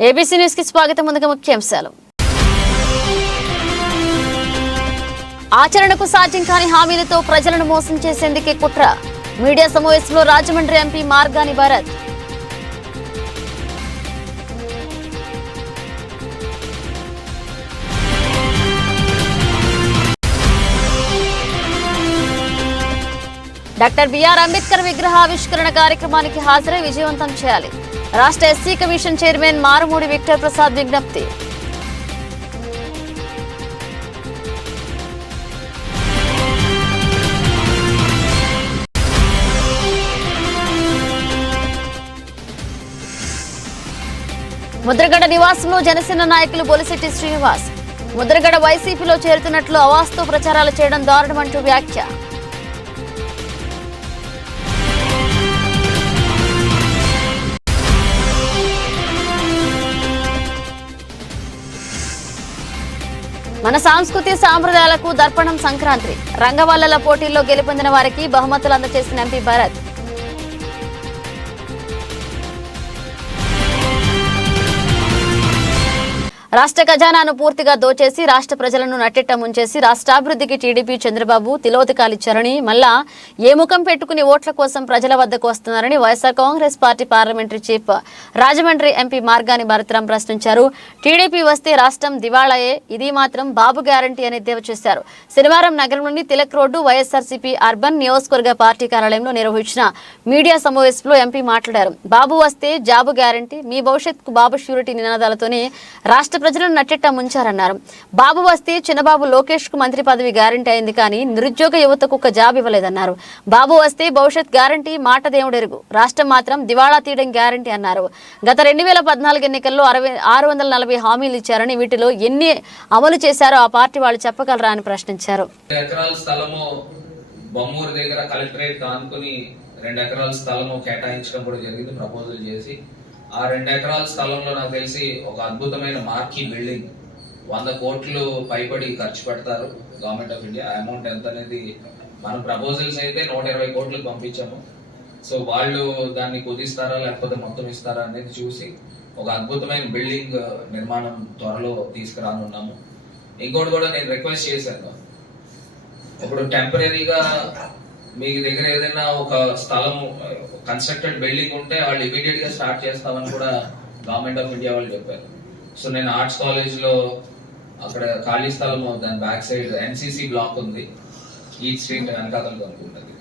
ABC news కి స్వాగతం. ముందుగా ముఖ్యాంశాలు. ఆచరణకు సాధ్యం కాని హామీలతో ప్రజలను మోసం చేసేందుకే కుట్ర. మీడియా సమావేశంలో Rajahmundry MP Margani Bharat. Doctor BR Ambedkar విగ్రహావిష్కరణ కార్యక్రమానికి హాజరై విజయవంతం చేయాలి. రాష్ట్ర SC commission chairman Marumudi Victor Prasad విజ్ఞప్తి. ముద్రగడ నివాసంలో జనసేన నాయకులు బొలిశెట్టి శ్రీనివాస్. ముద్రగడ వైసీపీలో చేరుతున్నట్లు అవాస్తవ ప్రచారాలు చేయడం దారుణమంటూ వ్యాఖ్య. మన సాంస్కృతిక సాంప్రదాయాలకు దర్పణం సంక్రాంతి. రంగవల్లల పోటీల్లో గెలుపొందిన వారికి బహుమతులు అందజేసిన ఎంపీ భరత్. రాష్ట్ర ఖజానాను పూర్తిగా దోచేసి రాష్ట్ర ప్రజలను నట్టెట్ట ముంచేసి రాష్ట్రాభివృద్ధికి టీడీపీ చంద్రబాబు తిలోదకాలిచ్చారని, మళ్ళా ఏ ముఖం పెట్టుకుని ఓట్ల కోసం ప్రజల వద్దకు వస్తున్నారని YSR Congress party parliamentary chief Rajahmundry MP Margani Bharat Ram ప్రశ్నించారు. టీడీపీ వస్తే రాష్ట్రం దివాళాయే, ఇది మాత్రం బాబు గ్యారంటీ అని ఎద్దేవా చేశారు. శనివారం నగరంలోని తిలక్ రోడ్డు వైఎస్ఆర్సీపీ అర్బన్ నియోజకవర్గ పార్టీ కార్యాలయంలో నిర్వహించిన మీడియా సమావేశంలో ఎంపీ మాట్లాడారు. బాబు వస్తే జాబు గ్యారంటీ, మీ భవిష్యత్తుకు బాబు ష్యూరిటీ నినాదాలతోనే రాష్ట్ర ప్రజలను నట్టెట్ట ముంచారన్నారు. బాబు వస్తే చిన్నబాబు లోకేష్ కు మంత్రి పదవి గ్యారంటీ అయింది, కానీ నిరుద్యోగ యువతకు ఒక జాబ్ ఇవ్వలేదన్నారు. బాబు వస్తే భవిష్యత్ గ్యారంటీ, మాట దేవుడెరుగు, రాష్ట్రం మాత్రం దివాళా తీయడం గ్యారంటీ అన్నారు. గత 2014 ఎన్నికల్లో 640 హామీలు ఇచ్చారని, వీటిలో ఎన్ని అమలు చేశారో ఆ పార్టీ వాళ్ళు చెప్పగలరా అని ప్రశ్నించారు. 2 ఎకరాల స్థలము బొమ్మూరు దగ్గర కలెక్టరేట్ కానుకొని 2 ఎకరాల స్థలము కేటాయించడం కూడా జరిగింది ప్రపోజల్ చేసి. ఆ 2 ఎకరాల స్థలంలో నాకు తెలిసి ఒక అద్భుతమైన మార్కీ బిల్డింగ్ 100 కోట్లు పైబడి ఖర్చు పెడతారు గవర్నమెంట్ ఆఫ్ ఇండియా. అమౌంట్ ఎంత అనేది మనం ప్రపోజల్స్ అయితే 120 కోట్లకు పంపించాము. సో వాళ్ళు దాన్ని కుదిస్తారా లేకపోతే మొత్తం ఇస్తారా అనేది చూసి ఒక అద్భుతమైన బిల్డింగ్ నిర్మాణం త్వరలో తీసుకురానున్నాము. ఇంకోటి కూడా నేను రిక్వెస్ట్ చేశాను, ఇప్పుడు టెంపరీగా మీ దగ్గర ఏదైనా ఒక స్థలం కన్స్ట్రక్టెడ్ బిల్డింగ్ ఉంటే వాళ్ళు ఇమీడియట్ గా స్టార్ట్ చేస్తామని కూడా గవర్నమెంట్ ఆఫ్ ఇండియా వాళ్ళు చెప్పారు. సో నేను ఆర్ట్స్ కాలేజ్ లో అక్కడ ఖాళీ స్థలం దాని బ్యాక్ సైడ్ ఎన్సీసీ బ్లాక్ ఉంది, ఈచ్ స్ట్రీట్ వెనకాతలు అనుకుంటుంది.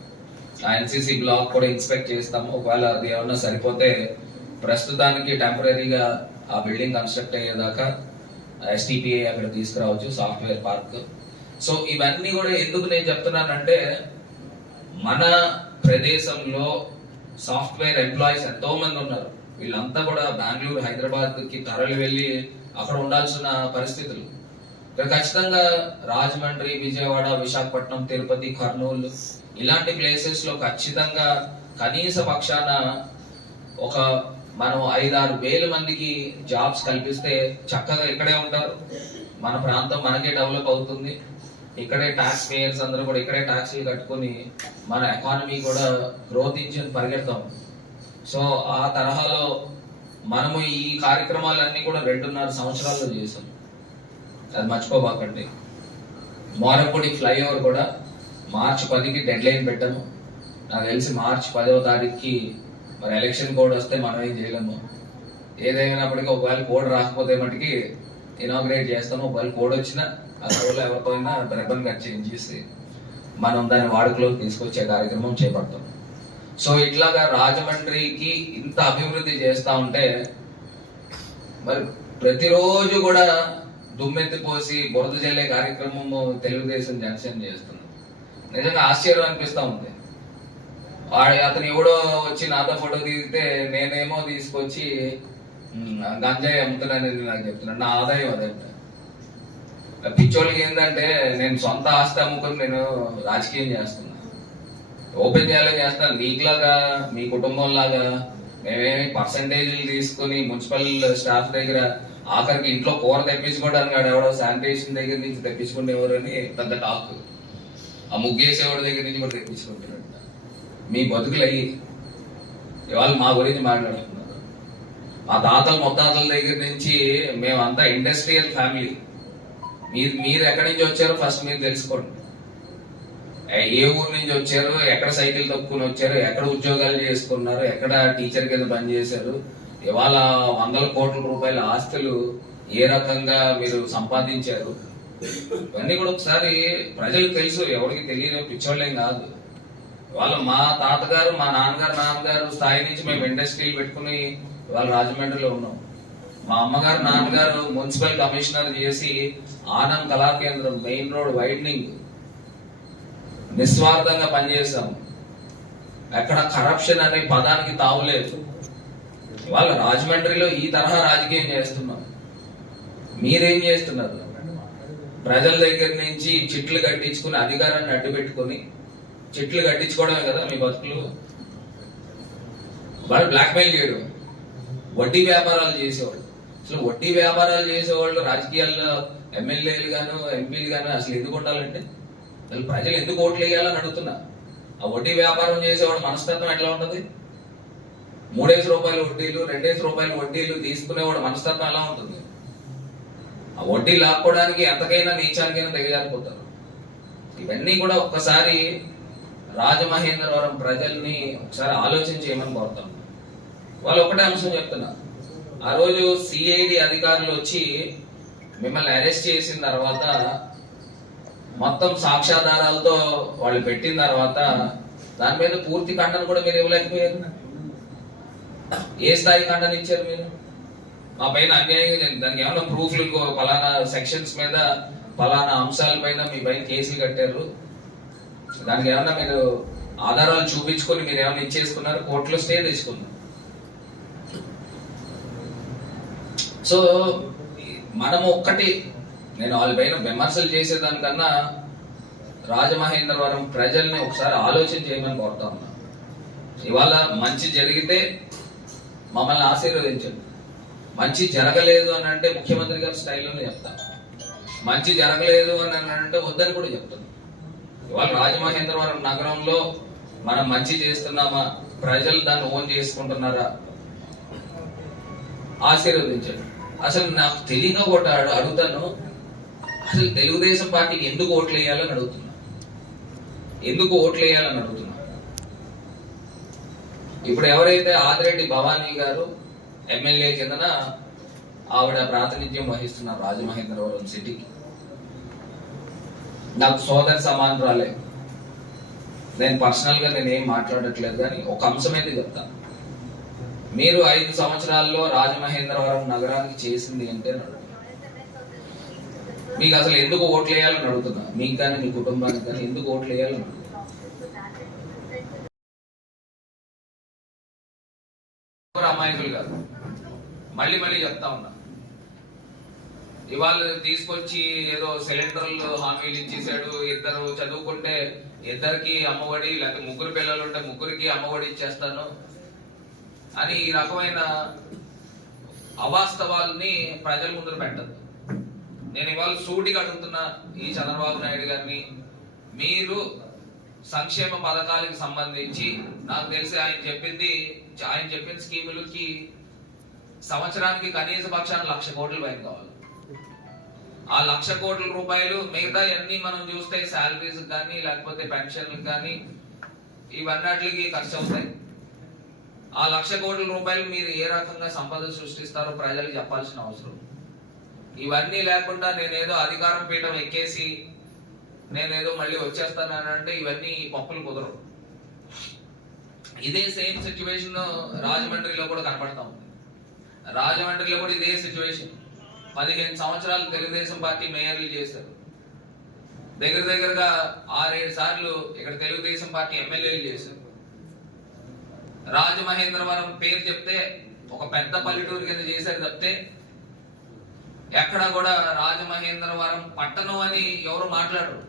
ఆ ఎన్సీసీ బ్లాక్ కూడా ఇన్స్పెక్ట్ చేస్తాము. ఒకవేళ అది ఏమన్నా సరిపోతే ప్రస్తుతానికి టెంపరీగా ఆ బిల్డింగ్ కన్స్ట్రక్ట్ అయ్యేదాకా ఎస్టీపీఐ అక్కడ తీసుకురావచ్చు, సాఫ్ట్వేర్ పార్క్. సో ఇవన్నీ కూడా ఎందుకు నేను చెప్తున్నానంటే, మన ప్రదేశంలో సాఫ్ట్వేర్ ఎంప్లాయీస్ ఎంతో మంది ఉన్నారు. వీళ్ళంతా కూడా బెంగళూరు, హైదరాబాద్ కి తరలి వెళ్ళి అక్కడ ఉండాల్సిన పరిస్థితులు. ఖచ్చితంగా రాజమండ్రి, విజయవాడ, విశాఖపట్నం, తిరుపతి, కర్నూలు ఇలాంటి ప్లేసెస్ లో ఖచ్చితంగా కనీస పక్షాన ఒక మనం 5-6 వేల మందికి జాబ్స్ కల్పిస్తే చక్కగా ఇక్కడే ఉంటారు. మన ప్రాంతం మనకే డెవలప్ అవుతుంది. ఇక్కడే ట్యాక్స్ పేయర్స్ అందరూ కూడా ఇక్కడే ట్యాక్స్లు కట్టుకుని మన ఎకానమీ కూడా గ్రోత్ ఇంజిన్ పరిగెడతాం. సో ఆ తరహాలో మనము ఈ కార్యక్రమాలన్నీ కూడా 2.5 సంవత్సరాల్లో చేసాం, అది మర్చిపోబాకండి. మోరంపూడి ఫ్లైఓవర్ కూడా మార్చి 10కి డెడ్ లైన్ పెట్టాము. నాకు తెలిసి మార్చి 10వ తారీఖుకి మరి ఎలక్షన్ కోడ్ వస్తే మనం ఏం చేయలేము. ఏదైనప్పటికీ ఒకవేళ కోడ్ రాకపోతే మటుకి ఇనాగ్రేట్ చేస్తాము. ఒకవేళ కోడ్ వచ్చినా ఆ కోడ్లో ఎవరికైనా రిబన్ కట్ చేయించేసి మనం దాన్ని వాడుకలోకి తీసుకొచ్చే కార్యక్రమం చేపడతాం. సో ఇట్లాగా రాజమండ్రికి ఇంత అభివృద్ధి చేస్తా ఉంటే మరి ప్రతిరోజు కూడా దుమ్మెత్తిపోసి బురద జల్లే కార్యక్రమము తెలుగుదేశం జనసేన చేస్తుంది. నిజంగా ఆశ్చర్యం అనిపిస్తా ఉంది. అతను ఎవడో వచ్చి నాతో ఫోటో దిగితే నేనేమో తీసుకొచ్చి గంజాయి అమ్ముతున్నానని నాకు చెప్తున్నాను. నా ఆదాయం అదే. పిచ్చోళ్ళకి ఏంటంటే నేను సొంత ఆస్తి అమ్ముకుని నేను రాజకీయం చేస్తున్నా, ఓపెన్ చేయాలని చేస్తాను. నీకులాగా మీ కుటుంబం లాగా మేమేమి పర్సంటేజీలు తీసుకుని మున్సిపల్ స్టాఫ్ దగ్గర ఆఖరికి ఇంట్లో కూర తెప్పించుకోవడానికి ఎవడో శానిటేషన్ దగ్గర నుంచి తెప్పించుకునేవారని పెద్ద టాక్. ఆ ముగ్గేసేవాడి దగ్గర నుంచి కూడా తెప్పించుకుంటున్నట్టు మీ బతుకులు అయ్యి ఇవాళ మా గురించి మాట్లాడుతున్నారు. మా తాతల ముత్తాతల దగ్గర నుంచి మేమంతా ఇండస్ట్రియల్ ఫ్యామిలీ. మీరు ఎక్కడి నుంచి వచ్చారో ఫస్ట్ మీరు తెలుసుకోండి. ఏ ఊరు నుంచి వచ్చారు, ఎక్కడ సైకిల్ తొక్కుని వచ్చారు, ఎక్కడ ఉద్యోగాలు చేసుకున్నారు, ఎక్కడ టీచర్ కింద పనిచేశారు, ఇవాళ 100 కోట్ల రూపాయల ఆస్తులు ఏ రకంగా మీరు సంపాదించారు, ఇవన్నీ కూడా ఒకసారి ప్రజలకు తెలుసు. ఎవరికి తెలియని పిచ్చోళ్ళేం కాదు. ఇవాళ మా తాతగారు, మా నాన్నగారు స్థాయి నుంచి మేము ఇండస్ట్రీలు పెట్టుకుని ఇవాళ రాజమండ్రిలో ఉన్నాం. మా అమ్మగారు నాన్నగారు మున్సిపల్ కమిషనర్ చేసి ఆనం కళా కేంద్రం, మెయిన్ రోడ్ వైడనింగ్ నిస్వార్థంగా పనిచేశాం. ఎక్కడ కరప్షన్ అనే పదానికి తావులేదు. ఇవాళ రాజమండ్రిలో ఈ తరహా రాజకీయం చేస్తున్నాం. మీరేం చేస్తున్నారు? ప్రజల దగ్గర నుంచి చిట్లు కట్టించుకుని అధికారాన్ని అడ్డు పెట్టుకుని చిట్లు కట్టించుకోవడమే కదా మీ బతుకులు. వాళ్ళు బ్లాక్మెయిల్ చేయడం, వడ్డీ వ్యాపారాలు చేసేవాళ్ళు. అసలు వడ్డీ వ్యాపారాలు చేసేవాళ్ళు రాజకీయాల్లో ఎమ్మెల్యేలు గాను ఎంపీలు గాను అసలు ఎందుకు ఉండాలంటే, అసలు ప్రజలు ఎందుకు ఓట్లు వేయాలని అడుగుతున్నా. ఆ వడ్డీ వ్యాపారం చేసేవాడు మనస్తత్వం ఎట్లా ఉంటది? 3 రూపాయల వడ్డీలు, 2 రూపాయల వడ్డీలు తీసుకునేవాడు మనస్తత్వం ఎలా ఉంటుంది? ఆ వడ్డీ లాక్కోవడానికి ఎంతకైనా నీచానికైనా దిగజారిపోతారు. ఇవన్నీ కూడా ఒక్కసారి రాజమహేంద్రవరం ప్రజల్ని ఒకసారి ఆలోచన చేయమని కోరుతాం. వాళ్ళు ఒకటే అంశం చెప్తున్నారు. ఆ రోజు సిఐడి అధికారులు వచ్చి మిమ్మల్ని అరెస్ట్ చేసిన తర్వాత మొత్తం సాక్ష్యాధారాలతో వాళ్ళు పెట్టిన తర్వాత దాని మీద పూర్తి ఖండన కూడా మీరు ఇవ్వలేకపోయారు. ఏ స్థాయి ఖండన ఇచ్చారు మీరు? మా పైన అన్యాయంగా దానికి ఏమైనా ప్రూఫ్లు, పలానా సెక్షన్స్ మీద పలానా అంశాల పైన మీ పైన కేసులు కట్టారు, దానికి ఏమన్నా మీరు ఆధారాలు చూపించుకొని మీరు ఏమైనా ఇచ్చేసుకున్నారు, కోర్టులో స్టే తీసుకున్నారు. సో మనము ఒక్కటి, నేను వాళ్ళ పైన విమర్శలు చేసేదానికన్నా రాజమహేంద్రవరం ప్రజల్ని ఒకసారి ఆలోచన చేయమని కోరుతా ఉన్నా. ఇవాళ మంచి జరిగితే మమ్మల్ని ఆశీర్వదించండి. మంచి జరగలేదు అని అంటే ముఖ్యమంత్రి గారి స్టైల్లోనే చెప్తాను. మంచి జరగలేదు అని అంటే వద్దని కూడా చెప్తాను. ఇవాళ రాజమహేంద్రవరం నగరంలో మనం మంచి చేస్తున్నామా, ప్రజలు దాన్ని ఓన్ చేసుకుంటున్నారా, ఆశీర్వదించండి. అసలు నాకు తెలియక ఒకటి అడుగుతాను, అసలు తెలుగుదేశం పార్టీకి ఎందుకు ఓట్లు వేయాలని అడుగుతున్నా. ఎందుకు ఓట్లు వేయాలని అడుగుతున్నా. ఇప్పుడు ఎవరైతే ఆదిరెడ్డి భవానీ గారు ఎమ్మెల్యే కిందన ఆవిడ ప్రాతినిధ్యం వహిస్తున్నారు రాజమహేంద్రవరం సిటీకి, నాకు సోదరి సమానురాలే. నేను పర్సనల్ గా నేనేం మాట్లాడట్లేదు, కానీ ఒక అంశం అయితే చెప్తాను. మీరు 5 సంవత్సరాల్లో రాజమహేంద్రవరం నగరానికి చేసింది అంటే మీకు అసలు ఎందుకు ఓట్లు వేయాలని అడుగుతున్నా. మీకు కానీ మీ కుటుంబానికి కానీ ఎందుకు ఓట్లు వేయాలని అడుగుతున్నా. అమాయకులు కాదు, మళ్ళీ చెప్తా ఉన్నా. ఇవాళ తీసుకొచ్చి ఏదో సిలిండర్లు హామీలు ఇచ్చేసాడు, ఇద్దరు చదువుకుంటే ఇద్దరికి అమ్మఒడి, లేకపోతే 3 పిల్లలు ఉంటే 3కి అమ్మఒడి ఇచ్చేస్తాను అని ఈ రకమైన అవాస్తవాల్ని ప్రజల ముందు పెట్టదు. నేను ఇవాళ సూటిగా అడుగుతున్నా ఈ చంద్రబాబు నాయుడు గారిని, మీరు సంక్షేమ పథకాలకు సంబంధించి నాకు తెలిసి ఆయన చెప్పిన స్కీములకి సంవత్సరానికి కనీస పక్షాన 1,00,000 కోట్ల పైన కావాలి. ఆ 1,00,000 కోట్ల రూపాయలు మిగతా అన్ని మనం చూస్తే శాలరీస్ కానీ లేకపోతే పెన్షన్లకు కానీ ఇవన్నిటికి ఖర్చు అవుతాయి. ఆ 1,00,000 కోట్ల రూపాయలు మీరు ఏ రకంగా సంపద సృష్టిస్తారో ప్రజలకు చెప్పాల్సిన అవసరం. ఇవన్నీ లేకుండా నేనేదో అధికారం పీఠం ఎక్కేసి నేనేదో మళ్ళీ వచ్చేస్తానని అంటే ఇవన్నీ పప్పులు కుదరవు. ఇదే సేమ్ సిచ్యువేషన్ రాజమండ్రిలో కూడా కనపడతా ఉంది. రాజమండ్రిలో కూడా ఇదే సిచ్యువేషన్. 15 సంవత్సరాలు తెలుగుదేశం పార్టీ మేయర్లు చేశారు. దగ్గరగా 6-7 సార్లు ఇక్కడ తెలుగుదేశం పార్టీ ఎమ్మెల్యేలు చేశారు. రాజమహేంద్రవరం పేరు చెప్తే ఒక పెద్ద పల్లెటూరు కింద చేశారు తప్పితే ఎక్కడ కూడా రాజమహేంద్రవరం పట్టణం అని ఎవరు మాట్లాడరు.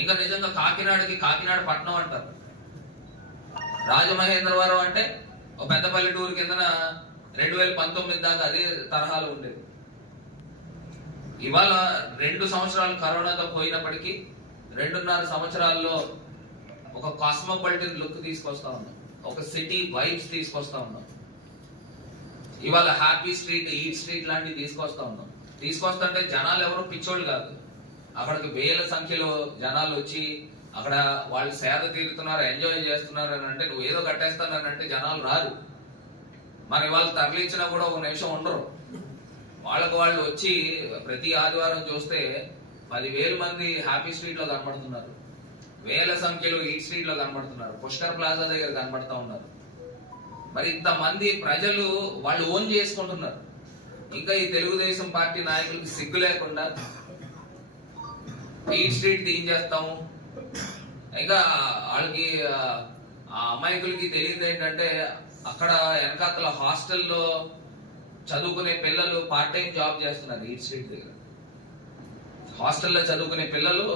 ఇంకా నిజంగా కాకినాడకి కాకినాడ పట్టణం అంటారు. రాజమహేంద్రవరం అంటే ఒక పెద్ద పల్లెటూరు కిందన 2019 దాకా అదే తరహాలో ఉండేది. ఇవాళ 2 సంవత్సరాలు కరోనాతో పోయినప్పటికీ 2.5 సంవత్సరాల్లో ఒక కాస్మోపాలిటన్ లుక్ తీసుకొస్తా ఉన్నాం, ఒక సిటీ వైబ్స్ తీసుకొస్తా ఉన్నాం. ఇవాళ హ్యాపీ స్ట్రీట్, ఈట్ స్ట్రీట్ లాంటివి తీసుకొస్తా ఉన్నాం. తీసుకొస్తుంటే జనాలు ఎవరు పిచ్చోళ్ళు కాదు, అక్కడికి వేల సంఖ్యలో జనాలు వచ్చి అక్కడ వాళ్ళు సేద తీరుతున్నారు, ఎంజాయ్ చేస్తున్నారు అని అంటే, నువ్వు ఏదో కట్టేస్తానని అంటే జనాలు రారు. మరి వాళ్ళు తరలించినా కూడా ఒక నిమిషం ఉండరు. వాళ్ళకు వాళ్ళు వచ్చి ప్రతి ఆదివారం చూస్తే 10,000 మంది హ్యాపీ స్ట్రీట్ లో కనబడుతున్నారు, వేల సంఖ్యలో ఈట్ స్ట్రీట్ లో కనబడుతున్నారు, పుష్కర్ ప్లాజా దగ్గర కనబడతా ఉన్నారు. మరి ఇంతమంది ప్రజలు వాళ్ళు ఓన్ చేసుకుంటున్నారు. ఇంకా ఈ తెలుగుదేశం పార్టీ నాయకులకి సిగ్గు లేకుండా ఈట్ స్ట్రీట్ ఏం చేస్తాము, ఇంకా వాళ్ళకి ఆ అమాయకులకి తెలియదు ఏంటంటే, అక్కడ వెనకాతల హాస్టల్లో చదువుకునే పిల్లలు పార్ట్ టైం జాబ్ చేస్తున్నారు. ఈట్ స్ట్రీట్ దగ్గర హాస్టల్లో చదువుకునే పిల్లలు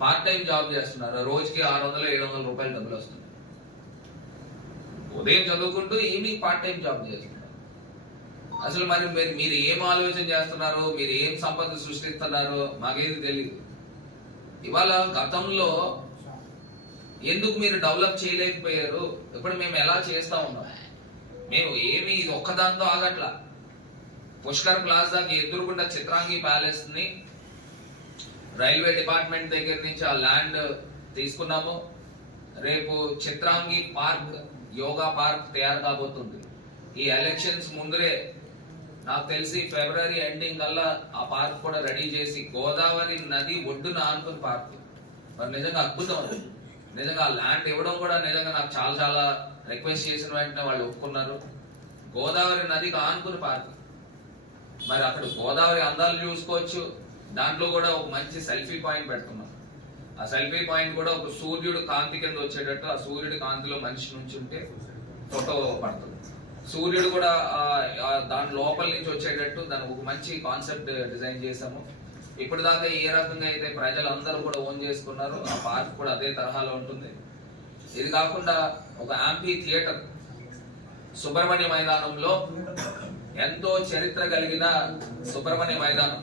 పార్ట్ టైం జాబ్ చేస్తున్నారు. రోజుకి 600-700 రూపాయలు డబ్బులు వస్తుంది. ఉదయం చదువుకుంటూ ఈవినింగ్ పార్ట్ టైం జాబ్ చేస్తున్నారు. అసలు మరి మీరు ఏం ఆలోచన చేస్తున్నారు, మీరు ఏం సంపద సృష్టిస్తున్నారో మాకేది తెలియదు. ఇవాళ గతంలో ఎందుకు మీరు డెవలప్ చేయలేకపోయారు, ఇప్పుడు మేము ఎలా చేస్తా ఉన్నాం. మేము ఏమి ఇది ఒక్కదాంతో ఆగట్లా. పుష్కర్ ప్లాజాకి ఎదురుకుండా చిత్రాంగి ప్యాలెస్ ని రైల్వే డిపార్ట్మెంట్ దగ్గర నుంచి ఆ ల్యాండ్ తీసుకున్నాము. రేపు చిత్రాంగి పార్క్, యోగా పార్క్ తయారు కాబోతుంది. ఈ ఎలక్షన్స్ ముందరే నాకు తెలిసి ఫిబ్రవరి ఎండింగ్ కల్లా ఆ పార్క్ కూడా రెడీ చేసి, గోదావరి నది ఒడ్డున ఆనుకుని పార్క్. మరి నిజంగా అద్భుతం. నిజంగా ఆ ల్యాండ్ ఇవ్వడం కూడా నిజంగా నాకు చాలా చాలా రిక్వెస్ట్ చేసిన వెంటనే వాళ్ళు ఒప్పుకున్నారు. గోదావరి నదికి ఆనుకుని పార్క్. మరి అక్కడ గోదావరి అందాలు చూసుకోవచ్చు. దాంట్లో కూడా ఒక మంచి సెల్ఫీ పాయింట్ పెడుతున్నాం. ఆ సెల్ఫీ పాయింట్ కూడా ఒక సూర్యుడు కాంతి కింద వచ్చేటట్టు, ఆ సూర్యుడి కాంతిలో మనిషి నుంచి ఉంటే ఫోటో పడుతుంది. సూర్యుడు కూడా దాని లోపల నుంచి వచ్చేటట్టు దానికి ఒక మంచి కాన్సెప్ట్ డిజైన్ చేశాము. ఇప్పుడు దాకా ఏ రకంగా అయితే ప్రజలందరూ కూడా ఓన్ చేసుకున్నారు, ఆ పార్క్ కూడా అదే తరహాలో ఉంటుంది. ఇది కాకుండా ఒక యాంఫీ థియేటర్ సుబ్రహ్మణ్య మైదానంలో, ఎంతో చరిత్ర కలిగిన సుబ్రహ్మణ్య మైదానం.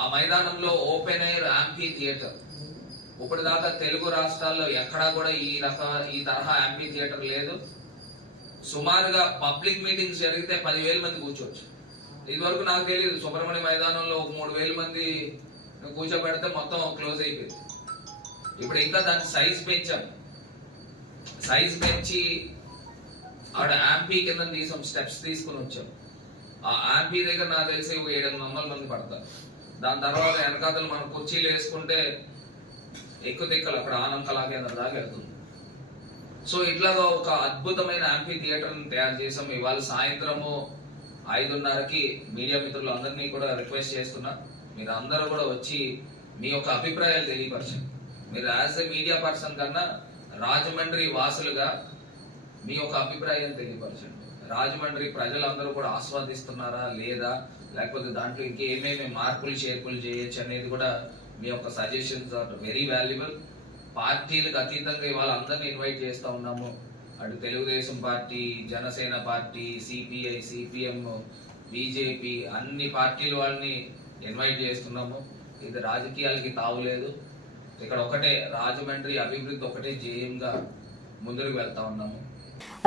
ఆ మైదానంలో ఓపెన్ ఎయిర్ యాంఫీ థియేటర్. ఇప్పుడు దాకా తెలుగు రాష్ట్రాల్లో ఎక్కడా కూడా ఈ తరహా యాంఫీ థియేటర్ లేదు. సుమారుగా పబ్లిక్ మీటింగ్స్ జరిగితే 10,000 మంది కూర్చోవచ్చు. ఇది వరకు నాకు తెలియదు, సుబ్రహ్మణ్య మైదానంలో 3,000 మంది కూర్చోబెడితే మొత్తం క్లోజ్ అయిపోయింది. ఇప్పుడు ఇంకా దాని సైజ్ పెంచాం. సైజ్ పెంచి ఆడ యాంపీ కింద తీసాం, స్టెప్స్ తీసుకుని వచ్చాం. ఆ యాంపీ దగ్గర నాకు తెలిసి 700 మంది పడతారు. దాని తర్వాత వెనకాతలు మనం కుర్చీలు వేసుకుంటే ఎక్కువ దిక్కలు అక్కడ ఆనం కళాకేంద్రం దాకా వెళ్తుంది. సో ఇట్లాగా ఒక అద్భుతమైన యాంపీ థియేటర్ తయారు చేసాం. ఇవాళ సాయంత్రము 5:30కి మీడియా మిత్రులు అందరినీ కూడా రిక్వెస్ట్ చేస్తున్నా, మీరు అందరూ కూడా వచ్చి మీ యొక్క అభిప్రాయాలు తెలియపరచండి. మీరు యాజ్ ఎ మీడియా పర్సన్ కన్నా రాజమండ్రి వాసులుగా మీ యొక్క అభిప్రాయం తెలియపరచండి. రాజమండ్రి ప్రజలందరూ కూడా ఆస్వాదిస్తున్నారా లేదా, లేకపోతే దాంట్లో ఇంకేమేమి మార్పులు చేర్పులు చేయొచ్చు అనేది కూడా మీ యొక్క సజెషన్స్ ఆర్ వెరీ వాల్యుబుల్. పార్టీలకు అతీతంగా ఇవాళ అందరినీ ఇన్వైట్ చేస్తూ ఉన్నాము. అటు Telugu Desam party, Janasena party, CPI, CPM, BJP, అన్ని పార్టీల వాళ్ళని ఇన్వైట్ చేస్తున్నాము. ఇది రాజకీయాలకి తావులేదు. ఇక్కడ ఒకటే రాజమండ్రి అభివృద్ధి ఒకటే ధ్యేయంగా ముందుకు వెళ్తా ఉన్నాము.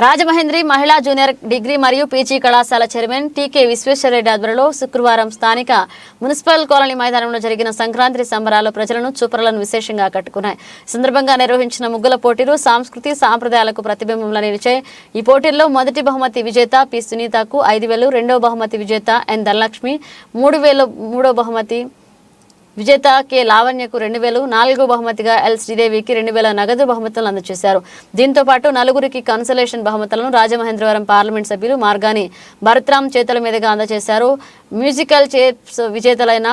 రాజమహేంద్రి మహిళా జూనియర్ డిగ్రీ మరియు పీజీ కళాశాల చైర్మన్ టీకే విశ్వేశ్వరరెడ్డి ఆధ్వర్యంలో శుక్రవారం స్థానిక మున్సిపల్ కాలనీ మైదానంలో జరిగిన సంక్రాంతి సంబరాలు ప్రజలను చూపరులను విశేషంగా ఆకట్టుకున్నాయి. సందర్భంగా నిర్వహించిన ముగ్గుల పోటీలు సాంస్కృతి సాంప్రదాయాలకు ప్రతిబింబంలా నిలిచాయి. ఈ పోటీల్లో మొదటి బహుమతి విజేత పి సునీతకు 5,000, రెండవ బహుమతి విజేత ఎన్ ధనలక్ష్మి 3,000, మూడో బహుమతి విజేత కె లావణ్యకు 2,000, నాలుగో బహుమతిగా ఎల్ శ్రీదేవికి 2,000 నగదు బహుమతులను అందజేశారు. దీంతో పాటు నలుగురికి కన్సలేషన్ బహుమతులను రాజమహేంద్రవరం పార్లమెంట్ సభ్యులు మార్గాని భరత్రామ్ చేతుల మీదుగా అందజేశారు. మ్యూజికల్ చైర్స్ విజేతలైన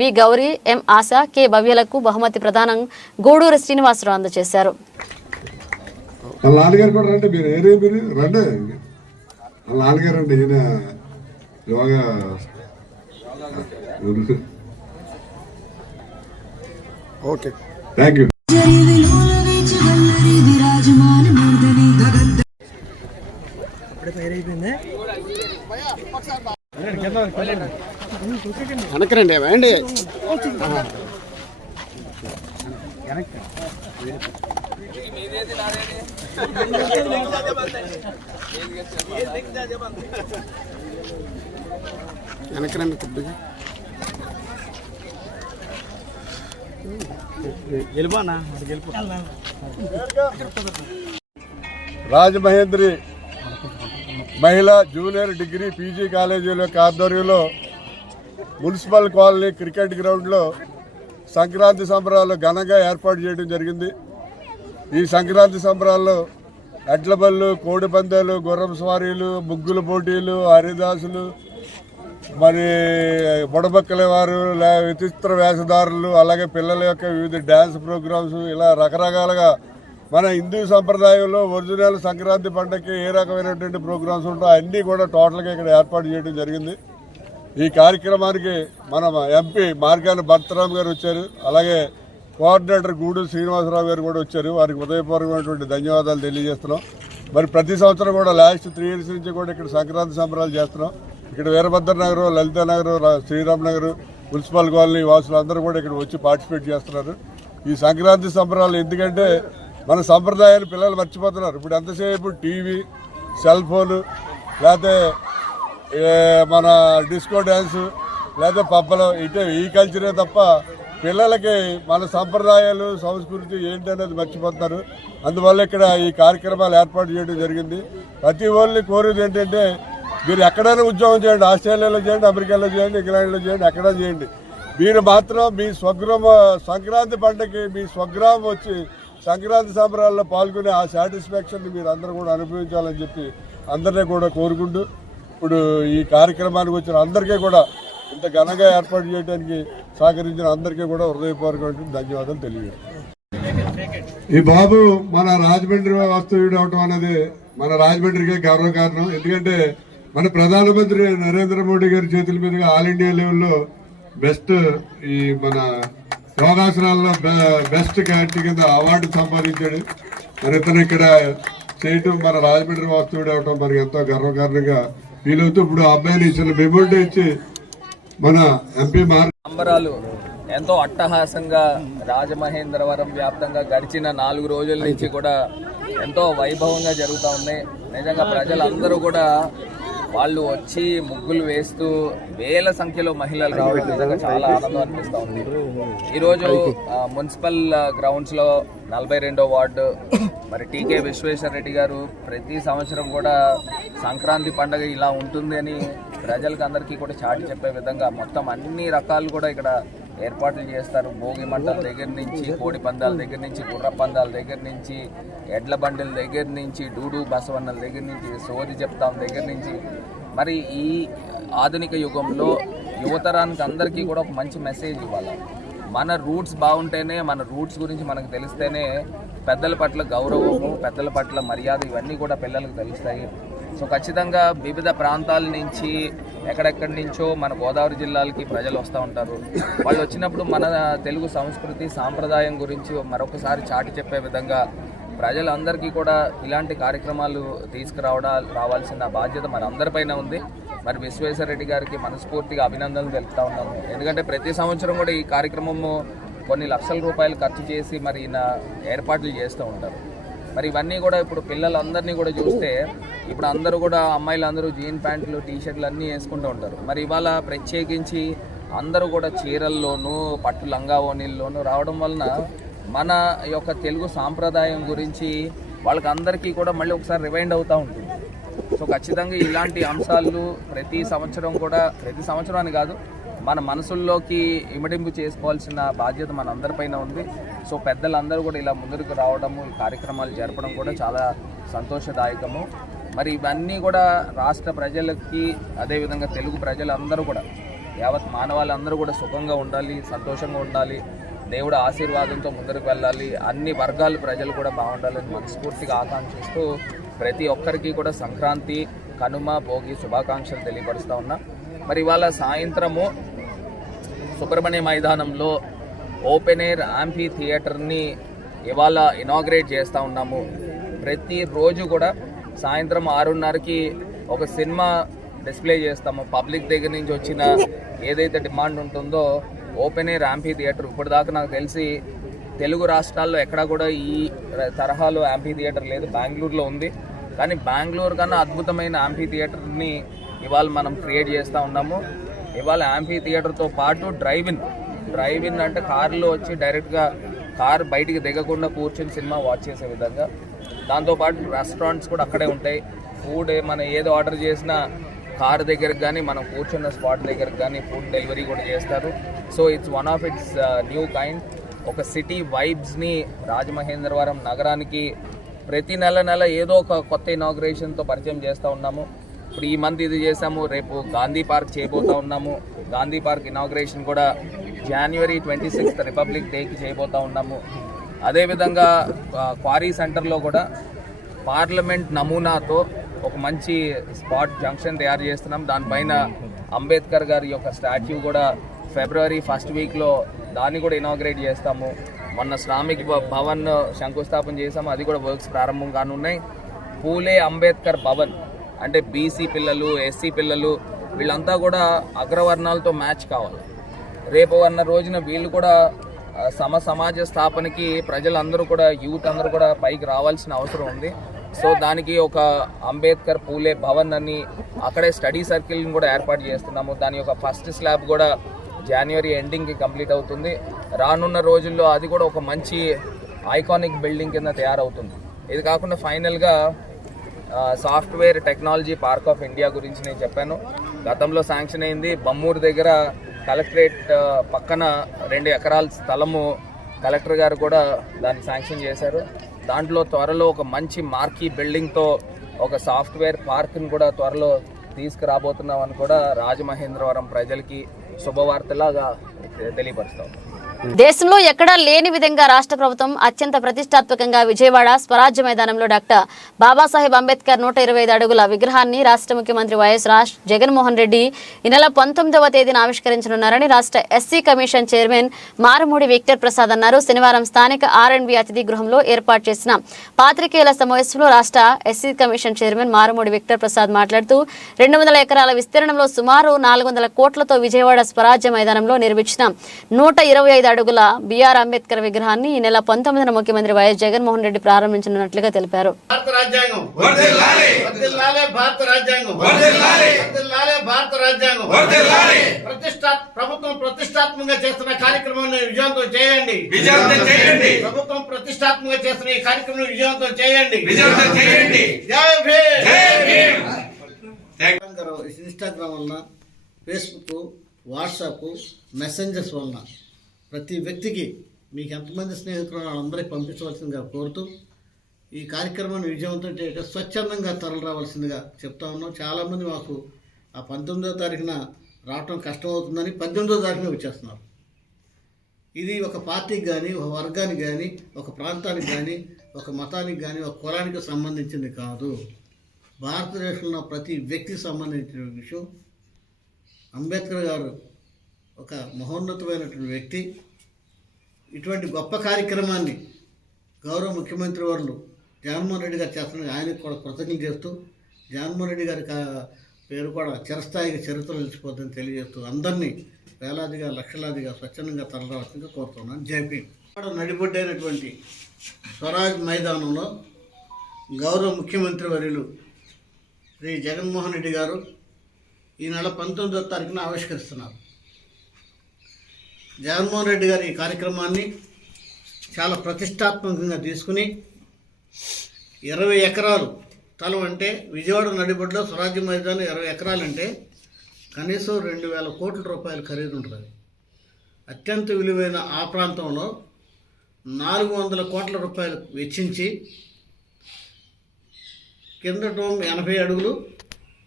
వి గౌరీ, ఎం ఆశ, కె భవ్యలకు బహుమతి ప్రదానం గూడూరు శ్రీనివాసరావు అందజేశారు. Okay, thank you. వెనకరండి వేయండి. వెనకరండి కొద్దిగా రాజమహేంద్రి మహిళా జూనియర్ డిగ్రీ పీజీ కాలేజీల యొక్క ఆధ్వర్యంలో మున్సిపల్ కాలనీ క్రికెట్ గ్రౌండ్లో సంక్రాంతి సంబరాలు ఘనంగా ఏర్పాటు చేయడం జరిగింది. ఈ సంక్రాంతి సంబరాల్లో ఎడ్ల బళ్ళు, కోడి పందాలు, గుర్రం స్వారీలు, ముగ్గుల పోటీలు, హరిదాసులు, మరి బుడబక్కల వారు, విచిత్ర వేషధారులు, అలాగే పిల్లల యొక్క వివిధ డ్యాన్స్ ప్రోగ్రామ్స్, ఇలా రకరకాలుగా మన హిందూ సంప్రదాయంలో ఒరిజినల్ సంక్రాంతి పండుగకి ఏ రకమైనటువంటి ప్రోగ్రామ్స్ ఉంటాయో అన్నీ కూడా టోటల్గా ఇక్కడ ఏర్పాటు చేయడం జరిగింది. ఈ కార్యక్రమానికి మన ఎంపీ మార్గాని భరతరామ్ గారు వచ్చారు, అలాగే కోఆర్డినేటర్ గూడూరు శ్రీనివాసరావు గారు కూడా వచ్చారు. వారికి హృదయపూర్వకమైనటువంటి ధన్యవాదాలు తెలియజేస్తున్నాం. మరి ప్రతి సంవత్సరం కూడా లాస్ట్ 3 years నుంచి కూడా ఇక్కడ సంక్రాంతి సంబరాలు చేస్తున్నాం. ఇక్కడ వీరభద్ర నగరు, లలిత నగరు, శ్రీరామ్ నగరు, మున్సిపల్ కాలనీ వాసులు అందరూ కూడా ఇక్కడ వచ్చి పార్టిసిపేట్ చేస్తున్నారు. ఈ సంక్రాంతి సంబరాలు ఎందుకంటే మన సంప్రదాయాన్ని పిల్లలు మర్చిపోతున్నారు. ఇప్పుడు ఎంతసేపు టీవీ, సెల్ ఫోను, లేకపోతే మన డిస్కో డ్యాన్సు, లేకపోతే పబ్బలు, ఇటే ఈ కల్చరే తప్ప పిల్లలకి మన సంప్రదాయాలు, సంస్కృతి ఏంటనేది మర్చిపోతున్నారు. అందువల్ల ఇక్కడ ఈ కార్యక్రమాలు ఏర్పాటు చేయడం జరిగింది. ప్రతి వాళ్ళని కోరేది ఏంటంటే మీరు ఎక్కడైనా ఉద్యోగం చేయండి, ఆస్ట్రేలియాలో చేయండి, అమెరికాలో చేయండి, ఇంగ్లాండ్లో చేయండి, ఎక్కడ చేయండి, మీరు మాత్రం మీ స్వగ్రామ సంక్రాంతి పండుగకి మీ స్వగ్రామం వచ్చి సంక్రాంతి సంబరాల్లో పాల్గొనే ఆ సాటిస్ఫాక్షన్ని మీరు అందరూ కూడా అనుభవించాలని చెప్పి అందరినీ కూడా కోరుకుంటూ ఇప్పుడు ఈ కార్యక్రమానికి వచ్చిన అందరికీ కూడా ఇంత ఘనంగా ఏర్పాటు చేయడానికి సహకరించిన అందరికీ కూడా హృదయపూర్వకమైన ధన్యవాదాలు తెలియజేస్తాను. ఈ బాబు మన రాజమండ్రి వాస్తవ్యుడు అవటం అనేది మన రాజమండ్రికే గర్వకారణం. ఎందుకంటే మన ప్రధానమంత్రి నరేంద్ర మోడీ గారి చేతుల మీదుగా ఆల్ ఇండియా లెవెల్లో బెస్ట్ ఈ మన యోగాసనాల్లో బెస్ట్ క్యాంటీ కింద అవార్డు సంపాదించాడు. మరి ఇతను ఇక్కడ చేయటం మన రాజమండ్రి వాస్తవుడు అవటం మనకి ఎంతో గర్వకారణంగా ఫీల్ అవుతూ ఇప్పుడు ఆ అబ్బాయిని ఇచ్చిన మెమోరీ ఇచ్చి మన ఎంపీ సంబరాలు ఎంతో అట్టహాసంగా రాజమహేంద్రవరం వ్యాప్తంగా గడిచిన 4 రోజుల నుంచి కూడా ఎంతో వైభవంగా జరుగుతూ ఉన్నాయి. నిజంగా ప్రజలందరూ కూడా వాళ్ళు వచ్చి ముగ్గులు వేస్తూ వేల సంఖ్యలో మహిళలు రావడం నిజంగా చాలా ఆనందం అనిపిస్తూ ఉంది. ఈరోజు మున్సిపల్ గ్రౌండ్స్ లో 42వ వార్డు మరి టీకే విశ్వేశ్వర రెడ్డి గారు ప్రతి సంవత్సరం కూడా సంక్రాంతి పండుగ ఇలా ఉంటుంది అని ప్రజలకు అందరికీ కూడా చాటి చెప్పే విధంగా మొత్తం అన్ని రకాలు కూడా ఇక్కడ ఏర్పాట్లు చేస్తారు. భోగి మంటల దగ్గర నుంచి, కోడి పందాల దగ్గర నుంచి, గుర్ర పందాల దగ్గర నుంచి, ఎడ్ల బండిల దగ్గర నుంచి, డూడు బసవన్నల దగ్గర నుంచి, సోది చెప్తాం దగ్గర నుంచి, మరి ఈ ఆధునిక యుగంలో యువతరానికి అందరికీ కూడా ఒక మంచి మెసేజ్ ఇవ్వాలి. మన రూట్స్ బాగుంటేనే, మన రూట్స్ గురించి మనకు తెలిస్తేనే పెద్దల పట్ల గౌరవము, పెద్దల పట్ల మర్యాద ఇవన్నీ కూడా పిల్లలకు తెలుస్తాయి. సో ఖచ్చితంగా వివిధ ప్రాంతాల నుంచి ఎక్కడెక్కడి నుంచో మన గోదావరి జిల్లాలకి ప్రజలు వస్తూ ఉంటారు. వాళ్ళు వచ్చినప్పుడు మన తెలుగు సంస్కృతి సాంప్రదాయం గురించి మరొకసారి చాటి చెప్పే విధంగా ప్రజలందరికీ కూడా ఇలాంటి కార్యక్రమాలు రావాల్సిన బాధ్యత మన అందరిపైన ఉంది. మరి విశ్వేశ్వర రెడ్డి గారికి మనస్ఫూర్తిగా అభినందనలు తెలుపుతా ఉన్నాము. ఎందుకంటే ప్రతి సంవత్సరం కూడా ఈ కార్యక్రమము కొన్ని లక్షల రూపాయలు ఖర్చు చేసి మరి ఈయన ఏర్పాట్లు చేస్తూ ఉంటారు. మరి ఇవన్నీ కూడా ఇప్పుడు పిల్లలందరినీ కూడా చూస్తే ఇప్పుడు అందరూ కూడా అమ్మాయిలు అందరూ జీన్ ప్యాంట్లు, టీషర్ట్లు అన్నీ వేసుకుంటూ ఉంటారు. మరి ఇవాళ ప్రత్యేకించి అందరూ కూడా చీరల్లోనూ పట్టు లంగా ఓణీల్లోనూ రావడం వలన మన యొక్క తెలుగు సాంప్రదాయం గురించి వాళ్ళకి అందరికీ కూడా మళ్ళీ ఒకసారి రివైండ్ అవుతూ ఉంటుంది. సో ఖచ్చితంగా ఇలాంటి అంశాలు ప్రతి సంవత్సరం అని కాదు, మన మనసుల్లోకి ఇమిడింపు చేసుకోవాల్సిన బాధ్యత మన అందరిపైన ఉంది. సో పెద్దలందరూ కూడా ఇలా ముందుకు రావడము, ఈ కార్యక్రమాలు జరపడం కూడా చాలా సంతోషదాయకము. మరి ఇవన్నీ కూడా రాష్ట్ర ప్రజలకి, అదేవిధంగా తెలుగు ప్రజలందరూ కూడా, యావత్ మానవాళ్ళందరూ కూడా సుఖంగా ఉండాలి, సంతోషంగా ఉండాలి, దేవుడు ఆశీర్వాదంతో ముందుకు వెళ్ళాలి, అన్ని వర్గాల ప్రజలు కూడా బాగుండాలని మనస్ఫూర్తిగా ఆకాంక్షిస్తూ ప్రతి ఒక్కరికి కూడా సంక్రాంతి, కనుమ, భోగి శుభాకాంక్షలు తెలియపరుస్తూ ఉన్నా. మరి ఇవాళ సాయంత్రము సుబ్రహ్మణ్య మైదానంలో ఓపెన్ ఎయిర్ యాంఫీ థియేటర్ని ఇవాళ ఇనాగ్రేట్ చేస్తూ ఉన్నాము. ప్రతిరోజు కూడా సాయంత్రం 6:30కి ఒక సినిమా డిస్ప్లే చేస్తాము. పబ్లిక్ దగ్గర నుంచి వచ్చిన ఏదైతే డిమాండ్ ఉంటుందో ఓపెన్ ఎయిర్ యాంఫీ థియేటర్ ఇప్పటిదాకా నాకు తెలిసి తెలుగు రాష్ట్రాల్లో ఎక్కడా కూడా ఈ తరహాలో యాంఫీ థియేటర్ లేదు. బెంగళూరులో ఉంది, కానీ బెంగళూరు కన్నా అద్భుతమైన యాంఫీ థియేటర్ని ఇవాళ మనం క్రియేట్ చేస్తూ ఉన్నాము. ఇవాళ యాంఫీ థియేటర్తో పాటు డ్రైవ్ ఇన్ అంటే కారులో వచ్చి డైరెక్ట్గా కారు బయటికి దిగకుండా కూర్చొని సినిమా వాచ్ చేసే విధంగా, దాంతోపాటు రెస్టారెంట్స్ కూడా అక్కడే ఉంటాయి. ఫుడ్ మనం ఏది ఆర్డర్ చేసినా కారు దగ్గరకు కానీ మనం కూర్చున్న స్పాట్ దగ్గరకు కానీ ఫుడ్ డెలివరీ కూడా చేస్తారు. So it's one of it's new kind. ఒక సిటీ వైబ్స్ని రాజమహేంద్రవరం నగరానికి ప్రతి నెల ఏదో ఒక కొత్త ఇనాగ్రేషన్తో పరిచయం చేస్తూ ఉన్నాము. ఇప్పుడు ఈ మంత్ ఇది చేసాము, రేపు గాంధీ పార్క్ చేయబోతూ ఉన్నాము. గాంధీ పార్క్ ఇనాగ్రేషన్ కూడా January 26th రిపబ్లిక్ డేకి చేయబోతూ ఉన్నాము. అదేవిధంగా క్వారీ సెంటర్లో కూడా పార్లమెంట్ నమూనాతో ఒక మంచి స్పాట్ జంక్షన్ తయారు చేస్తున్నాం. దానిపైన అంబేద్కర్ గారి యొక్క స్టాచ్యూ కూడా February 1st వీక్లో దాన్ని కూడా ఇనాగ్రేట్ చేస్తాము. మొన్న శ్రామిక్ భవన్ శంకుస్థాపన చేసాము, అది కూడా వర్క్స్ ప్రారంభం కానున్నాయి. పూలే అంబేద్కర్ భవన్ అంటే బీసీ పిల్లలు, ఎస్సీ పిల్లలు వీళ్ళంతా కూడా అగ్రవర్ణాలతో మ్యాచ్ కావాలి. రేపు అన్న రోజున వీళ్ళు కూడా సమాజ స్థాపనకి ప్రజలందరూ కూడా యూత్ అందరూ కూడా పైకి రావాల్సిన అవసరం ఉంది. సో దానికి ఒక అంబేద్కర్ పూలే భవన్ అని అక్కడే స్టడీ సర్కిల్ని కూడా ఏర్పాటు చేస్తున్నాము. దాని యొక్క ఫస్ట్ స్లాబ్ కూడా January ఎండింగ్కి కంప్లీట్ అవుతుంది. రానున్న రోజుల్లో అది కూడా ఒక మంచి ఐకానిక్ బిల్డింగ్ కింద తయారవుతుంది. ఇది కాకుండా ఫైనల్గా software technology park of India గురించి నేను చెప్పాను. గతంలో శాంక్షన్ అయింది. బమ్మూరు దగ్గర కలెక్టరేట్ పక్కన 2 ఎకరాల స్థలము కలెక్టర్ గారు కూడా దాన్ని శాంక్షన్ చేశారు. దాంట్లో త్వరలో ఒక మంచి మార్కీ బిల్డింగ్తో ఒక సాఫ్ట్వేర్ పార్క్ని కూడా త్వరలో తీసుకురాబోతున్నామని కూడా రాజమహేంద్రవరం ప్రజలకి శుభవార్తలాగా తెలియపరుస్తాం. దేశంలో ఎక్కడా లేని విధంగా రాష్ట్ర ప్రభుత్వం అత్యంత ప్రతిష్టాత్మకంగా విజయవాడ స్వరాజ్య మైదానంలో డాక్టర్ బాబాసాహెబ్ అంబేద్కర్ 125 అడుగుల విగ్రహాన్ని రాష్ట్ర ముఖ్యమంత్రి వైఎస్ జగన్మోహన్ రెడ్డి ఈ నెల 19వ తేదీన ఆవిష్కరించనున్నారని రాష్ట్ర SC commission chairman Marumudi Victor Prasad అన్నారు. శనివారం స్థానిక R&B అతిథి గృహంలో ఏర్పాటు చేసిన పాత్రికేయుల సమావేశంలో రాష్ట్ర SC commission chairman Marumudi Victor Prasad మాట్లాడుతూ 200 ఎకరాల విస్తీర్ణంలో సుమారు 400 కోట్లతో విజయవాడ స్వరాజ్య మైదానంలో నిర్మించిన 125 అడుగుల బిఆర్ అంబేద్కర్ విగ్రహాన్ని ఈ నెల 19న ముఖ్యమంత్రి వైఎస్ జగన్మోహన్ రెడ్డి ప్రారంభించనున్నట్లుగా తెలిపారు. ప్రభుత్వం ప్రతిష్టాత్మకంగా చేస్తున్న కార్యక్రమాన్ని విజయవంతం చేయండి. ప్రభుత్వం ప్రతిష్టాత్మకంగా చేస్తున్న ఈ కార్యక్రమం విజయవంతం చేయండి. జై భీమ్. ఇన్స్టాగ్రామ్ వలన, ఫేస్బుక్, వాట్సాప్, మెసెంజర్స్ వలన ప్రతి వ్యక్తికి మీకు ఎంతమంది స్నేహితులు వాళ్ళందరికీ పంపించవలసిందిగా కోరుతూ ఈ కార్యక్రమాన్ని విజయవంతం చేయడం స్వచ్ఛందంగా తరలి రావాల్సిందిగా చెప్తా ఉన్నాం. చాలామంది మాకు ఆ 19వ తారీఖున రావటం కష్టమవుతుందని 18వ తారీఖున వచ్చేస్తున్నారు. ఇది ఒక పార్టీకి కానీ, ఒక వర్గానికి కానీ, ఒక ప్రాంతానికి కానీ, ఒక మతానికి కానీ, ఒక కులానికి సంబంధించింది కాదు. భారతదేశంలో ప్రతి వ్యక్తికి సంబంధించిన విషయం. అంబేద్కర్ గారు ఒక మహోన్నతమైనటువంటి వ్యక్తి. ఇటువంటి గొప్ప కార్యక్రమాన్ని గౌరవ ముఖ్యమంత్రి వర్యులు జగన్మోహన్ రెడ్డి గారు చేస్తున్న ఆయనకు కూడా కృతజ్ఞతలు చేస్తూ, జగన్మోహన్ రెడ్డి గారి పేరు కూడా చిరస్థాయిగా చరిత్రలో నిలిచిపోతుందని తెలియజేస్తూ అందరినీ వేలాదిగా లక్షలాదిగా స్వచ్ఛందంగా తరలిరావాల్సిందిగా కోరుతున్నాను. జైపీ నడిబొడ్డైనటువంటి స్వరాజ్ మైదానంలో గౌరవ ముఖ్యమంత్రి వర్యులు శ్రీ జగన్మోహన్ రెడ్డి గారు ఈ నెల 19వ తారీఖున ఆవిష్కరిస్తున్నారు. జగన్మోహన్ రెడ్డి గారు ఈ కార్యక్రమాన్ని చాలా ప్రతిష్టాత్మకంగా తీసుకుని 20 ఎకరాలు స్థలం అంటే విజయవాడ నడిబొడ్లో స్వరాజ్య మైదానం 20 ఎకరాలు అంటే కనీసం 2,000 కోట్ల రూపాయలు ఖరీదు ఉంటుంది. అత్యంత విలువైన ఆ ప్రాంతంలో 400 కోట్ల రూపాయలు వెచ్చించి కింద 80 అడుగులు,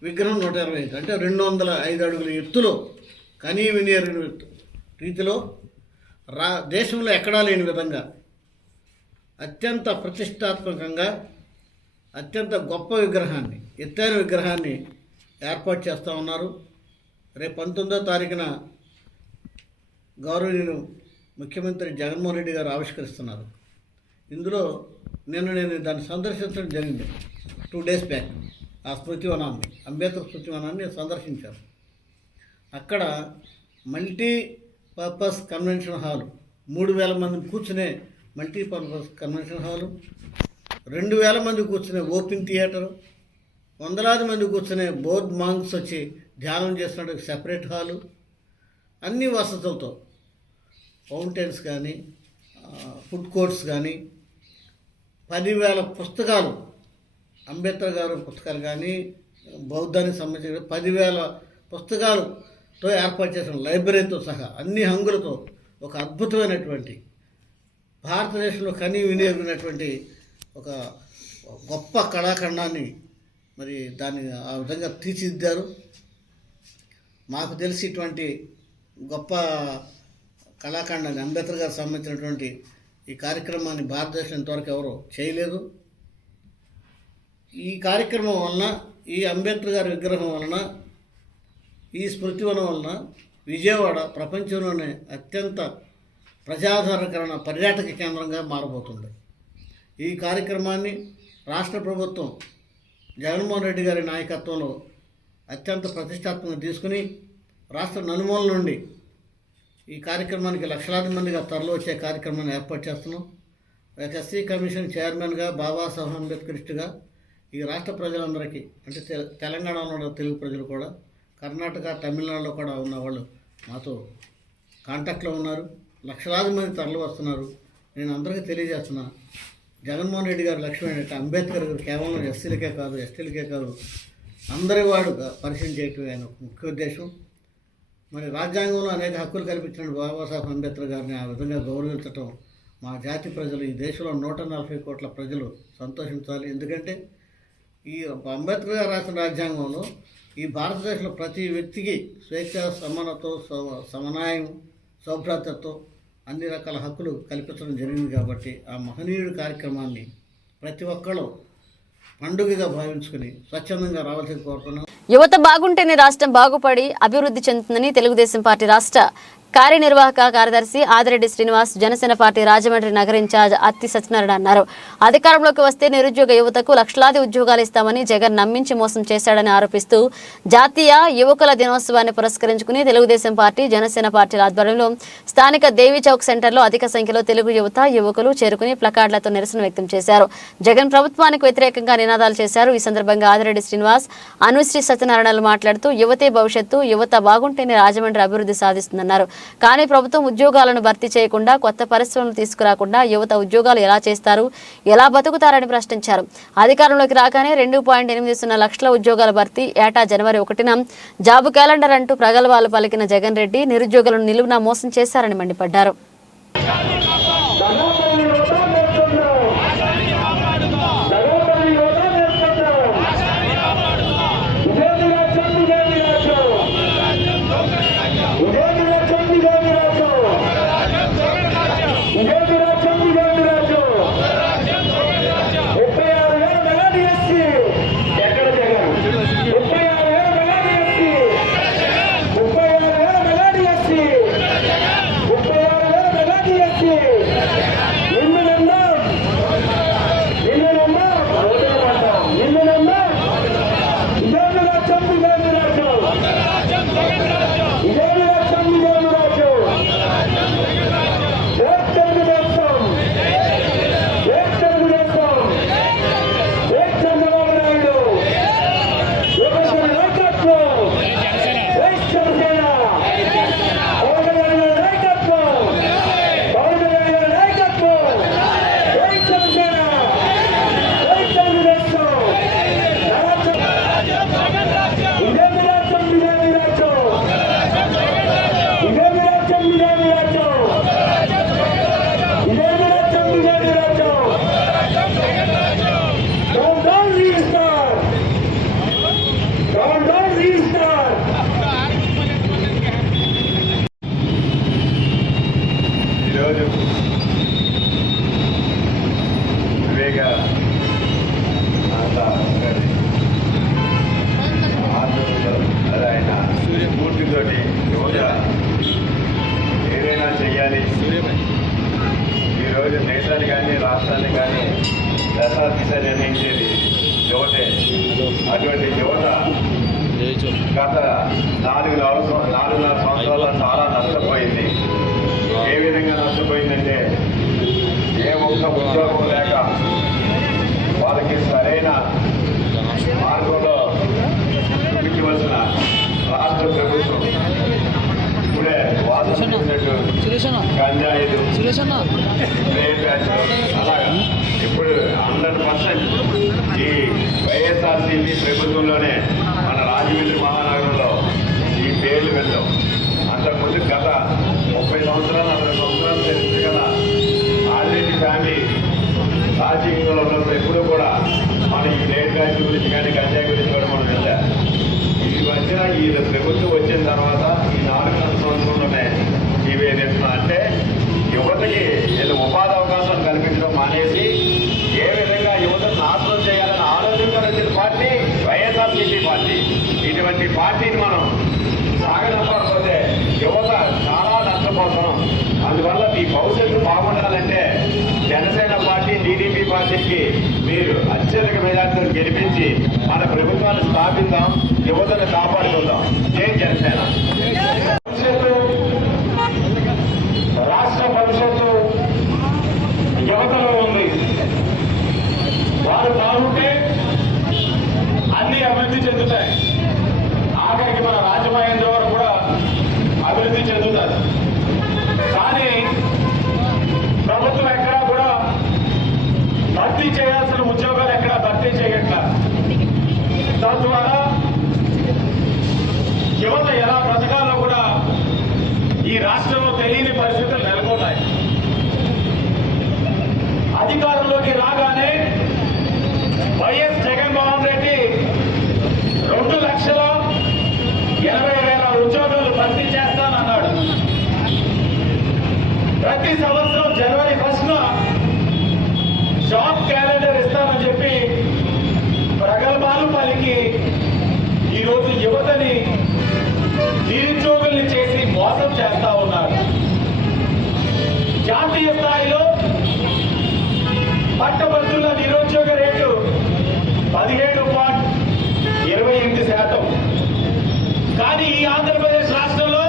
విగ్రహం 125 అంటే 205 అడుగుల ఎత్తులో కనీవినియర్ రీతిలో దేశంలో ఎక్కడా లేని విధంగా అత్యంత ప్రతిష్టాత్మకంగా అత్యంత గొప్ప విగ్రహాన్ని, ఎత్తైన విగ్రహాన్ని ఏర్పాటు చేస్తూ ఉన్నారు. రేపు 19వ తారీఖున గౌరవనీయులు ముఖ్యమంత్రి జగన్మోహన్ రెడ్డి గారు ఆవిష్కరిస్తున్నారు. ఇందులో నేను దాన్ని సందర్శించడం జరిగింది 2 days బ్యాక్. ఆ స్మృతివనాన్ని, అంబేద్కర్ స్మృతివనాన్ని సందర్శించారు. అక్కడ మల్టీ పర్పస్ కన్వెన్షన్ హాల్ 3,000 మంది కూర్చునే మల్టీపర్పస్ కన్వెన్షన్ హాలు, 2000 మంది కూర్చునే ఓపెన్ థియేటరు, వందలాది మంది కూర్చునే బోర్డ్ మాంగ్స్ వచ్చి ధ్యానం చేస్తున్నట్టు సెపరేట్ హాలు, అన్ని వసతులతో ఫౌంటైన్స్ కానీ ఫుడ్ కోర్ట్స్ కానీ 10,000 పుస్తకాలు, అంబేద్కర్ గారు పుస్తకాలు కానీ బౌద్ధానికి సంబంధించిన 10,000 పుస్తకాలతో ఏర్పాటు చేసిన లైబ్రరీతో సహా అన్ని హంగులతో ఒక అద్భుతమైనటువంటి భారతదేశంలో కని వినియోగినటువంటి ఒక గొప్ప కళాఖండాన్ని మరి దాన్ని ఆ విధంగా తీర్చిదిద్దారు. మాకు తెలిసి ఇటువంటి గొప్ప కళాఖండాన్ని అంబేద్కర్ గారికి సంబంధించినటువంటి ఈ కార్యక్రమాన్ని భారతదేశం ఇంతవరకు ఎవరు చేయలేదు. ఈ కార్యక్రమం వలన, ఈ అంబేద్కర్ గారి విగ్రహం వలన, ఈ స్మృతివనం వలన విజయవాడ ప్రపంచంలోనే అత్యంత ప్రజాదరణకరణ పర్యాటక కేంద్రంగా మారబోతుంది. ఈ కార్యక్రమాన్ని రాష్ట్ర ప్రభుత్వం జగన్మోహన్ రెడ్డి గారి నాయకత్వంలో అత్యంత ప్రతిష్టాత్మకంగా తీసుకుని రాష్ట్ర నలుమూల నుండి ఈ కార్యక్రమానికి లక్షలాది మందిగా తరలి వచ్చే కార్యక్రమాన్ని ఏర్పాటు చేస్తున్నాం. ఎస్సీ కమిషన్ చైర్మన్గా, బాబాసాహెబ్ అంబేద్కరిస్టుగా ఈ రాష్ట్ర ప్రజలందరికీ, అంటే తెలంగాణలో ఉన్న తెలుగు ప్రజలు కూడా, కర్ణాటక, తమిళనాడులో కూడా ఉన్న వాళ్ళు మాతో కాంటాక్ట్లో ఉన్నారు. లక్షలాది మంది తరలి వస్తున్నారు. నేను అందరికీ తెలియజేస్తున్నా, జగన్మోహన్ రెడ్డి గారి లక్ష్యం ఏంటంటే అంబేద్కర్ గారు కేవలం ఎస్సీలకే కాదు, ఎస్టీలకే కాదు, అందరి వాడుగా పరిచయం చేయటమే ఆయన ముఖ్య ఉద్దేశం. మరి రాజ్యాంగంలో అనేక హక్కులు కల్పించిన బాబాసాహెబ్ అంబేద్కర్ గారిని ఆ విధంగా గౌరవించటం మా జాతి ప్రజలు, ఈ దేశంలో 140 కోట్ల ప్రజలు సంతోషించాలి. ఎందుకంటే ఈ అంబేద్కర్ గారు రాసిన రాజ్యాంగంలో ఈ భారతదేశంలో ప్రతి వ్యక్తికి స్వేచ్ఛ, సమానత్వం, సమన్వయం, సౌభ్రాతత్వం అన్ని రకాల హక్కులు కల్పించడం జరిగింది. కాబట్టి ఆ మహనీయుడి కార్యక్రమాన్ని ప్రతి ఒక్కళ్ళు పండుగగా భావించుకుని స్వచ్ఛందంగా రావాల్సి కోరుతున్నాం. యువత బాగుంటేనే రాష్ట్రం బాగుపడి అభివృద్ధి చెందుతుందని తెలుగుదేశం పార్టీ రాష్ట్ర కార్యనిర్వాహక కార్యదర్శి ఆదిరెడ్డి శ్రీనివాస్, జనసేన పార్టీ రాజమండ్రి నగర ఇన్ఛార్జ్ అత్తి సత్యనారాయణ అన్నారు. అధికారంలోకి వస్తే నిరుద్యోగ యువతకు లక్షలాది ఉద్యోగాలు ఇస్తామని జగన్ నమ్మించి మోసం చేశాడని ఆరోపిస్తూ జాతీయ యువకుల దినోత్సవాన్ని పురస్కరించుకుని తెలుగుదేశం పార్టీ, జనసేన పార్టీల ఆధ్వర్యంలో స్థానిక దేవి చౌక్ సెంటర్లో అధిక సంఖ్యలో తెలుగు యువత, యువకులు చేరుకుని ప్లకార్డులతో నిరసన వ్యక్తం చేశారు. జగన్ ప్రభుత్వానికి వ్యతిరేకంగా నినాదాలు చేశారు. ఈ సందర్భంగా ఆదిరెడ్డి శ్రీనివాస్, అనుశ్రీ సత్యనారాయణలు మాట్లాడుతూ యువతే భవిష్యత్తు, యువత బాగుంటేనే రాజమండ్రి అభివృద్ధి సాధిస్తుందన్నారు. కానీ ప్రభుత్వం ఉద్యోగాలను భర్తీ చేయకుండా, కొత్త పరిశ్రమలు తీసుకురాకుండా యువత ఉద్యోగాలు ఎలా చేస్తారు, ఎలా బతుకుతారని ప్రశ్నించారు. అధికారంలోకి రాగానే 2.80 లక్షల ఉద్యోగాల భర్తీ, ఏటా జనవరి 1న జాబు క్యాలెండర్ అంటూ ప్రగల్భాలు పలికిన జగన్ రెడ్డి నిరుద్యోగులను నిలువునా మోసం చేశారని మండిపడ్డారు. ఈరోజు దేశాన్ని కానీ రాష్ట్రాన్ని కానీ దశాదిశ నిర్ణయించేది యువతే. అటువంటి యువత గత 4.5 సంవత్సరాల్లో చాలా నష్టపోయింది. ఏ విధంగా నష్టపోయిందంటే ఏ ఉద్యోగం లేక వాళ్ళకి సరైన మార్గంలో చూపించవలసిన రాష్ట్ర ప్రభుత్వం ఇప్పుడే గంజాయిలు అలాగా ఇప్పుడు 100% ఈ వైఎస్ఆర్సీపీ ప్రభుత్వంలోనే మన రాజమండ్రి మహానగరంలో ఈ పేర్లు వెళ్తాం. అంతకుముందు గత 30 సంవత్సరాలు 40 సంవత్సరాలు తెలిసి కదా ఆల్రెడీ ఫ్యామిలీ రాజకీయంలో ఉన్నప్పుడు ఎప్పుడూ కూడా మన ఈ రేట్ రాజు గురించి కానీ గంజాయి గురించి కూడా మనం వెళ్ళా. ఈ మధ్యన ఈ ప్రభుత్వం వచ్చిన తర్వాత ఈ 4 సంవత్సరంలోనే ఇవి ఏదైనా అంటే యువతకి ఏదో ఉపాధి అవకాశాలు కల్పించడం మానేసి ఏ విధంగా యువతను నాశనం చేయాలని ఆలోచించిన పార్టీ వైఎస్ఆర్సీపీ పార్టీ. ఇటువంటి పార్టీని మనం సాగనప్పకపోతే యువత చాలా నష్టపోతున్నాం. అందువల్ల మీ భవిష్యత్తు బాగుండాలంటే జనసేన పార్టీ టీడీపీ పార్టీకి మీరు అత్యధిక మెజార్టీతో గెలిపించి మన ప్రభుత్వాన్ని స్థాపిద్దాం, యువతను కాపాడుకుందాం. జై జనసేన. రాష్ట్ర భవిష్యత్తు యువతలో ఉంది. వారు బాగుంటే అన్ని అభివృద్ధి చెందుతాయి. ఆఖరికి మన రాజమహేంద్రవరం కూడా అభివృద్ధి చెందుతుంది. కానీ ప్రభుత్వం ఎక్కడా కూడా భర్తీ చేయాల్సిన ఉద్యోగాలు ఎక్కడా భర్తీ చేయట్ల. తద్వారా యువత ఎలా బ్రతకాలో కూడా ఈ రాష్ట్రంలో తెలియని పరిస్థితులు నెలకొన్నాయి. అధికారంలోకి రాగానే వైఎస్ జగన్మోహన్ రెడ్డి 2,80,000 ఉద్యోగాలు భర్తీ చేస్తానన్నాడు. ప్రతి సంవత్సరం జనవరి 1న జాబ్ క్యాలెండర్ ఇస్తానని చెప్పి ప్రగల్భాలు పలికి ఈరోజు యువతని నిరుద్యోగుల్ని చేసి మోసం చేస్తా ఉన్నారు. జాతీయ స్థాయిలో పట్టభద్రుల నిరుద్యోగ రేటు 17.28%. కానీ ఈ ఆంధ్రప్రదేశ్ రాష్ట్రంలో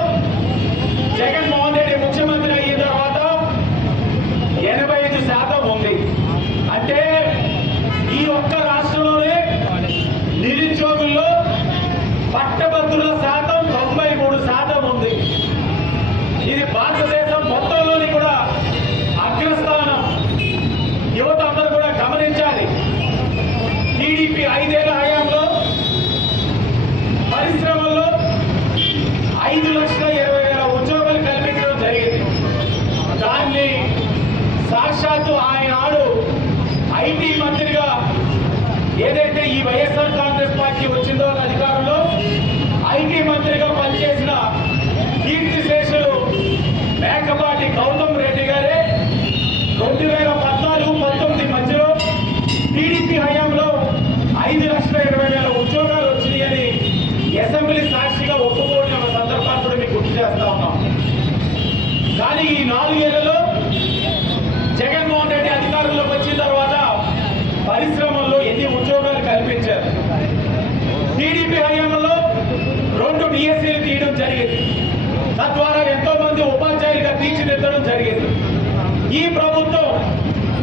జగన్మోహన్ రెడ్డి ముఖ్యమంత్రి అయిన తర్వాత 85% ఉంది. అంటే ఈ ఒక్క రాష్ట్రంలోనే నిరుద్యోగుల్లో పట్టభద్రుల శాతం 93% ఉంది. ఇది భారతదేశం మొత్తంలోని కూడా అగ్రస్థానం. యువత అందరూ కూడా గమనించాలి. టీడీపీ 5 ఏళ్ల హయాంలో పరిశ్రమల్లో 5,20,000 ఉద్యోగాలు కల్పించడం జరిగింది. దాన్ని సాక్షాత్తు ఆయనాడు ఐటీ మంత్రిగా ఏదైతే ఈ వైఎస్ఆర్ కాంగ్రెస్ పార్టీ వచ్చిందో అధికారంలో ఐటీ మంత్రిగా పనిచేసిన కీర్తిశేషులు మేకపాటి గౌతమ్ రెడ్డి గారే 2014-19 మధ్యలో టీడీపీ హయాంలో 5,20,000 ఉద్యోగాలు వచ్చినాయని అసెంబ్లీ సాక్షిగా ఒప్పుకోని ఒక సందర్భాన్ని కూడా మీకు గుర్తు చేస్తా ఉన్నాం. కానీ ఈ 4 ఏళ్లలో జగన్మోహన్ రెడ్డి అధికారంలోకి వచ్చిన తర్వాత పరిశ్రమల్లో ఎన్ని ఉద్యోగాలు కల్పించారు? టీడీపీ హయాంలో 2 డిఎస్సీలు తీయడం జరిగింది. తద్వారా ఎంతో మంది ఉపాధ్యాయులుగా తీర్చిదిద్దడం జరిగింది. ఈ ప్రభుత్వం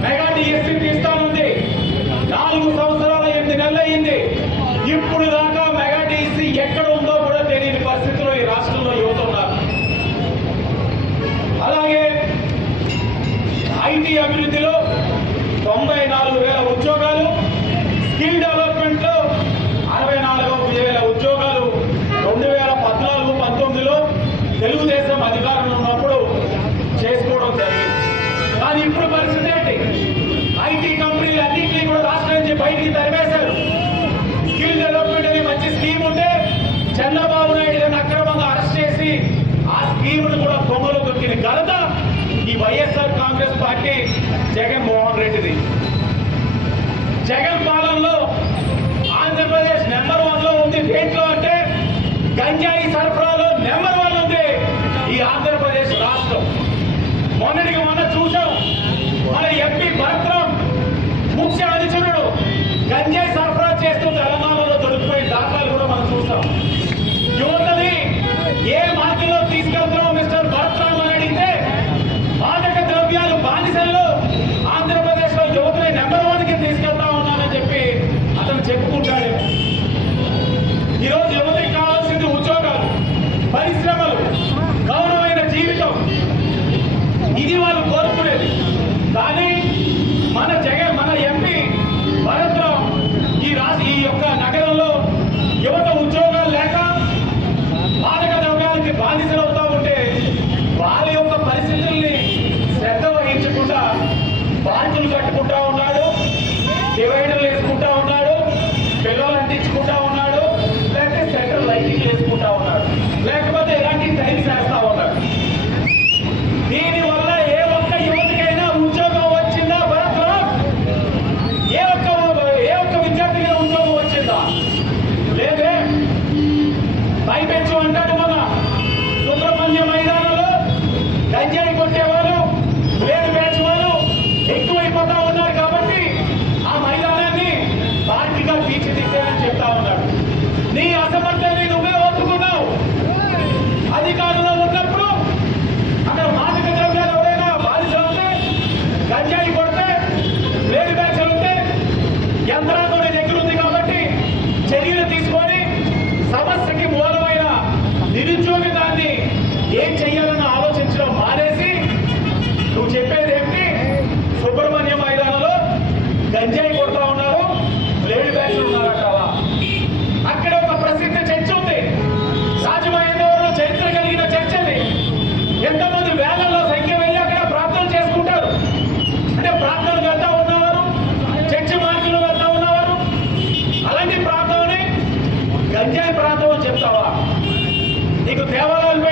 మెగా డిఎస్సీ తీస్తానుంది. 4 సంవత్సరాల 8 నెలలు అయింది. ఇప్పుడు దాకా మెగా డిఎస్సీ ఎక్కడ ఉందో కూడా తెలియని పరిస్థితిలో ఈ రాష్ట్రంలో యువత ఉన్నారు. అలాగే ఐటీ అభివృద్ధిలో 94,000 ఉద్యోగాలు, స్కిల్ డెవలప్మెంట్ లో 64,000 ఉద్యోగాలు 2014-19లో తెలుగుదేశం అధికారంలో ఉన్నప్పుడు చేసుకోవడం జరిగింది. కానీ ఇప్పుడు పరిస్థితి ఏంటి? ఐటీ కంపెనీలు అన్నింటినీ కూడా రాష్ట్రం నుంచి బయటికి తరిమేశారు. స్కిల్ డెవలప్మెంట్ అనే మంచి స్కీమ్ ఉంటే చంద్రబాబు నాయుడు గారిని అక్రమంగా అరెస్ట్ చేసి ఆ స్కీమును కూడా కొమ్మలు దొక్కిన ఘనత ఈ వైఎస్ఆర్ కాంగ్రెస్ పార్టీ జగన్మోహన్ రెడ్డిది. జగన్ పాలనలో ఆంధ్రప్రదేశ్ నెంబర్ 1లో ఉంది. దేంట్లో అంటే గంజాయి సరఫరాలో నెంబర్ 1 ఉంది ఈ ఆంధ్రప్రదేశ్ రాష్ట్రం. మొన్నటికి మొన్న చూసాం, మన ఎంపీ భరత్రాం ముఖ్య అనుచరుడు గంజాయి సరఫరా చేస్తూ తెలంగాణలో దొరికిపోయిన దాఖలాలు కూడా మనం చూసాం. యువతని ఏ మార్గంలో తీసుకెళ్తున్నాం మిస్టర్ భరత్రాం అని అడిగితే మాదక ద్రవ్యాలు బానిసల్లో ఆంధ్రప్రదేశ్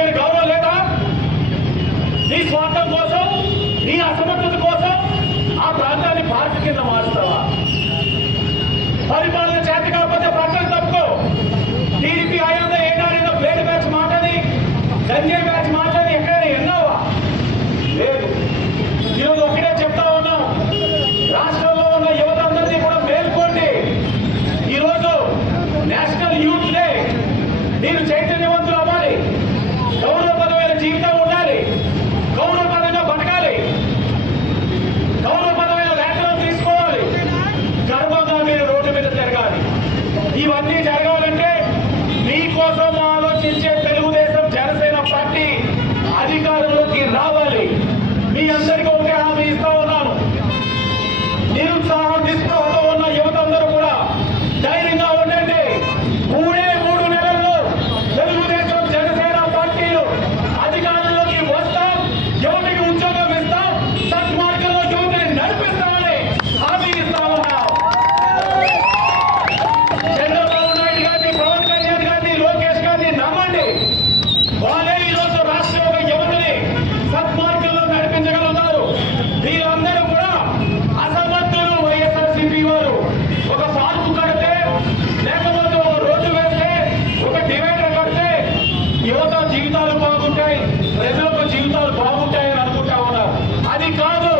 పైన గౌరవం లేదా? నీ స్వార్థం కోసం, నీ అసమర్థత కోసం ఆ ప్రాంతాన్ని పార్క్ కింద మారుస్తావా? పరిపాలన చేత కాకపోతే ప్రజలు తప్పుకో. టీడీపీ హయాంలో ఏడారైనా ప్లేట్ బ్యాచ్ మాటని, గంజాయి బ్యాచ్ మాటని ఎక్కడైనా ఎన్నావా? లేదు. ఈరోజు ఒకటే చెప్తా ఉన్నాం, రాష్ట్రంలో ఉన్న యువత అందరినీ కూడా మేల్కోండి. ఈరోజు నేషనల్ యూత్ డే. మీరు చైతన్యవంతులు అవ్వాలి, గౌరవప్రదమైన జీవితం ఉండాలి, గౌరవప్రదంగా బతకాలి, గౌరవప్రదమైన వేతనం తీసుకోవాలి, గర్వంగా మీరు రోడ్డు మీద తిరగాలి. ఇవన్నీ జరగాలంటే మీకోసం ఆలోచించే తెలుగుదేశం జనసేన పార్టీ అధికారంలోకి రావాలి. మీ అందరికీ ఒకటే హామీ ఇస్తా ఉన్నాను, నిరుత్సాహం నిస్పృహతో ఉన్న యువత అందరూ కూడా ధైర్యంగా ఉండండి. 3 నెలల్లో తెలుగుదేశం జనసేన పార్టీలు అధికారంలోకి వస్తాం, యువతకి ఉద్యోగం ఇస్తాం, సన్మార్గంలో యువతని నడిపిస్తామని హామీ ఇస్తా ఉన్నాం. చంద్రబాబు నాయుడు గారిని, పవన్ కళ్యాణ్ గారిని, లోకేష్ గారిని నమ్మండి. వాళ్ళే ఈరోజు రాష్ట్ర యువతని సన్మార్గంలో నడిపించగలుగుతారు. వీరందరూ కూడా అసమర్థులు. వైఎస్ఆర్సీపీ వారు ఒక పార్కు కడితే, లేకపోతే ఒక రోడ్డు వేస్తే, ఒక డివైడర్ కడితే యువత జీవితాలు బాగుంటాయి, ప్రజలకు జీవితాలు బాగుంటాయని అనుకుంటా ఉన్నారు. అది కాదు.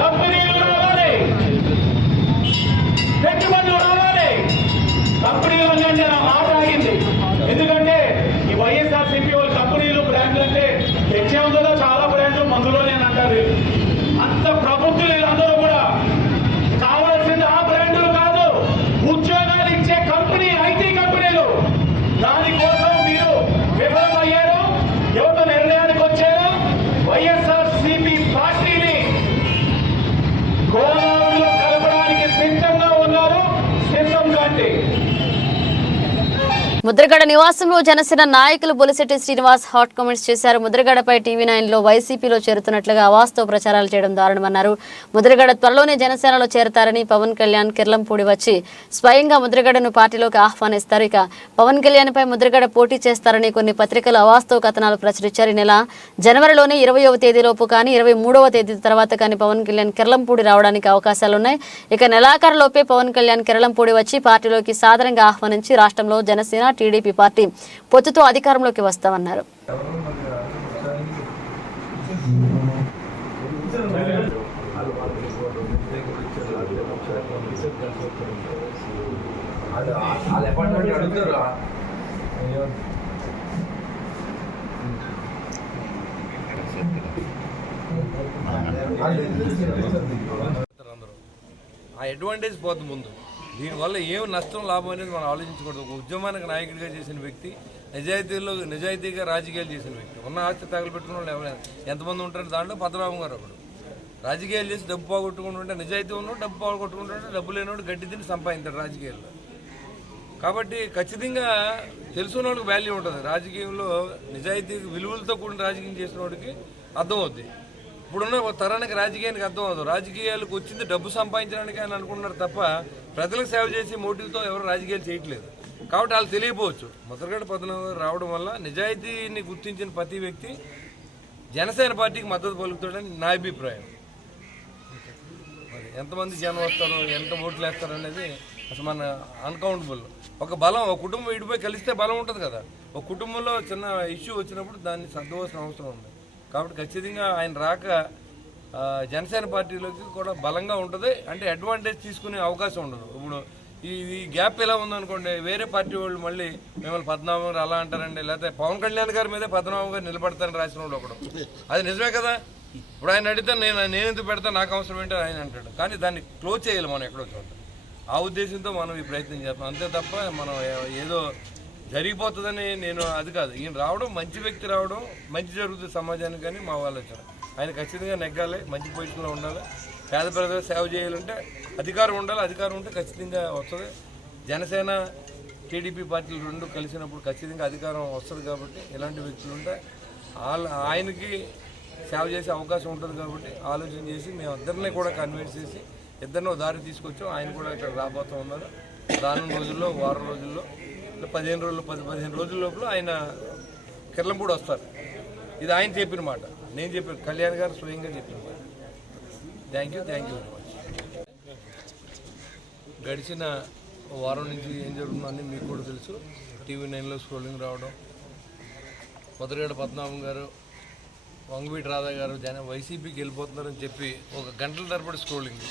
కంపెనీలు రావాలి, పెట్టుబడులు రావాలి. కంపెనీలు అంటే నా మాట ఆగింది. ఎందుకంటే ఈ వైఎస్ఆర్సీపీ వాళ్ళు కంపెనీలు, బ్రాండ్లు అంటే తెచ్చే ఉందో చాలా బ్రాండ్లు మందులోనే అంటారు. అంత ప్రబుద్ధులు వీళ్ళందరూ కూడా. కావాల్సింది ఆ బ్రాండ్లు కాదు, ఉద్యోగాలు ఇచ్చే కంపెనీ, ఐటీ కంపెనీలు. దానికోసం మీరు విఫలమయ్యారు, యువత నిర్ణయానికి వచ్చారు. వైఎస్ఆర్సీపీ పార్టీని గోదావరిలో కలపడానికి సిద్ధంగా ఉన్నారు. సిద్ధం కాండి. ముద్రగడ నివాసంలో జనసేన నాయకులు బొలిశెట్టి శ్రీనివాస్ హాట్ కామెంట్స్ చేశారు. ముద్రగడపై టీవీ9లో వైసీపీలో చేరుతున్నట్లుగా అవాస్తవ ప్రచారాలు చేయడం దారుణమన్నారు. ముద్రగడ త్వరలోనే జనసేనలో చేరతారని పవన్ కళ్యాణ్ కిర్లంపూడి వచ్చి స్వయంగా ముద్రగడను పార్టీలోకి ఆహ్వానిస్తారు. ఇక పవన్ కళ్యాణ్ పై ముద్రగడ పోటీ చేస్తారని కొన్ని పత్రికలు అవాస్తవ కథనాలు ప్రచురించారు. ఈ నెల జనవరిలోనే 20వ తేదీలోపు కానీ 23వ తేదీ తర్వాత కానీ పవన్ కళ్యాణ్ కిర్లంపూడి రావడానికి అవకాశాలున్నాయి. ఇక నెలాఖరులోపే పవన్ కళ్యాణ్ కిర్లంపూడి వచ్చి పార్టీలోకి సాదరంగా ఆహ్వానించి రాష్ట్రంలో జనసేన టీడీపీ పార్టీ పొత్తుతో అధికారంలోకి వస్తామన్నారు. ఆ అడ్వాంటేజ్ పోతుంది ముందు. దీనివల్ల ఏం నష్టం లాభం అనేది మనం ఆలోచించకూడదు. ఒక ఉద్యమానికి నాయకుడిగా చేసిన వ్యక్తి, నిజాయితీగా రాజకీయాలు చేసిన వ్యక్తి, ఉన్న ఆస్తి తగలబెట్టుకున్న వాళ్ళు ఎవరైనా ఎంతమంది ఉంటారు? దాంట్లో పద్మనాభం గారు ఒకడు. రాజకీయాలు చేసి డబ్బు పోగొట్టుకుంటుంటే, నిజాయితీ ఉన్నోడు డబ్బు పోగొట్టుకుంటుంటే, డబ్బు లేనివాడు గడ్డి తిని సంపాదించాడు రాజకీయాల్లో. కాబట్టి ఖచ్చితంగా తెలుసున్న వాడికి వాల్యూ ఉంటుంది. రాజకీయంలో నిజాయితీ విలువలతో కూడిన రాజకీయం చేసిన వాడికి అర్థమవుద్ది. ఇప్పుడున్న తరానికి రాజకీయానికి అర్థం అవుతుంది. రాజకీయాలకు వచ్చింది డబ్బు సంపాదించడానికి అని అనుకుంటున్నారు తప్ప ప్రజలకు సేవ చేసే మోటివ్తో ఎవరు రాజకీయాలు చేయట్లేదు. కాబట్టి వాళ్ళు తెలియపోవచ్చు. ముద్రగడ పద్మనాభం గారు రావడం వల్ల నిజాయితీని గుర్తించిన ప్రతి వ్యక్తి జనసేన పార్టీకి మద్దతు పలుకుతాడని నా అభిప్రాయం. మరి ఎంతమంది జనం వస్తారో, ఎంత ఓట్లు వేస్తారో అనేది అసలు మన అన్కౌంటబుల్. ఒక బలం, ఒక కుటుంబం విడిపోయి కలిస్తే బలం ఉంటుంది కదా. ఒక కుటుంబంలో చిన్న ఇష్యూ వచ్చినప్పుడు దాన్ని సర్దవలసిన అవసరం ఉంది. కాబట్టి ఖచ్చితంగా ఆయన రాక జనసేన పార్టీలోకి కూడా బలంగా ఉంటుంది. అంటే అడ్వాంటేజ్ తీసుకునే అవకాశం ఉండదు. ఇప్పుడు ఈ గ్యాప్ ఎలా ఉందనుకోండి, వేరే పార్టీ వాళ్ళు మళ్ళీ మిమ్మల్ని పద్మనాభం గారు అలా అంటారండి, లేకపోతే పవన్ కళ్యాణ్ గారి మీదే పద్మనాభం గారు నిలబడతారని రాసిన వాళ్ళు ఒకడు. అది నిజమే కదా. ఇప్పుడు ఆయన అడిగితే నేను ఎందుకు పెడతాను, నాకు అవసరం ఏంటో ఆయన అంటాడు. కానీ దాన్ని క్లోజ్ చేయాలి మనం ఎక్కడో చోట. ఆ ఉద్దేశంతో మనం ఈ ప్రయత్నం చేస్తాం. అంతే తప్ప మనం ఏదో జరిగిపోతుందని అది కాదు. ఈయన రావడం, మంచి వ్యక్తి రావడం, మంచి జరుగుతుంది సమాజానికి. కానీ మా వాళ్ళు వచ్చారు, ఆయన ఖచ్చితంగా నెగ్గాలి, మంచి పొజిషన్లో ఉండాలి, పేద ప్రజలు సేవ చేయాలంటే అధికారం ఉండాలి. అధికారం ఉంటే ఖచ్చితంగా వస్తుంది. జనసేన టీడీపీ పార్టీలు రెండు కలిసినప్పుడు ఖచ్చితంగా అధికారం వస్తుంది. కాబట్టి ఇలాంటి వ్యక్తులు ఉంటే ఆయనకి సేవ చేసే అవకాశం ఉంటుంది. కాబట్టి ఆలోచన చేసి మేము ఇద్దరిని కూడా కన్విన్స్ చేసి ఇద్దరినో దారి తీసుకొచ్చాం. ఆయన కూడా ఇక్కడ రాబోతూ ఉన్నారు. రానున్న రోజుల్లో, వారం రోజుల్లో, 15 రోజుల లోపల ఆయన కిర్లంపూడి వస్తారు. ఇది ఆయన చెప్పిన మాట, నేను చెప్పిన కళ్యాణ్ గారు స్వయంగా చెప్పిన మాట. Thank you very much. గడిచిన వారం నుంచి ఏం జరుగుతుందని మీకు కూడా తెలుసు. టీవీ 9లో స్క్రోలింగ్ రావడం, పొదరగడ పద్మనాభం గారు, వంగవీటి రాధా గారు వైసీపీకి వెళ్ళిపోతున్నారని చెప్పి ఒక గంటల తరబడి స్క్రోలింగ్.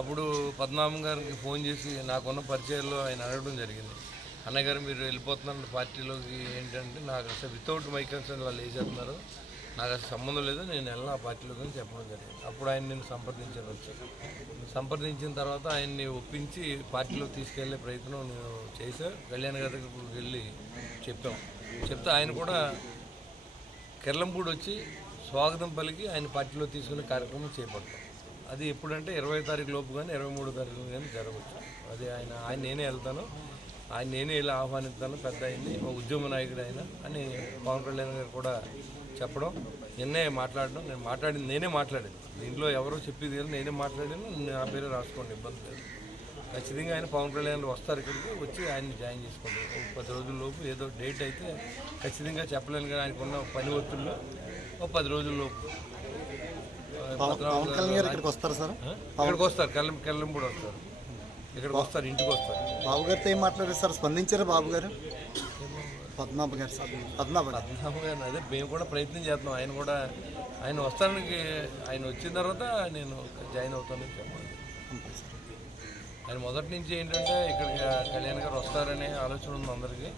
అప్పుడు పద్మనాభం గారికి ఫోన్ చేసి నాకున్న పరిచయాల్లో ఆయన అడగడం జరిగింది, అన్నగారు మీరు వెళ్ళిపోతున్నారు పార్టీలోకి ఏంటంటే, నాకు అసలు వితౌట్ మై కన్సర్న్ వాళ్ళు వేసేస్తున్నారు, నాకు అసలు సంబంధం లేదు, నేను వెళ్ళిన ఆ పార్టీలోకి అని చెప్పడం జరిగింది. అప్పుడు ఆయన నేను సంప్రదించాను. సంప్రదించిన తర్వాత ఆయన్ని ఒప్పించి పార్టీలో తీసుకెళ్లే ప్రయత్నం నేను చేశాను. కళ్యాణ్ గారి దగ్గరికి వెళ్ళి చెప్తే ఆయన కూడా కిర్లంపూడి వచ్చి స్వాగతం పలికి ఆయన పార్టీలో తీసుకునే కార్యక్రమం చేపడతాం. అది ఎప్పుడంటే 20 తారీఖు లోపు కానీ 23 తారీఖు కానీ జరగవచ్చు. అది ఆయన నేనే వెళ్తాను, ఆయన నేనే ఇలా ఆహ్వానిస్తాను, పెద్ద ఆయన్ని ఒక ఉద్యమ నాయకుడు ఆయన అని పవన్ కళ్యాణ్ గారు కూడా చెప్పడం, నిన్నే మాట్లాడడం, నేనే మాట్లాడాను. దీంట్లో ఎవరో చెప్పేది కానీ నేనే మాట్లాడాను, నా పేరు రాసుకోండి, ఇబ్బంది లేదు. ఖచ్చితంగా ఆయన పవన్ కళ్యాణ్ వస్తారు, ఇక్కడికి వచ్చి ఆయన్ని జాయిన్ చేసుకుంటారు. ఒక 10 రోజుల్లోపు ఏదో డేట్ అయితే ఖచ్చితంగా చెప్పలేను కానీ ఆయనకున్న పని ఒత్తుల్లో ఒక 10 రోజుల్లోపు ఇక్కడికి వస్తారు సార్. ఇక్కడికి వస్తారు, కిర్లంపూడి వస్తారు, ఇక్కడికి వస్తారు, ఇంటికి వస్తారు. బాబు గారితో ఏం మాట్లాడారు సార్? స్పందించారు బాబు గారు? పద్మనాభం గారు సార్, పద్మనాభం గారు అదే మేము కూడా ప్రయత్నం చేస్తున్నాం. ఆయన వస్తానికి, ఆయన వచ్చిన తర్వాత నేను జాయిన్ అవుతానని చెప్పాను. ఆయన మొదటి నుంచి ఏంటంటే ఇక్కడికి కళ్యాణ్ గారు వస్తారనే ఆలోచన ఉంది అందరికీ.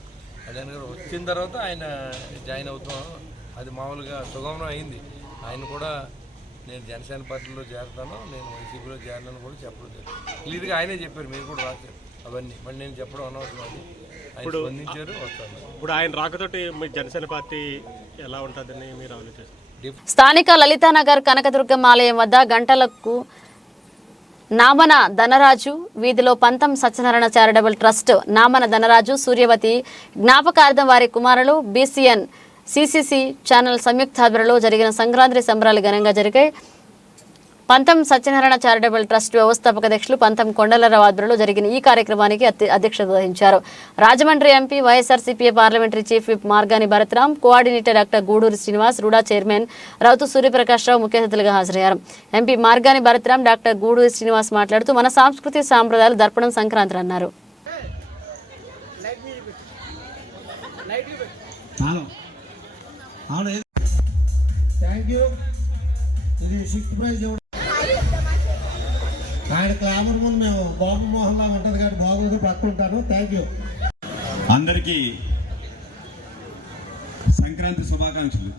కళ్యాణ్ గారు వచ్చిన తర్వాత ఆయన జాయిన్ అవుతాం, అది మామూలుగా సుగమనం అయింది. ఆయన కూడా నేను జనసేన పార్టీలో చేరుతాను, నేను వైసీపీలో చేరనని కూడా చెప్పడం జరిగింది. క్లియర్గా ఆయనే చెప్పారు, మీరు కూడా రాశారు అవన్నీ. మళ్ళీ నేను చెప్పడం అనవసరం, అది ఆయన స్పందించారు, వస్తాను. ఇప్పుడు ఆయన రాకతోటి మీ జనసేన పార్టీ ఎలా ఉంటుందని మీరు ఆలోచిస్తారు? స్థానిక లలితానగర్ కనకదుర్గమ్మ ఆలయం వద్ద గంటలకు నామన ధనరాజు వీధిలో పంతం సత్యనారాయణ చారిటబుల్ ట్రస్ట్ నామన ధనరాజు సూర్యవతి జ్ఞాపకార్థం వారి కుమారులు BCN CCC ఛానల్ సంయుక్త ఆధ్వర్యంలో జరిగిన సంక్రాంతి సంబరాలు ఘనంగా జరిగాయి. పంతం సత్యనారాయణ చారిటబుల్ ట్రస్ట్ వ్యవస్థాపక అధ్యక్షులు పంతం కొండలరావు ఆధ్వర్యంలో జరిగిన ఈ కార్యక్రమానికి అధ్యక్షత వహించారు. Rajahmundry MP, YSRCP parliamentary chief whip Margani Bharatram, coordinator doctor Gooduri Srinivas, RUDA chairman Rautu Suryaprakash Rao ముఖ్య అతిథులుగా హాజరయ్యారు. ఎంపీ మార్గాని భరత్రాం, డాక్టర్ గూడూరి శ్రీనివాస్ మాట్లాడుతూ మన సాంస్కృతిక సాంప్రదాయాలు దర్పణం సంక్రాంతి అన్నారు. ఆయన క్లామర్ ముందు మేము బాబు మోహన్ లాగా ఉంటుంది కాబట్టి బాబులతో పట్టుకుంటాను. Thank you. అందరికీ సంక్రాంతి శుభాకాంక్షలు.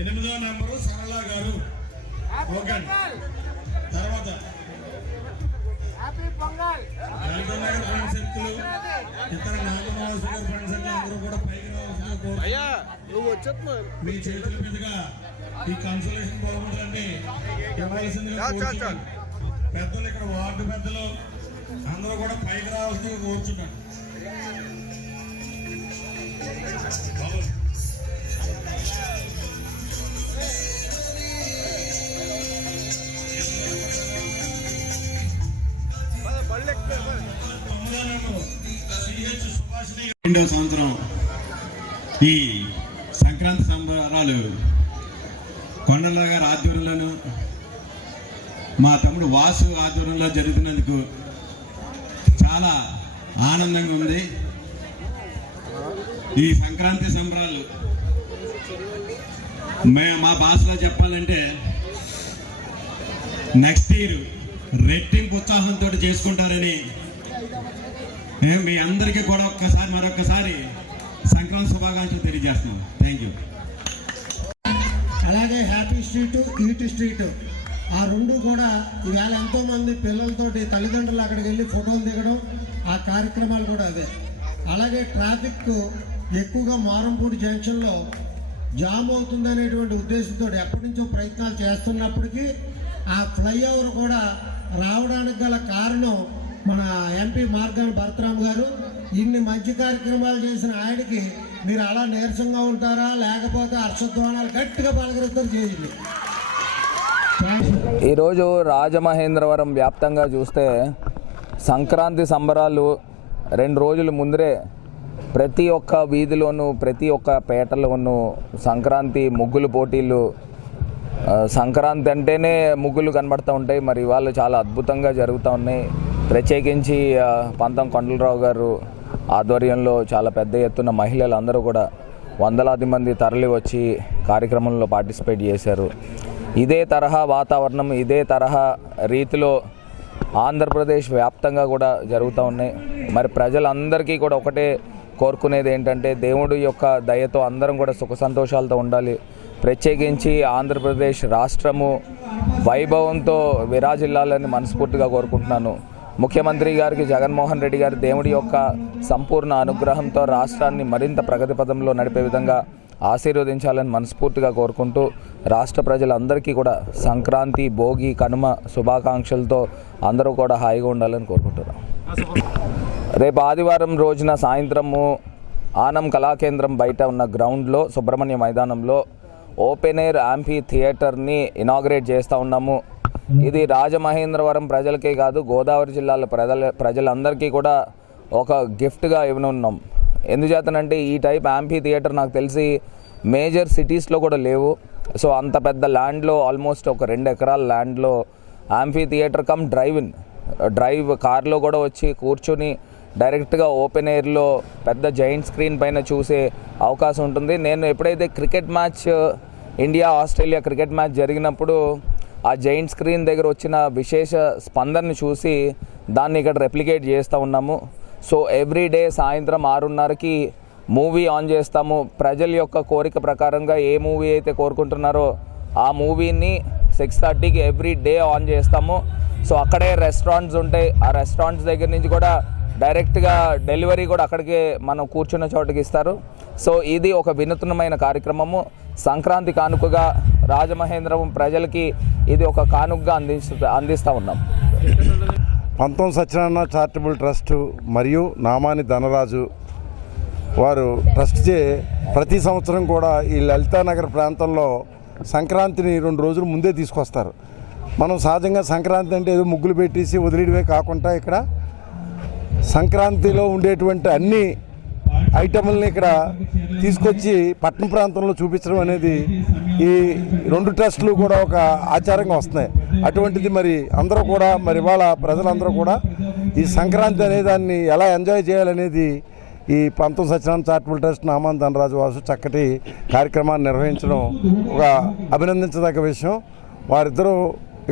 ఎనిమిదో నెంబరు సరళ గారు. ఓకే, తర్వాత ఫ్రెండ్ శక్తులు, ఇతర నాగరాజు గారి ఫ్రెండ్ శక్తులు అందరూ కూడా పైకి రావాల్సిందిగా మీ చేతుల మీదుగా ఈ కన్సలేషన్ బహుమతులన్నీ ఇవ్వాల్సిందిగా కోరుచున్నాను. పెద్దలు ఇక్కడ వార్డు పెద్దలు అందరూ కూడా పైకి రావాల్సిందిగా కోరుచున్నాను. రెండో సంవత్సరం ఈ సంక్రాంతి సంబరాలు కొండల గారి ఆధ్వర్యంలోను మా తమ్ముడు వాసు ఆధ్వర్యంలో జరుగుతున్నందుకు చాలా ఆనందంగా ఉంది. ఈ సంక్రాంతి సంబరాలు మా భాషలో చెప్పాలంటే నెక్స్ట్ ఇయర్ రెట్టింపు ఉత్సాహంతో చేసుకుంటారని మీ అందరికీ కూడా మరొకసారి సంక్రాంతి శుభాకాంక్షలు తెలియజేస్తున్నాం. Thank you. అలాగే హ్యాపీ స్ట్రీట్, ఈట్ స్ట్రీట్ ఆ రెండు కూడా ఈవేళ ఎంతోమంది పిల్లలతోటి తల్లిదండ్రులు అక్కడికి వెళ్ళి ఫోటోలు దిగడం, ఆ కార్యక్రమాలు కూడా అదే. అలాగే ట్రాఫిక్ ఎక్కువగా మారంపూడి జంక్షన్లో జామ్ అవుతుందనేటువంటి ఉద్దేశంతో ఎప్పటి నుంచో ప్రయత్నాలు చేస్తున్నప్పటికీ ఆ ఫ్లైఓవర్ కూడా రావడానికి గల కారణం మన ఎంపీ మార్గాని భరతరామ్ గారు. ఇన్ని మంచి కార్యక్రమాలు చేసిన ఆయనకి మీరు అలా నీరసంగా ఉంటారా, లేకపోతే హర్షధ్వానాలు గట్టిగా పలకరిస్తారు చేయండి. ఈరోజు రాజమహేంద్రవరం వ్యాప్తంగా చూస్తే సంక్రాంతి సంబరాలు 2 రోజుల ముందరే ప్రతి ఒక్క వీధిలోనూ ప్రతి ఒక్క పేటలోనూ సంక్రాంతి ముగ్గులు పోటీలు. సంక్రాంతి అంటేనే ముగ్గులు కనబడుతూ ఉంటాయి. మరి వాళ్ళు చాలా అద్భుతంగా జరుగుతూ ఉన్నాయి. ప్రత్యేకించి పంతం కొండలరావు గారు ఆధ్వర్యంలో చాలా పెద్ద ఎత్తున మహిళలు అందరూ కూడా వందలాది మంది తరలి వచ్చి కార్యక్రమంలో పార్టిసిపేట్ చేశారు. ఇదే తరహా వాతావరణం, ఇదే తరహా రీతిలో ఆంధ్రప్రదేశ్ వ్యాప్తంగా కూడా జరుగుతూ ఉన్నాయి. మరి ప్రజలందరికీ కూడా ఒకటే కోరుకునేది ఏంటంటే దేవుడి యొక్క దయతో అందరం కూడా సుఖ సంతోషాలతో ఉండాలి. ప్రత్యేకించి ఆంధ్రప్రదేశ్ రాష్ట్రము వైభవంతో విరాజిల్లాలని మనస్ఫూర్తిగా కోరుకుంటున్నాను. ముఖ్యమంత్రి గారికి జగన్మోహన్ రెడ్డి గారి దేవుడి యొక్క సంపూర్ణ అనుగ్రహంతో రాష్ట్రాన్ని మరింత ప్రగతి పదంలో నడిపే విధంగా ఆశీర్వదించాలని మనస్ఫూర్తిగా కోరుకుంటూ రాష్ట్ర ప్రజలందరికీ కూడా సంక్రాంతి, భోగి, కనుమ శుభాకాంక్షలతో అందరూ కూడా హాయిగా ఉండాలని కోరుకుంటున్నాం. రేపు ఆదివారం రోజున సాయంత్రము ఆనం కళాకేంద్రం బయట ఉన్న గ్రౌండ్లో సుబ్రహ్మణ్య మైదానంలో ఓపెన్ ఎయిర్ యాంఫీ థియేటర్ని ఇనాగ్రేట్ చేస్తూ ఉన్నాము. ఇది రాజమహేంద్రవరం ప్రజలకే కాదు, గోదావరి జిల్లాల ప్రజలందరికీ కూడా ఒక గిఫ్ట్గా ఇవ్వనున్నాం. ఎందుచేతనంటే ఈ టైప్ యాంఫీ థియేటర్ నాకు తెలిసి మేజర్ సిటీస్లో కూడా లేవు. సో అంత పెద్ద ల్యాండ్లో, ఆల్మోస్ట్ ఒక 2 ఎకరాల ల్యాండ్లో యాంఫీ థియేటర్ కమ్ డ్రైవ్ కార్లో కూడా వచ్చి కూర్చొని డైరెక్ట్గా ఓపెన్ ఎయిర్లో పెద్ద జైంట్ స్క్రీన్ పైన చూసే అవకాశం ఉంటుంది. నేను ఎప్పుడైతే cricket match, India Australia cricket match జరిగినప్పుడు ఆ జైంట్ స్క్రీన్ దగ్గర వచ్చిన విశేష స్పందనని చూసి దాన్ని ఇక్కడ రెప్లికేట్ చేస్తూ ఉన్నాము. సో ఎవ్రీడే సాయంత్రం 6:30కి మూవీ ఆన్ చేస్తాము. ప్రజల యొక్క కోరిక ప్రకారంగా ఏ మూవీ అయితే కోరుకుంటున్నారో ఆ మూవీని 6:30కి ఎవ్రీ డే ఆన్ చేస్తాము. సో అక్కడే రెస్టారెంట్స్ ఉంటాయి, ఆ రెస్టారెంట్స్ దగ్గర నుంచి కూడా డైరెక్ట్గా డెలివరీ కూడా అక్కడికే మనం కూర్చున్న చోటుకి ఇస్తారు. సో ఇది ఒక వినూత్నమైన కార్యక్రమము. సంక్రాంతి కానుకగా రాజమహేంద్రవరం ప్రజలకి ఇది ఒక కానుకగా అందిస్తూ ఉన్నాం. పంతం సత్యనారాయణ చారిటబుల్ ట్రస్ట్ మరియు నామాని ధనరాజు వారు ట్రస్ట్ చే ప్రతి సంవత్సరం కూడా ఈ లలితానగర్ ప్రాంతంలో సంక్రాంతిని 2 రోజులు ముందే తీసుకొస్తారు. మనం సహజంగా సంక్రాంతి అంటే ఏదో ముగ్గులు పెట్టేసి వదిలేయడమే కాకుండా ఇక్కడ సంక్రాంతిలో ఉండేటువంటి అన్ని ఐటమ్లని ఇక్కడ తీసుకొచ్చి పట్టణ ప్రాంతంలో చూపించడం అనేది ఈ 2 ట్రస్టులు కూడా ఒక ఆచారంగా వస్తున్నాయి. అటువంటిది మరి అందరూ కూడా మరి ఇవాళ ప్రజలందరూ కూడా ఈ సంక్రాంతి అనే దాన్ని ఎలా ఎంజాయ్ చేయాలనేది ఈ పంతం సత్యనారాయణ చారిటబుల్ ట్రస్ట్ నామాన్ ధనరాజు వాసు చక్కటి కార్యక్రమాన్ని నిర్వహించడం ఒక అభినందించదగ్గ విషయం. వారిద్దరూ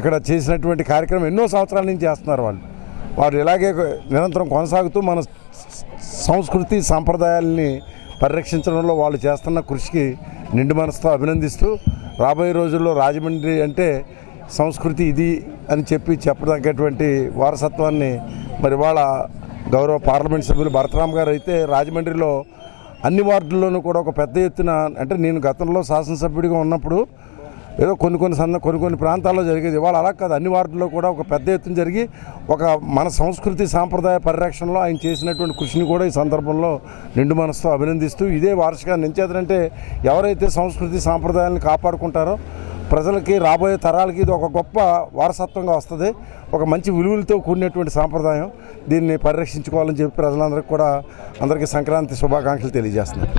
ఇక్కడ చేసినటువంటి కార్యక్రమం ఎన్నో సంవత్సరాల నుంచి చేస్తున్నారు. వారు ఇలాగే నిరంతరం కొనసాగుతూ మన సంస్కృతి సాంప్రదాయాలని పరిరక్షించడంలో వాళ్ళు చేస్తున్న కృషికి నిండు మనసుతో అభినందిస్తూ రాబోయే రోజుల్లో రాజమండ్రి అంటే సంస్కృతి ఇది అని చెప్పదగ్గటువంటి వారసత్వాన్ని మరి వాళ్ళ గౌరవ పార్లమెంట్ సభ్యులు భరతరామ్ గారు అయితే రాజమండ్రిలో అన్ని వార్డుల్లోనూ కూడా ఒక పెద్ద ఎత్తున, అంటే నేను గతంలో శాసనసభ్యుడిగా ఉన్నప్పుడు ఏదో కొన్ని ప్రాంతాల్లో జరిగేది, ఇవాళ అలా కాదు, అన్ని వార్డుల్లో కూడా ఒక పెద్ద ఎత్తున జరిగి ఒక మన సంస్కృతి సాంప్రదాయ పరిరక్షణలో ఆయన చేసినటువంటి కృషిని కూడా ఈ సందర్భంలో నిండు మనసుతో అభినందిస్తూ ఇదే వార్షికాన్ని ఎంచేతనంటే ఎవరైతే సంస్కృతి సాంప్రదాయాలను కాపాడుకుంటారో ప్రజలకి రాబోయే తరాలకి ఇది ఒక గొప్ప వారసత్వంగా వస్తుంది. ఒక మంచి విలువలతో కూడినటువంటి సాంప్రదాయం, దీన్ని పరిరక్షించుకోవాలని చెప్పి ప్రజలందరికీ కూడా అందరికీ సంక్రాంతి శుభాకాంక్షలు తెలియజేస్తున్నాను.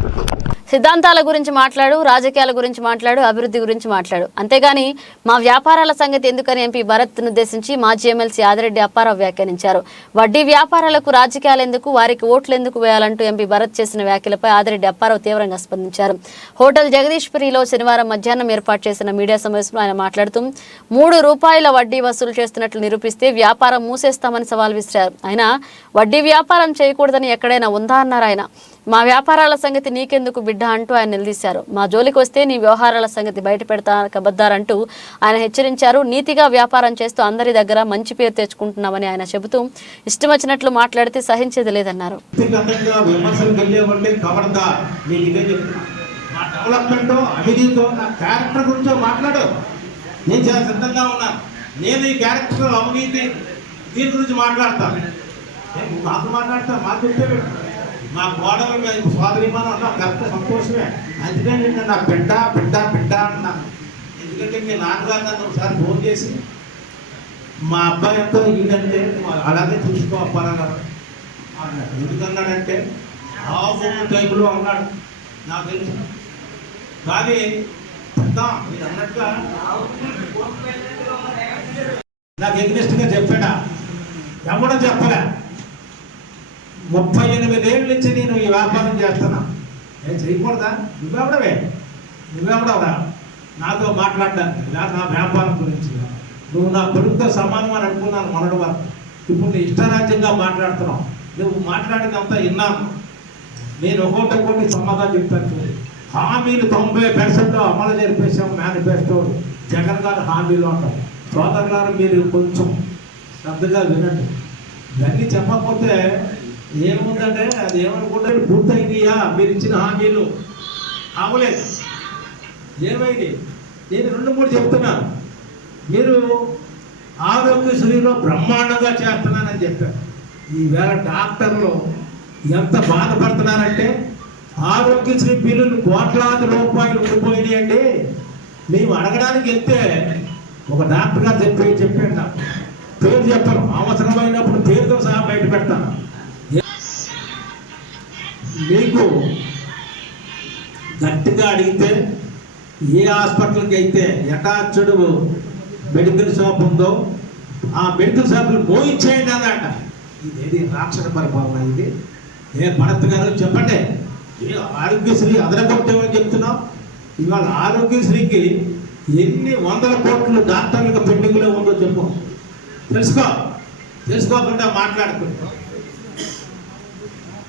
సిద్ధాంతాల గురించి మాట్లాడు, రాజకీయాల గురించి మాట్లాడు, అభివృద్ధి గురించి మాట్లాడు, అంతేగాని మా వ్యాపారాల సంగతి ఎందుకని ఎంపీ భరత్ను ఉద్దేశించి మాజీ ఎమ్మెల్సీ ఆదిరెడ్డి అప్పారావు వ్యాఖ్యానించారు. వడ్డీ వ్యాపారాలకు రాజకీయాలు ఎందుకు, వారికి ఓట్లు ఎందుకు వేయాలంటూ ఎంపీ భరత్ చేసిన వ్యాఖ్యలపై ఆదిరెడ్డి అప్పారావు తీవ్రంగా స్పందించారు. హోటల్ జగదీశ్వరిలో శనివారం మధ్యాహ్నం ఏర్పాటు చేసిన మీడియా సమావేశంలో ఆయన మాట్లాడుతూ ₹3 వడ్డీ వసూలు చేస్తున్నట్లు నిరూపిస్తే వ్యాపారం మూసేస్తామని సవాల్ విసిరారు. ఆయన వడ్డీ వ్యాపారం చేయకూడదని ఎక్కడైనా ఉందా అన్నారు. ఆయన మా వ్యాపారాల సంగతి నీకెందుకు బిడ్డ అంటూ ఆయన నిలదీశారు. మా జోలికి వస్తే నీ వ్యవహారాల సంగతి బయట పెడతా కబద్దారంటూ ఆయన హెచ్చరించారు. నీతిగా వ్యాపారం చేస్తూ అందరి దగ్గర మంచి పేరు తెచ్చుకుంటున్నామని ఆయన చెబుతూ ఇష్టం వచ్చినట్లు మాట్లాడితే సహించేది లేదన్నారు. నేను ఈ క్యారెక్టర్ అవినీతి దీని గురించి మాట్లాడతాను. మాకు మాట్లాడతా, మాకు చెప్తే మా గోడలు సోదరిమానం అన్నా కరెక్ట్ సంతోషమే. అందుకని నేను నా బిడ్డ బిడ్డ బిడ్డ అన్నాను. ఎందుకంటే మీ నాన్నగారు నన్ను ఒకసారి ఫోన్ చేసి మా అబ్బాయి ఎంతో ఏంటంటే అలాగే చూసుకో అప్పారావు అన్నాడు. ఎందుకన్నాడంటే టైంలో అన్నాడు, నాకు తెలుసు. కానీ మీరు అన్నట్టుగా నాకు ఎగ్నెస్ట్గా చెప్పాడా? ఎవడో చెప్పలే. 38 ఏళ్ళ నుంచి నేను ఈ వ్యాపారం చేస్తున్నా. నేను చేయకూడదా? నువ్వెవడవడా నాతో మాట్లాడడానికి, నా వ్యాపారం గురించి? నువ్వు నా కొడుకుతో సమానం అని అనుకున్నాను మొన్నటి వరకు. ఇప్పుడు నీ ఇష్టరాజ్యంగా మాట్లాడుతున్నావు. నువ్వు మాట్లాడినంతా విన్నాను. నేను ఒక్కొక్కటి సమాధానం చెప్తాను. హామీలు 90% అమలు జరిపేసాం. మేనిఫెస్టో జగన్ గారు హామీలు అంటారు. సోదరులారు మీరు కొంచెం శ్రద్ధగా వినండి. ఇవన్నీ చెప్పకపోతే ఏముందంటే అది ఏమనుకుంటే పూర్తయినాయా మీరు ఇచ్చిన హామీలు? అవలేదు. ఏమైంది? నేను 2-3 చెప్తున్నాను. మీరు ఆరోగ్యశ్రీలో బ్రహ్మాండంగా చేస్తున్నానని చెప్పారు. ఈవేళ డాక్టర్లు ఎంత బాధపడుతున్నారంటే ఆరోగ్యశ్రీ బిల్లులు కోట్లాది రూపాయలు ఉండిపోయినాయండి. మేము అడగడానికి వెళ్తే ఒక డాక్టర్ గారు చెప్పాడు. నాకు పేరు చెప్పను, అవసరమైనప్పుడు పేరుతో సహా బయట పెడతాను. మీకు గట్టిగా అడిగితే ఏ హాస్పిటల్కి అయితే అటాచ్డ్ మెడికల్ షాప్ ఉందో ఆ మెడికల్ షాపులు మోయించేయండి అన్నట. ఇదేది రాక్షస పరిపాలన ఇది? ఏ భరత్ గారు చెప్పండి. ఏ ఆరోగ్యశ్రీ అదనగొట్టేమని చెప్తున్నాం? ఇవాళ ఆరోగ్యశ్రీకి ఎన్ని 100 కోట్లు డాక్టర్లకు పెండింగ్లో ఉందో చెప్పు. తెలుసుకోకుండా మాట్లాడుకుంటాం.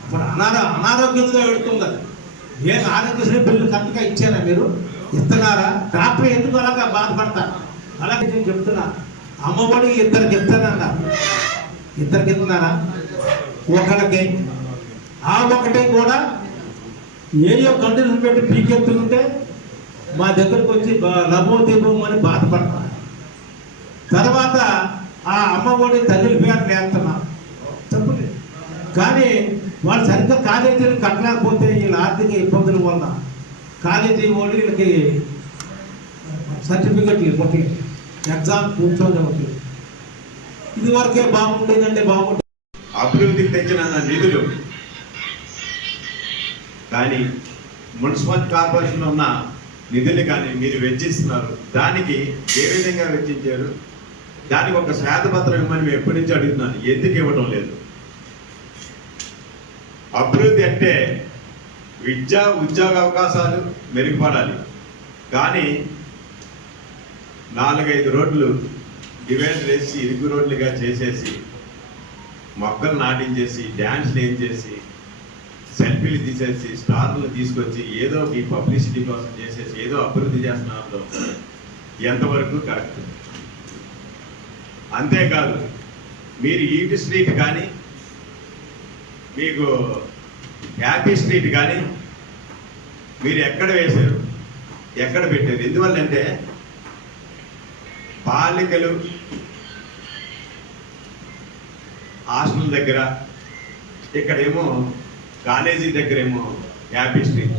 ఇప్పుడు అనారోగ్యంగా పెడుతుంది. ఏం ఆరోగ్యశ్రీ బిల్లు కరెక్ట్గా ఇచ్చారా? మీరు ఇస్తున్నారా? డాక్టర్ ఎందుకు అలాగా బాధపడతారు? అలాగే నేను చెప్తున్నా, అమ్మఒడి 2 ఇస్తానన్నారు. 2 ఇస్తున్నారా? ఒకరికి ఆ ఒకటే కూడా ఏయో కండిషన్ పెట్టి పీకెత్తుంటే మా దగ్గరకు వచ్చి లభోదీపమని బాధపడతారు. తర్వాత ఆ అమ్మఒడి తల్లి పేరు నేస్తున్నారు. చెప్పలేదు. కానీ వాళ్ళు సరిగ్గా కాలేజీలు కట్టలేకపోతే వీళ్ళ ఆర్థిక ఇబ్బందుల వల్ల కాలేజీ వాళ్ళు వీళ్ళకి సర్టిఫికెట్లు ఇవ్వట్లేదు, ఎగ్జామ్ కూర్చొని ఇవ్వట్లేదు. ఇది వరకే బాగుండేదంటే బాగుంటుంది. అభివృద్ధికి తెచ్చిన నిధులు కానీ మున్సిపల్ కార్పొరేషన్లో ఉన్న నిధులు కానీ మీరు వెచ్చిస్తున్నారు. దానికి ఏ విధంగా వెచ్చించారు? దానికి ఒక శ్వేతపత్రం ఇవ్వమని మేము ఎప్పటి నుంచి అడుగుతున్నాను. ఎందుకు ఇవ్వడం లేదు? అభివృద్ధి అంటే విద్య ఉద్యోగ అవకాశాలు మెరుగుపడాలి. కానీ 4-5 రోడ్లు డివైడ్ చేసి ఇరుగు రోడ్లుగా చేసేసి మొక్కలు నాటించేసి డ్యాన్స్లు ఏం చేసి సెల్ఫీలు తీసేసి స్టార్లు తీసుకొచ్చి ఏదో ఈ పబ్లిసిటీ కోసం చేసేసి ఏదో అభివృద్ధి చేస్తున్నారు. ఎంతవరకు కరెక్ట్? అంతేకాదు, మీరు ఈటి స్ట్రీట్ కానీ మీకు హ్యాపీ స్ట్రీట్ కానీ మీరు ఎక్కడ వేశారు, ఎక్కడ పెట్టారు? ఎందువల్లంటే బాలికలు హాస్టల్ దగ్గర, ఇక్కడేమో కాలేజీ దగ్గరేమో హ్యాపీ స్ట్రీట్.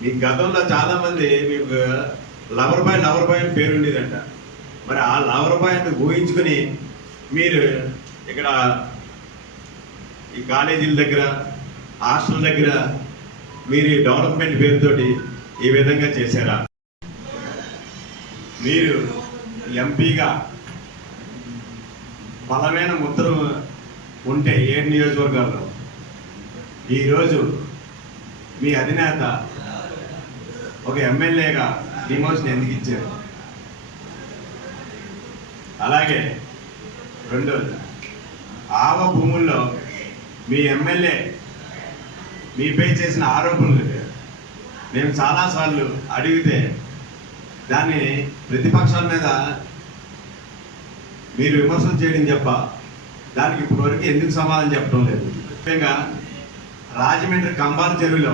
మీ గతంలో చాలామంది మీకు లవర్ బాయ్ పేరు ఉండేదంట. మరి ఆ లవర్ బాయ్ని ఊహించుకుని మీరు ఇక్కడ ఈ కాలేజీల దగ్గర హాస్టల్ దగ్గర మీరు డెవలప్మెంట్ పేరుతోటి ఈ విధంగా చేశారా? మీరు ఎంపీగా బలమైన ముద్ర ఉంటే 7 నియోజకవర్గాల్లో ఈరోజు మీ అధినేత ఒక ఎమ్మెల్యేగా డిమోషన్ ఎందుకు ఇచ్చారు? అలాగే రెండోది, ఆవ భూముల్లో మీ ఎమ్మెల్యే మీపై చేసిన ఆరోపణలు మేము చాలాసార్లు అడిగితే దాన్ని ప్రతిపక్షాల మీద మీరు విమర్శలు చేయడం చెప్ప దానికి ఇప్పటివరకు ఎందుకు సమాధానం చెప్పడం లేదు? ముఖ్యంగా రాజమండ్రి కంబాల చెరువులో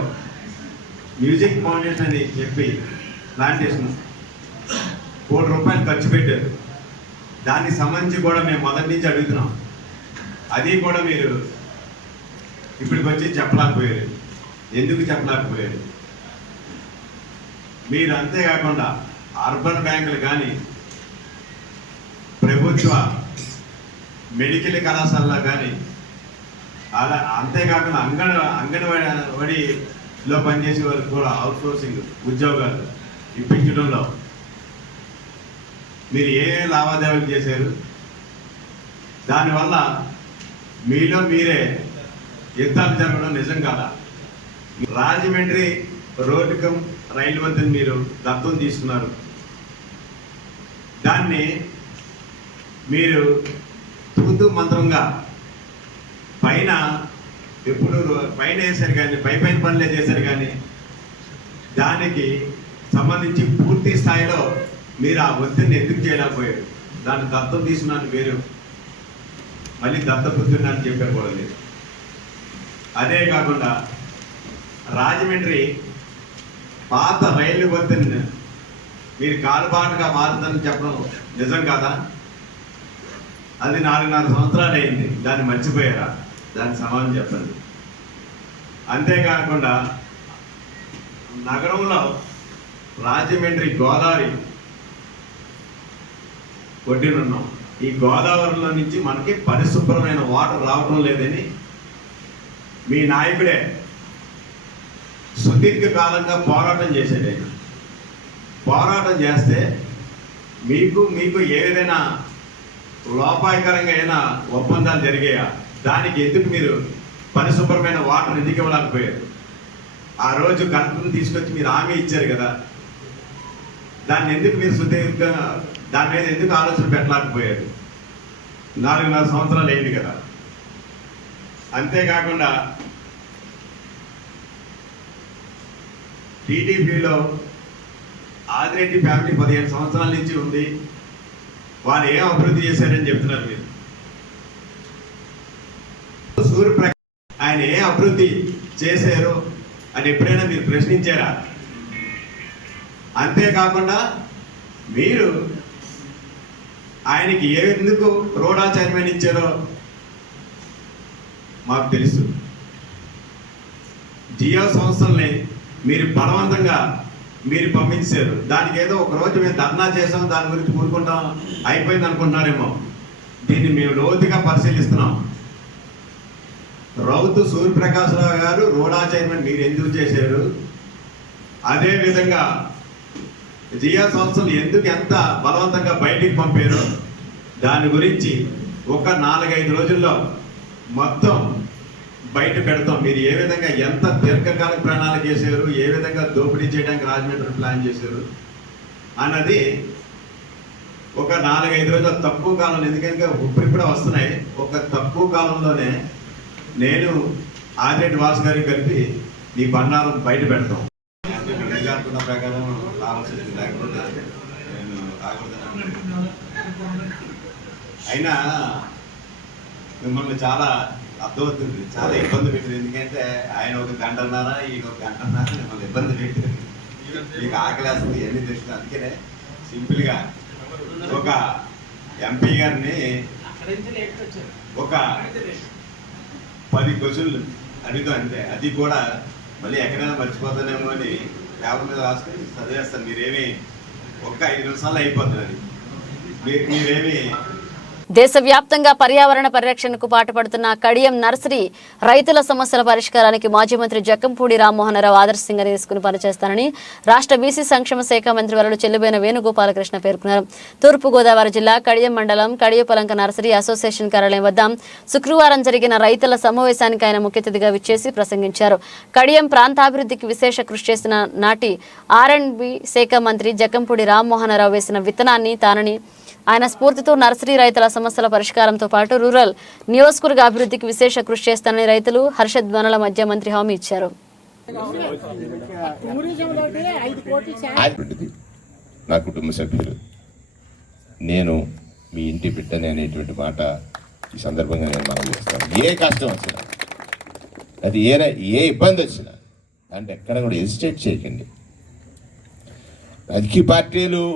మ్యూజిక్ ఫౌండేషన్ అని చెప్పి ప్లాంటేషన్ ₹1 ఖర్చు పెట్టారు. దానికి సంబంధించి కూడా మేము మొదటి నుంచి అడుగుతున్నాం. అది కూడా మీరు ఇప్పటికి వచ్చి చెప్పలేకపోయారు. ఎందుకు చెప్పలేకపోయారు? మీరు అంతేకాకుండా అర్బన్ బ్యాంకులు కానీ ప్రభుత్వ మెడికల్ కళాశాలలో కానీ అలా అంతేకాకుండా అంగన్వాడీలో పనిచేసే వారికి కూడా అవుట్సోర్సింగ్ ఉద్యోగాలు ఇప్పించడంలో మీరు ఏ లావాదేవీలు చేశారు? దానివల్ల మీలో మీరే యుద్ధాలు జరగడం నిజం కాదా? రాజమండ్రి రోడ్డు రైలు వద్దని మీరు దత్తం తీసుకున్నారు. దాన్ని మీరు తూతూ మంత్రంగా పైన ఎప్పుడు పైన వేశారు కానీ పైన పనులే చేశారు కానీ దానికి సంబంధించి పూర్తి స్థాయిలో మీరు ఆ ఒత్తిడిని ఎందుకు చేయలేకపోయారు? దాన్ని దత్తం తీసుకున్నాను మీరు మళ్ళీ దత్తపుత్రుని అని చెప్పారు కూడా లేదు. అదే కాకుండా రాజమండ్రి పాత రైలు ఒత్తిడిని మీరు కాలుబాటుగా మారుతుందని చెప్పడం నిజం కాదా? అది 4.5 సంవత్సరాలు అయింది. దాన్ని మర్చిపోయారా? దానికి సమాధానం చెప్పండి. అంతేకాకుండా నగరంలో రాజమండ్రి గోదావరి ఒడ్డునున్నాం. ఈ గోదావరిలో నుంచి మనకి పరిశుభ్రమైన వాటర్ రావడం లేదని మీ నాయకుడే సుదీర్ఘకాలంగా పోరాటం చేశాడు. ఆయన పోరాటం చేస్తే మీకు ఏదైనా లోపాయకరంగా అయినా ఒప్పందాలు జరిగాయా? దానికి ఎందుకు మీరు పరిశుభ్రమైన వాటర్ ఎందుకు ఇవ్వలేకపోయారు? ఆ రోజు కలెక్టర్ని తీసుకొచ్చి మీరు హామీ ఇచ్చారు కదా, దాన్ని ఎందుకు మీరు దాని మీద ఎందుకు ఆలోచన పెట్టలేకపోయారు? 4.5 సంవత్సరాలు అయింది కదా. అంతేకాకుండా టీడీపీలో ఆదిరెడ్డి ఫ్యామిలీ 15 సంవత్సరాల నుంచి ఉంది. వారు ఏం అభివృద్ధి చేశారని చెప్తున్నారు మీరు? సూర్యప్రకాష్ ఆయన ఏ అభివృద్ధి చేశారు అని ఎప్పుడైనా మీరు ప్రశ్నించారా? అంతేకాకుండా మీరు ఆయనకి ఎందుకు రోడా చైర్మన్ ఇచ్చారో మాకు తెలుసు. జియో సంస్థల్ని మీరు బలవంతంగా మీరు పంపించారు. దానికి ఏదో ఒక రోజు మేము ధర్నా చేసాం, దాని గురించి కూరుకుంటాం అయిపోయింది అనుకుంటున్నారేమో. దీన్ని మేము లోతుగా పరిశీలిస్తున్నాం. రౌతు సూర్యప్రకాశ్రావు గారు రోడా చైర్మన్ మీరు ఎందుకు చేశారు? అదేవిధంగా జియో సంస్థలు ఎందుకు ఎంత బలవంతంగా బయటికి పంపారు? దాని గురించి ఒక 4-5 రోజుల్లో మొత్తం బయట పెడతాం. మీరు ఏ విధంగా ఎంత దీర్ఘకాలిక ప్రణాళిక చేశారు, ఏ విధంగా దోపిడీ చేయడానికి రాజమండ్రి ప్లాన్ చేశారు అన్నది ఒక 4-5 రోజుల తక్కువ కాలంలో, ఎందుకంటే ఇప్పుడు వస్తున్నాయి, ఒక తక్కువ కాలంలోనే నేను ఆదిరెడ్డి వాసు గారికి కలిపి ఈ బండారం బయట పెడతాం. అనుకున్న ప్రకారం ఆలోచించి లేకపోతే నేను అయినా మిమ్మల్ని చాలా అర్థమవుతుంది, చాలా ఇబ్బంది పెట్టింది. ఎందుకంటే ఆయన ఒక గంటన్నర, ఈయన ఒక గంటన్నర మిమ్మల్ని ఇబ్బంది పెట్టింది. మీకు ఆకలేస్తుంది ఎన్ని తెలుస్తుంది. అందుకనే సింపుల్గా ఒక ఎంపీ గారిని ఒక 10 క్వశ్చన్లు అడుగుతాం అంతే. అది కూడా మళ్ళీ ఎక్కడైనా మర్చిపోతానేమో అని పేపర్ మీద రాసుకొని చదివేస్తాను. మీరేమి ఒక్క 5 నిమిషాల్లో అయిపోతుంది. అది మీరేమి దేశవ్యాప్తంగా పర్యావరణ పరిరక్షణకు పాటుపడుతున్న కడియం నర్సరీ రైతుల సమస్యల పరిష్కారానికి మాజీ మంత్రి జక్కంపూడి రామ్మోహన్ రావు ఆదర్శంగా తీసుకుని పనిచేస్తానని రాష్ట్ర బీసీ సంక్షేమ శాఖ మంత్రి వరుడు చెల్లుబోయిన వేణుగోపాలకృష్ణ పేర్కొన్నారు. తూర్పుగోదావరి జిల్లా కడియం మండలం కడియపలంక నర్సరీ అసోసియేషన్ కార్యాలయం వద్ద శుక్రవారం జరిగిన రైతుల సమావేశానికి ఆయన ముఖ్య అతిథిగా విచ్చేసి ప్రసంగించారు. కడియం ప్రాంతాభివృద్ధికి విశేష కృషి చేసిన నాటి R&B శాఖ మంత్రి జక్కంపూడి రామ్మోహన్ రావు వేసిన విత్తనాన్ని తానని ఆయన స్ఫూర్తితో నర్సరీ రైతుల సమస్యల పరిష్కారంతో పాటు రూరల్ నియోజకవర్గ అభివృద్ధికి విశేష కృషి చేస్తానని రైతులు హర్షధ్వానాల మధ్య మంత్రి హామీ ఇచ్చారు. నా కుటుంబ సభ్యులు, నేను మీ ఇంటి బిడ్డని అనేటువంటి మాట ఈ సందర్భంగా నేను మనం చేస్తాను. ఏ కష్టం వచ్చినా, అది ఏ ఇబ్బంది వచ్చినా అంటే ఎక్కడ కూడా హెసిటేట్ చేయకండి. రాజకీయ పార్టీలు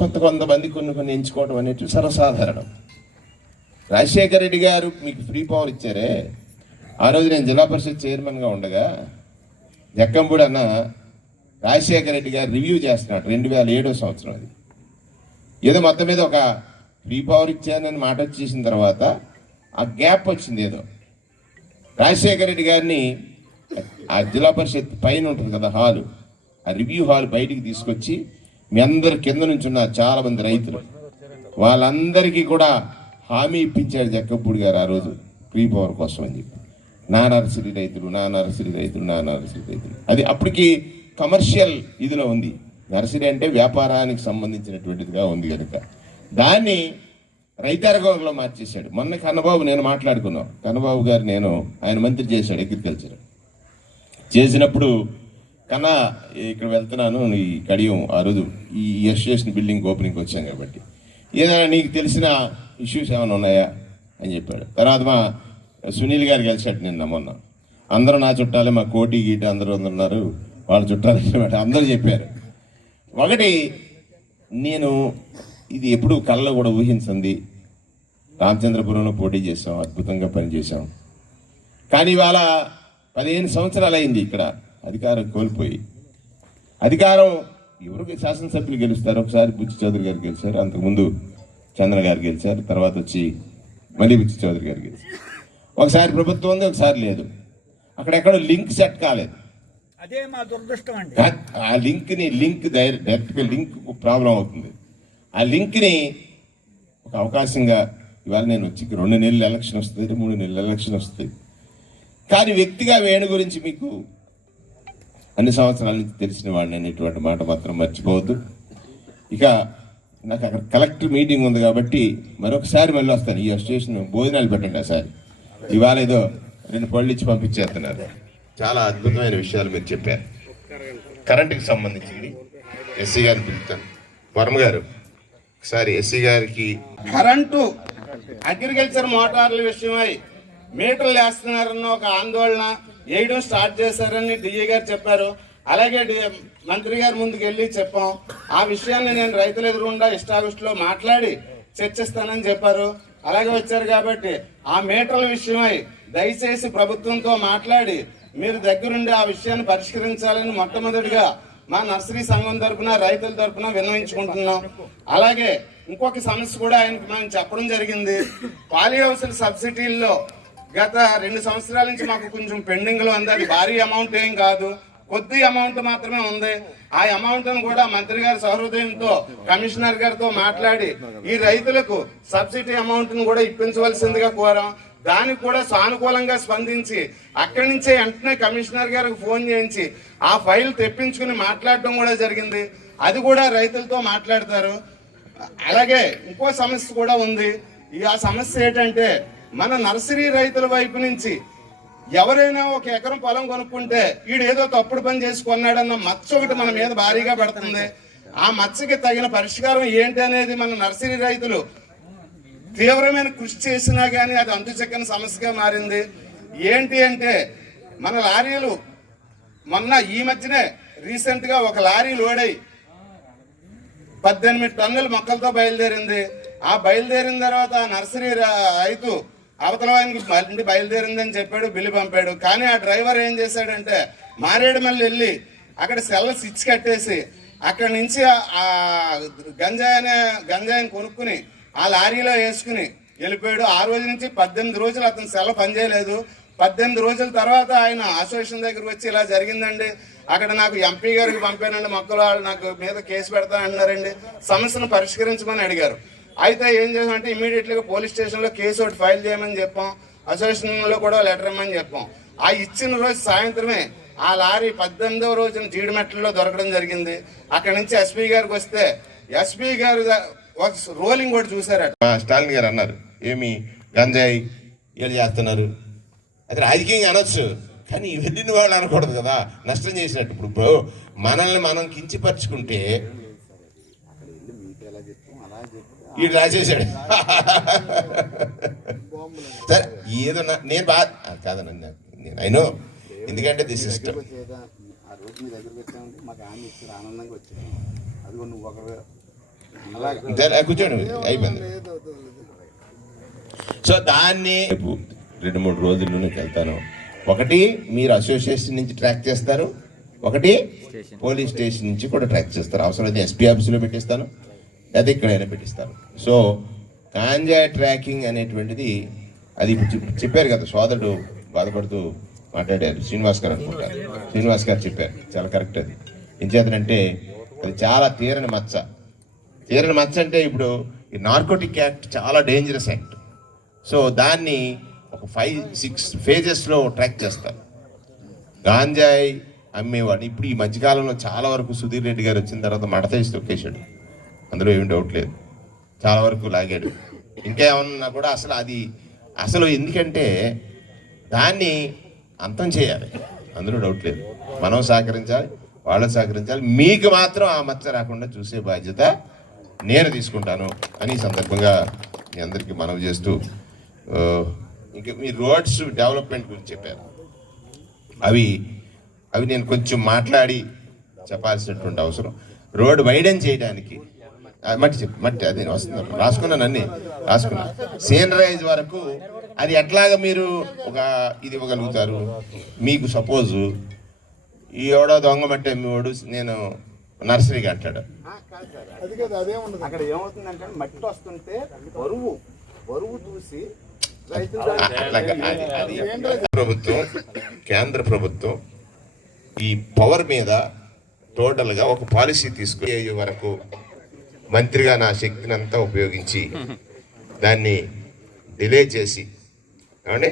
కొంతమంది కొన్ని ఎంచుకోవడం అనేది సర్వసాధారణం. రాజశేఖర రెడ్డి గారు మీకు ఫ్రీ పవర్ ఇచ్చారే, ఆ రోజు నేను జిల్లా పరిషత్ చైర్మన్గా ఉండగా జక్కంపూడి అన్న రాజశేఖర రెడ్డి గారు రివ్యూ చేస్తున్నాడు 2007 సంవత్సరం. అది ఏదో మొత్తం మీద ఒక ఫ్రీ పవర్ ఇచ్చానని మాట వచ్చేసిన తర్వాత ఆ గ్యాప్ వచ్చింది. ఏదో రాజశేఖర రెడ్డి గారిని ఆ జిల్లా పరిషత్ పైన ఉంటుంది కదా హాలు, ఆ రివ్యూ హాల్ బయటికి తీసుకొచ్చి మీ అందరు కింద నుంచి ఉన్న చాలా మంది రైతులు వాళ్ళందరికీ కూడా హామీ ఇప్పించాడు జక్కంపూడి గారు ఆ రోజు ఫ్రీ పవర్ కోసం అని చెప్పి. నా నర్సరీ రైతులు, నా నర్సరీ రైతులు, నా నర్సరీ రైతులు. అది అప్పటికి కమర్షియల్ ఇదిలో ఉంది. నర్సరీ అంటే వ్యాపారానికి సంబంధించినటువంటిదిగా ఉంది కనుక దాన్ని రైతారగంలో మార్చేశాడు. మొన్న కన్నబాబు నేను మాట్లాడుకున్నాం. కన్నబాబు గారు ఆయన మంత్రి చేశాడు అగ్రికల్చర్. చేసినప్పుడు కన్నా ఇక్కడ వెళ్తున్నాను ఈ కడియం, ఆ రోజు ఈ అసోసియేషన్ బిల్డింగ్ ఓపెనింగ్ వచ్చాను కాబట్టి ఏదైనా నీకు తెలిసిన ఇష్యూస్ ఏమైనా ఉన్నాయా అని చెప్పాడు. తర్వాత మా సునీల్ గారు కలిసాడు మొన్న. అందరూ నా చుట్టాలే, మా కోటి గీట అందరూ ఉన్నారు, వాళ్ళ చుట్టాలు అందరూ చెప్పారు. ఒకటి, నేను ఇది ఎప్పుడు కళ్ళలో కూడా ఊహించింది. రామచంద్రపురంలో పోటీ చేసాం, అద్భుతంగా పనిచేసాం. కానీ ఇవాళ 15 సంవత్సరాలు అయింది ఇక్కడ అధికారం కోల్పోయి. అధికారం ఎవరికి శాసనసభ్యులు గెలుస్తారు. ఒకసారి బుచ్చి చౌదరి గారు గెలిచారు, అంతకుముందు చంద్ర గారు గెలిచారు, తర్వాత వచ్చి మళ్ళీ బుచ్చి చౌదరి గారు గెలిచారు. ఒకసారి ప్రభుత్వం ఉంది, ఒకసారి లేదు. అక్కడెక్కడ లింక్ సెట్ కాలేదు. అదే మా దురదృష్టం అండి. ఆ లింక్ డైరెక్ట్గా లింక్ ప్రాబ్లం అవుతుంది. ఆ లింక్ని ఒక అవకాశంగా ఇవాళ నేను వచ్చి 2 నెలలు ఎలక్షన్ వస్తుంది, 3 నెలలు ఎలక్షన్ వస్తుంది. కానీ వ్యక్తిగా వేణు గురించి మీకు అన్ని సంవత్సరాల నుంచి తెలిసిన వాడిని అనేటువంటి మాట మాత్రం మర్చిపోవద్దు. ఇక నాకు అక్కడ కలెక్టర్ మీటింగ్ ఉంది కాబట్టి మరొకసారి మళ్ళీ వస్తాను. ఈ అసోసియేషన్ భోజనాలు పెట్టండి. ఒకసారి ఇవాళ ఏదో 2 పళ్ళు ఇచ్చి పంపించేస్తున్నారు. చాలా అద్భుతమైన విషయాలు మీరు చెప్పారు. కరెంటుకి సంబంధించింది ఎస్సీ గారిని పిలుస్తాను. వర్మ గారు ఒకసారి ఎస్సీ గారికి కరెంటు అగ్రికల్చర్ మోటార్ల విషయమై మీటర్లు వేస్తున్నారన్న ఒక ఆందోళన వేయడం స్టార్ట్ చేశారని డిఏ గారు చెప్పారు. అలాగే మంత్రి గారు ముందుకు వెళ్ళి చెప్పాం. ఆ విషయాన్ని నేను రైతుల ఎదురుగుండా ఇష్టాగుష్టిలో మాట్లాడి చర్చిస్తానని చెప్పారు. అలాగే వచ్చారు కాబట్టి ఆ మీటర్ల విషయమై దయచేసి ప్రభుత్వంతో మాట్లాడి మీరు దగ్గరుండి ఆ విషయాన్ని పరిష్కరించాలని మొట్టమొదటిగా మా నర్సరీ సంఘం తరఫున రైతుల తరఫున విన్నవించుకుంటున్నాం. అలాగే ఇంకొక సమస్య కూడా ఆయనకి మనం చెప్పడం జరిగింది. పాలీ హౌస్ల సబ్సిడీల్లో గత 2 సంవత్సరాల నుంచి మాకు కొంచెం పెండింగ్ లో ఉంది. అది భారీ అమౌంట్ ఏం కాదు, కొద్ది అమౌంట్ మాత్రమే ఉంది. ఆ అమౌంట్ కూడా మంత్రి గారి సహృదయంతో కమిషనర్ గారితో మాట్లాడి ఈ రైతులకు సబ్సిడీ అమౌంట్ ను కూడా ఇప్పించవలసిందిగా కోరాం. దానికి కూడా సానుకూలంగా స్పందించి అక్కడి నుంచే వెంటనే కమిషనర్ గారికి ఫోన్ చేయించి ఆ ఫైల్ తెప్పించుకుని మాట్లాడటం కూడా జరిగింది. అది కూడా రైతులతో మాట్లాడతారు. అలాగే ఇంకో సమస్య కూడా ఉంది. ఆ సమస్య ఏంటంటే మన నర్సరీ రైతుల వైపు నుంచి ఎవరైనా 1 ఎకరం పొలం కొనుక్కుంటే వీడేదో తప్పుడు పని చేసి కొన్నాడన్న మచ్చ ఒకటి మన మీద భారీగా పడుతుంది. ఆ మచ్చకి తగిన పరిష్కారం ఏంటి అనేది మన నర్సరీ రైతులు తీవ్రమైన కృషి చేసినా కానీ అది అంతుచెక్కని సమస్యగా మారింది. ఏంటి అంటే మన లారీలు మొన్న ఈ మధ్యనే రీసెంట్ గా ఒక లారీ లోడై 18 టన్నుల మొక్కలతో బయలుదేరింది. ఆ బయలుదేరిన తర్వాత ఆ నర్సరీ రైతు అవతల వానికి మళ్ళీ బయలుదేరిందని చెప్పాడు, బిల్లు పంపాడు. కానీ ఆ డ్రైవర్ ఏం చేశాడంటే మారేడుమల్లి వెళ్ళి అక్కడ సెల్ల స్విచ్ కట్టేసి అక్కడి నుంచి ఆ గంజాయిని కొనుక్కుని ఆ లారీలో వేసుకుని వెళ్ళిపోయాడు. ఆ రోజు నుంచి 18 రోజులు అతను సెలవు పనిచేయలేదు. 18 రోజుల తర్వాత ఆయన అసోసియేషన్ దగ్గరకు వచ్చి ఇలా జరిగిందండి, అక్కడ నాకు ఎంపీ గారికి పంపానండి, మొక్కలు వాళ్ళు నాకు మీద కేసు పెడతానన్నారండి, సమస్యను పరిష్కరించమని అడిగారు. అయితే ఏం చేసామంటే ఇమీడియట్లీగా పోలీస్ స్టేషన్లో కేసు ఒకటి ఫైల్ చేయమని చెప్పాం, అసోసియేషన్లో కూడా లెటర్ ఇమ్మని చెప్పాం. ఆ ఇచ్చిన రోజు సాయంత్రమే ఆ లారీ 18వ రోజున జీడిమెట్లలో దొరకడం జరిగింది. అక్కడి నుంచి ఎస్పీ గారికి వస్తే ఎస్పీ గారు రోలింగ్ కూడా చూసారట. స్టాలిన్ గారు అన్నారు, ఏమి గంజాయి వీళ్ళు చేస్తున్నారు, అది రాజకీయంగా అనొచ్చు, కానీ వెళ్ళిన వాళ్ళు అనకూడదు కదా, నష్టం చేసినట్టు. ఇప్పుడు మనల్ని మనం కించిపరుచుకుంటే వీడు రాసేసాడు. సరే ఏదో నేను బాగా కాదనండి, నేను అయినో, ఎందుకంటే ది సిస్టమ్. కూర్చోండి, అయిపోయింది. సో దాన్ని 2-3 రోజుల్లోనే వెళ్తాను. ఒకటి మీరు అసోసియేషన్ నుంచి ట్రాక్ చేస్తారు, ఒకటి పోలీస్ స్టేషన్ నుంచి కూడా ట్రాక్ చేస్తారు. అవసరమైతే ఎస్పీ ఆఫీసులో పెట్టిస్తాను, లేదా ఎక్కడైనా పెట్టిస్తాను. సో గాంజా ట్రాకింగ్ అనేటువంటిది అది చెప్పారు కదా, సోదరుడు బాధపడుతూ మాట్లాడారు, శ్రీనివాస్ గారు అనుకుంటారు, శ్రీనివాస్ గారు చెప్పారు, చాలా కరెక్ట్. అది ఏం చేద్దంటే అది చాలా తీరని మచ్చ. తీరని మచ్చ అంటే ఇప్పుడు ఈ నార్కోటిక్ యాక్ట్ చాలా డేంజరస్ యాక్ట్. సో దాన్ని ఒక 5-6 ఫేజెస్లో ట్రాక్ చేస్తారు. గాంజాయి అమ్మేవాడిని ఇప్పుడు ఈ మధ్యకాలంలో చాలా వరకు సుధీర్ రెడ్డి గారు వచ్చిన తర్వాత మడతేసి తొక్కేశాడు, అందులో ఏమి డౌట్ లేదు, చాలా వరకు లాగాడు. ఇంకా ఏమన్నా కూడా అసలు ఎందుకంటే దాన్ని అంతం చేయాలి, అందులో డౌట్ లేదు. మనం సహకరించాలి, వాళ్ళు సహకరించాలి. మీకు మాత్రం ఆ మచ్చ రాకుండా చూసే బాధ్యత నేను తీసుకుంటాను అని ఈ సందర్భంగా మీ అందరికీ మనవి చేస్తూ, ఇంకా మీ రోడ్స్ డెవలప్మెంట్ గురించి చెప్పారు, అవి నేను కొంచెం మాట్లాడి చెప్పాల్సినటువంటి అవసరం. రోడ్ వైడెన్ చేయడానికి మట్టి అదే వస్తుంది, రాసుకున్నాను, అన్నీ రాసుకున్నాను. సీనరైజ్ వరకు అది ఎట్లాగా మీరు ఒక ఇది ఇవ్వగలుగుతారు. మీకు సపోజు ఈ ఎవడో దొంగ మట్టి అమ్మేవాడు నేను నర్సరీకి అంటాడు, అక్కడ ఏమవుతుందంటే మట్టి వస్తుంటే బరువు చూసి కేంద్ర ప్రభుత్వం ఈ పవర్ మీద టోటల్గా ఒక పాలసీ తీసుకునే వరకు మంత్రిగా నా శక్తిని అంతా ఉపయోగించి దాన్ని డిలే చేసి, ఏమంటే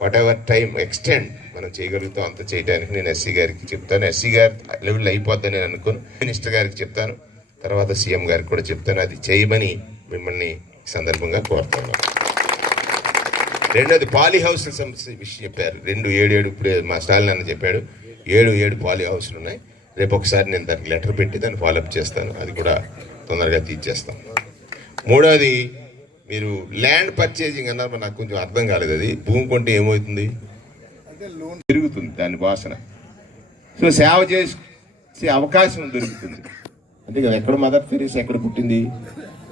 వాట్ ఎవర్ టైం ఎక్స్టెండ్ మనం చేయగలుగుతాం అంత చేయడానికి నేను ఎస్సీ గారికి చెప్తాను. ఎస్సీ గారి లెవెల్ అయిపోద్దని నేను అనుకోను, మినిస్టర్ గారికి చెప్తాను, తర్వాత సీఎం గారికి కూడా చెప్తాను. అది చేయమని మిమ్మల్ని ఈ సందర్భంగా కోరుతాను. రెండోది పాలీ హౌస్ సమస్య విషయం చెప్పారు. 7 ఇప్పుడే మా స్టాలిన్ అన్న చెప్పాడు, 7 పాలీ హౌస్లు ఉన్నాయి. రేపు ఒకసారి నేను దానికి లెటర్ పెట్టి దాన్ని ఫాలోఅప్ చేస్తాను, అది కూడా తొందరగా తీర్చేస్తాం. మూడోది మీరు ల్యాండ్ పర్చేజింగ్ అన్నారు, నాకు కొంచెం అర్థం కాలేదు. అది భూమి కొంటే ఏమవుతుంది, పెరుగుతుంది దాని వాసన. సో సేవ చేసే అవకాశం దొరుకుతుంది. అంతే కదా, ఎక్కడ మదర్ తెరీసా ఎక్కడ పుట్టింది,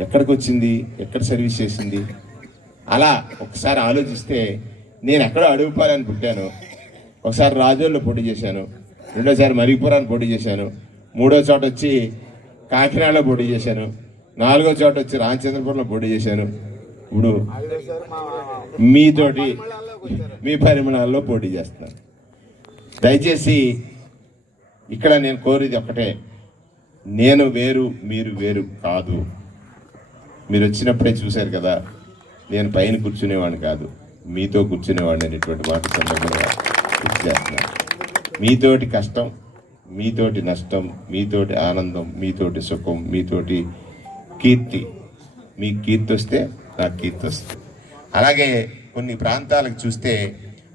ఎక్కడికి వచ్చింది, ఎక్కడ సర్వీస్ చేసింది, అలా ఒకసారి ఆలోచిస్తే నేను ఎక్కడో అడుగుపాలని పుట్టాను, ఒకసారి రాజోల్లో పోటీ చేశాను, రెండోసారి మరిపురాన్ని పోటీ చేశాను, మూడో చోట వచ్చి కాకినాడలో పోటీ చేశాను, 4వ చోట వచ్చి రామచంద్రపురంలో పోటీ చేశాను, ఇప్పుడు మీతోటి మీ పరిమాణాల్లో పోటీ చేస్తున్నాను. దయచేసి ఇక్కడ నేను కోరేది ఒకటే, నేను వేరు మీరు వేరు కాదు. మీరు వచ్చినప్పుడే చూశారు కదా, నేను పైన కూర్చునేవాడిని కాదు, మీతో కూర్చునేవాడిని అనేటువంటి మాట సందర్భంగా గుర్తు చేస్తున్నాను. మీతోటి కష్టం, మీతోటి నష్టం, మీతోటి ఆనందం, మీతోటి సుఖం, మీతోటి కీర్తి. మీకు కీర్తి వస్తే నాకు కీర్తి వస్తుంది. అలాగే కొన్ని ప్రాంతాలకు చూస్తే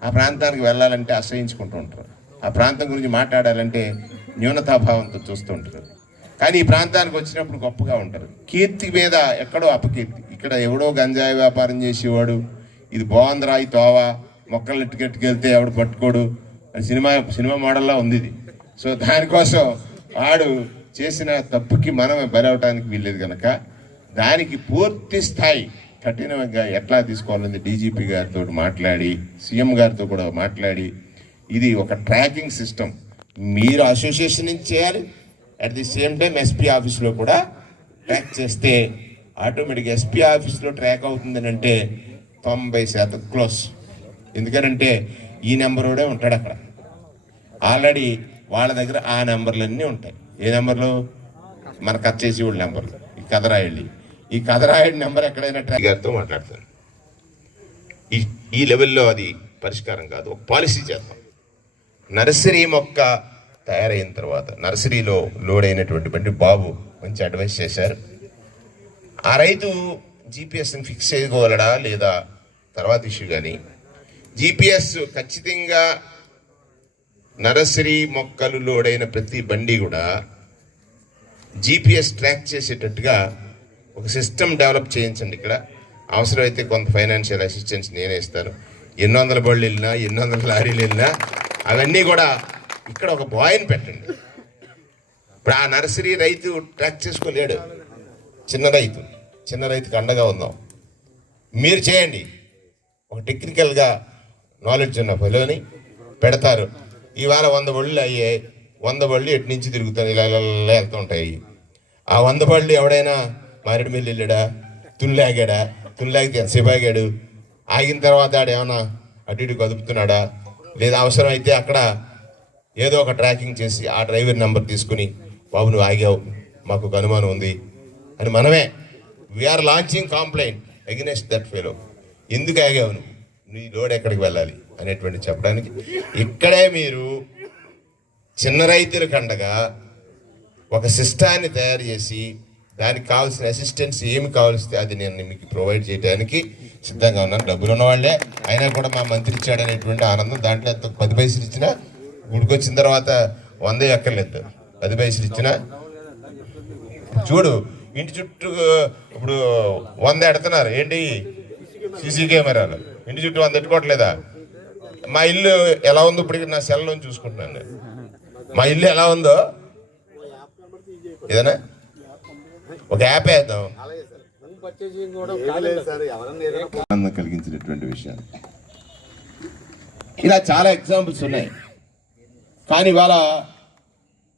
ఆ ప్రాంతానికి వెళ్ళాలంటే అసహించుకుంటూ ఉంటారు, ఆ ప్రాంతం గురించి మాట్లాడాలంటే న్యూనతాభావంతో చూస్తూ ఉంటారు. కానీ ఈ ప్రాంతానికి వచ్చినప్పుడు గొప్పగా ఉంటారు. కీర్తి మీద ఎక్కడో అపకీర్తి. ఇక్కడ ఎవడో గంజాయి వ్యాపారం చేసేవాడు, ఇది బాగుందిరా ఈ తోవ, మొక్కలు ఎట్టుకెట్టుకెళ్తే ఎవడు పట్టుకోడు అని సినిమా మోడల్లా ఉంది ఇది. సో దానికోసం వాడు చేసిన తప్పుకి మనం బలవటానికి వీల్లేదు కనుక దానికి పూర్తి స్థాయి కఠినంగా ఎట్లా తీసుకోవాలని డీజీపీ గారితో మాట్లాడి, సీఎం గారితో కూడా మాట్లాడి, ఇది ఒక ట్రాకింగ్ సిస్టమ్ మీరు అసోసియేషన్ నుంచి చేయాలి, at the same time SP ఆఫీస్లో కూడా ట్రాక్ చేస్తే ఆటోమేటిక్గా ఎస్పీ ఆఫీస్లో ట్రాక్ అవుతుందని అంటే 90% క్లోజ్. ఎందుకనంటే ఈ నెంబర్ కూడా ఉంటాడు అక్కడ. ఆల్రెడీ వాళ్ళ దగ్గర ఆ నెంబర్లన్నీ ఉంటాయి. ఏ నెంబర్లు? మన కట్ చేసి వాళ్ళ నెంబర్లు. ఈ కథరాయుడి నెంబర్ ఎక్కడైనా ట్రాక్ గారితో మాట్లాడతాను. ఈ లెవెల్లో అది పరిష్కారం కాదు. ఒక పాలసీ చేద్దాం. నర్సరీ మొక్క తయారైన తర్వాత నర్సరీలో లోడ్ అయినటువంటి బండి బాబు మంచి అడ్వైస్ చేశారు. ఆ రైతు జీపీఎస్ని ఫిక్స్ చేయగలడా లేదా తర్వాత ఇష్యూ. కానీ జీపీఎస్ ఖచ్చితంగా నర్సరీ మొక్కలు లోడ్ అయిన ప్రతి బండి కూడా జీపీఎస్ ట్రాక్ చేసేటట్టుగా ఒక సిస్టమ్ డెవలప్ చేయించండి. ఇక్కడ అవసరమైతే కొంత ఫైనాన్షియల్ అసిస్టెన్స్ నేనే ఇస్తాను. 800 బళ్ళు వెళ్ళినా 800 లారీలు వెళ్ళినా అవన్నీ కూడా ఇక్కడ ఒక బాయ్ని పెట్టండి. ఇప్పుడు ఆ నర్సరీ రైతు ట్రాక్ చేసుకోలేడు. చిన్న రైతుకి అండగా ఉందాం. మీరు చేయండి. ఒక టెక్నికల్గా నాలెడ్జ్ ఉన్న ఫెలోని పెడతారు. ఇవాళ 100 బళ్ళు అయ్యాయి. 100 బళ్ళు ఎటు నుంచి తిరుగుతాను ఇలా వెళ్తూ ఉంటాయి. ఆ 100 బళ్ళు ఎవడైనా మారేడుమిల్లి వెళ్ళాడా, తునిలాగితే ఎంతసేపు ఆగాడు, ఆగిన తర్వాత ఆడేమన్నా అటు ఇటు కదుపుతున్నాడా, లేదా అవసరమైతే అక్కడ ఏదో ఒక ట్రాకింగ్ చేసి ఆ డ్రైవర్ నెంబర్ తీసుకుని బాబు నువ్వు ఆగావు మాకు ఒక అనుమానం ఉంది అని మనమే we are launching complaint against that fellow. ఎందుకు ఆగావు నువ్వు, నీ లోడ్ ఎక్కడికి వెళ్ళాలి అనేటువంటి చెప్పడానికి ఇక్కడే మీరు చిన్న రైతులకు అండగా ఒక సిస్టాన్ని తయారు చేసి దానికి కావాల్సిన అసిస్టెన్స్ ఏమి కావాల్స్తే అది నేను మీకు ప్రొవైడ్ చేయడానికి సిద్ధంగా ఉన్నాను. డబ్బులు ఉన్నవాళ్లే అయినా కూడా మా మంత్రి ఇచ్చాడు అనేటువంటి ఆనందం. దాంట్లో ఎంత 10 పైసలు ఇచ్చినా గుడికి వచ్చిన తర్వాత 100 ఎక్కర్లేదు. 10 పైసలు ఇచ్చినా చూడు ఇంటి చుట్టూ ఇప్పుడు 100 ఎడుతున్నారు. ఏంటి సీసీ కెమెరాలు ఇంటి చుట్టూ 100 ఎట్టుకోవట్లేదా? మా ఇల్లు ఎలా ఉందో ఇప్పటికి నా సెల్లో చూసుకుంటున్నాను. మా ఇల్లు ఎలా ఉందో ఏదైనా ఒక యాప్ వేద్దాం. ఆనందం కలిగించినటువంటి విషయాలు ఇలా చాలా ఎగ్జాంపుల్స్ ఉన్నాయి. కానీ ఇవాళ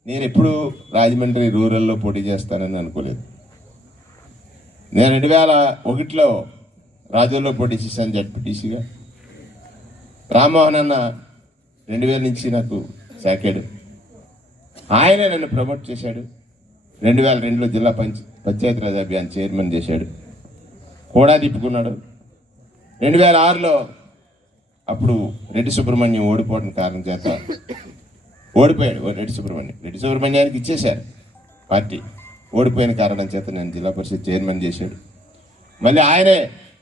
నేను ఎప్పుడు రాజమండ్రి రూరల్లో పోటీ చేస్తానని అనుకోలేదు. నేను 2001లో రాజుల్లో పోటీ చేశాను జడ్పీటీసీగా. రామ్మోహన్ అన్న 2000 నుంచి నాకు సాకాడు. ఆయన నన్ను ప్రమోట్ చేశాడు. 2002లో జిల్లా పంచాయతీరాజ్ అభియాన్ చైర్మన్ చేశాడు. కూడా తిప్పుకున్నాడు. 2006లో అప్పుడు రెడ్డి సుబ్రహ్మణ్యం ఓడిపోవడం కారణం చేత ఓడిపోయాడు. రెడ్డి సుబ్రహ్మణ్యానికి ఇచ్చేశారు పార్టీ. ఓడిపోయిన కారణం చేత నేను జిల్లా పరిషత్ చైర్మన్ చేశాడు. మళ్ళీ ఆయనే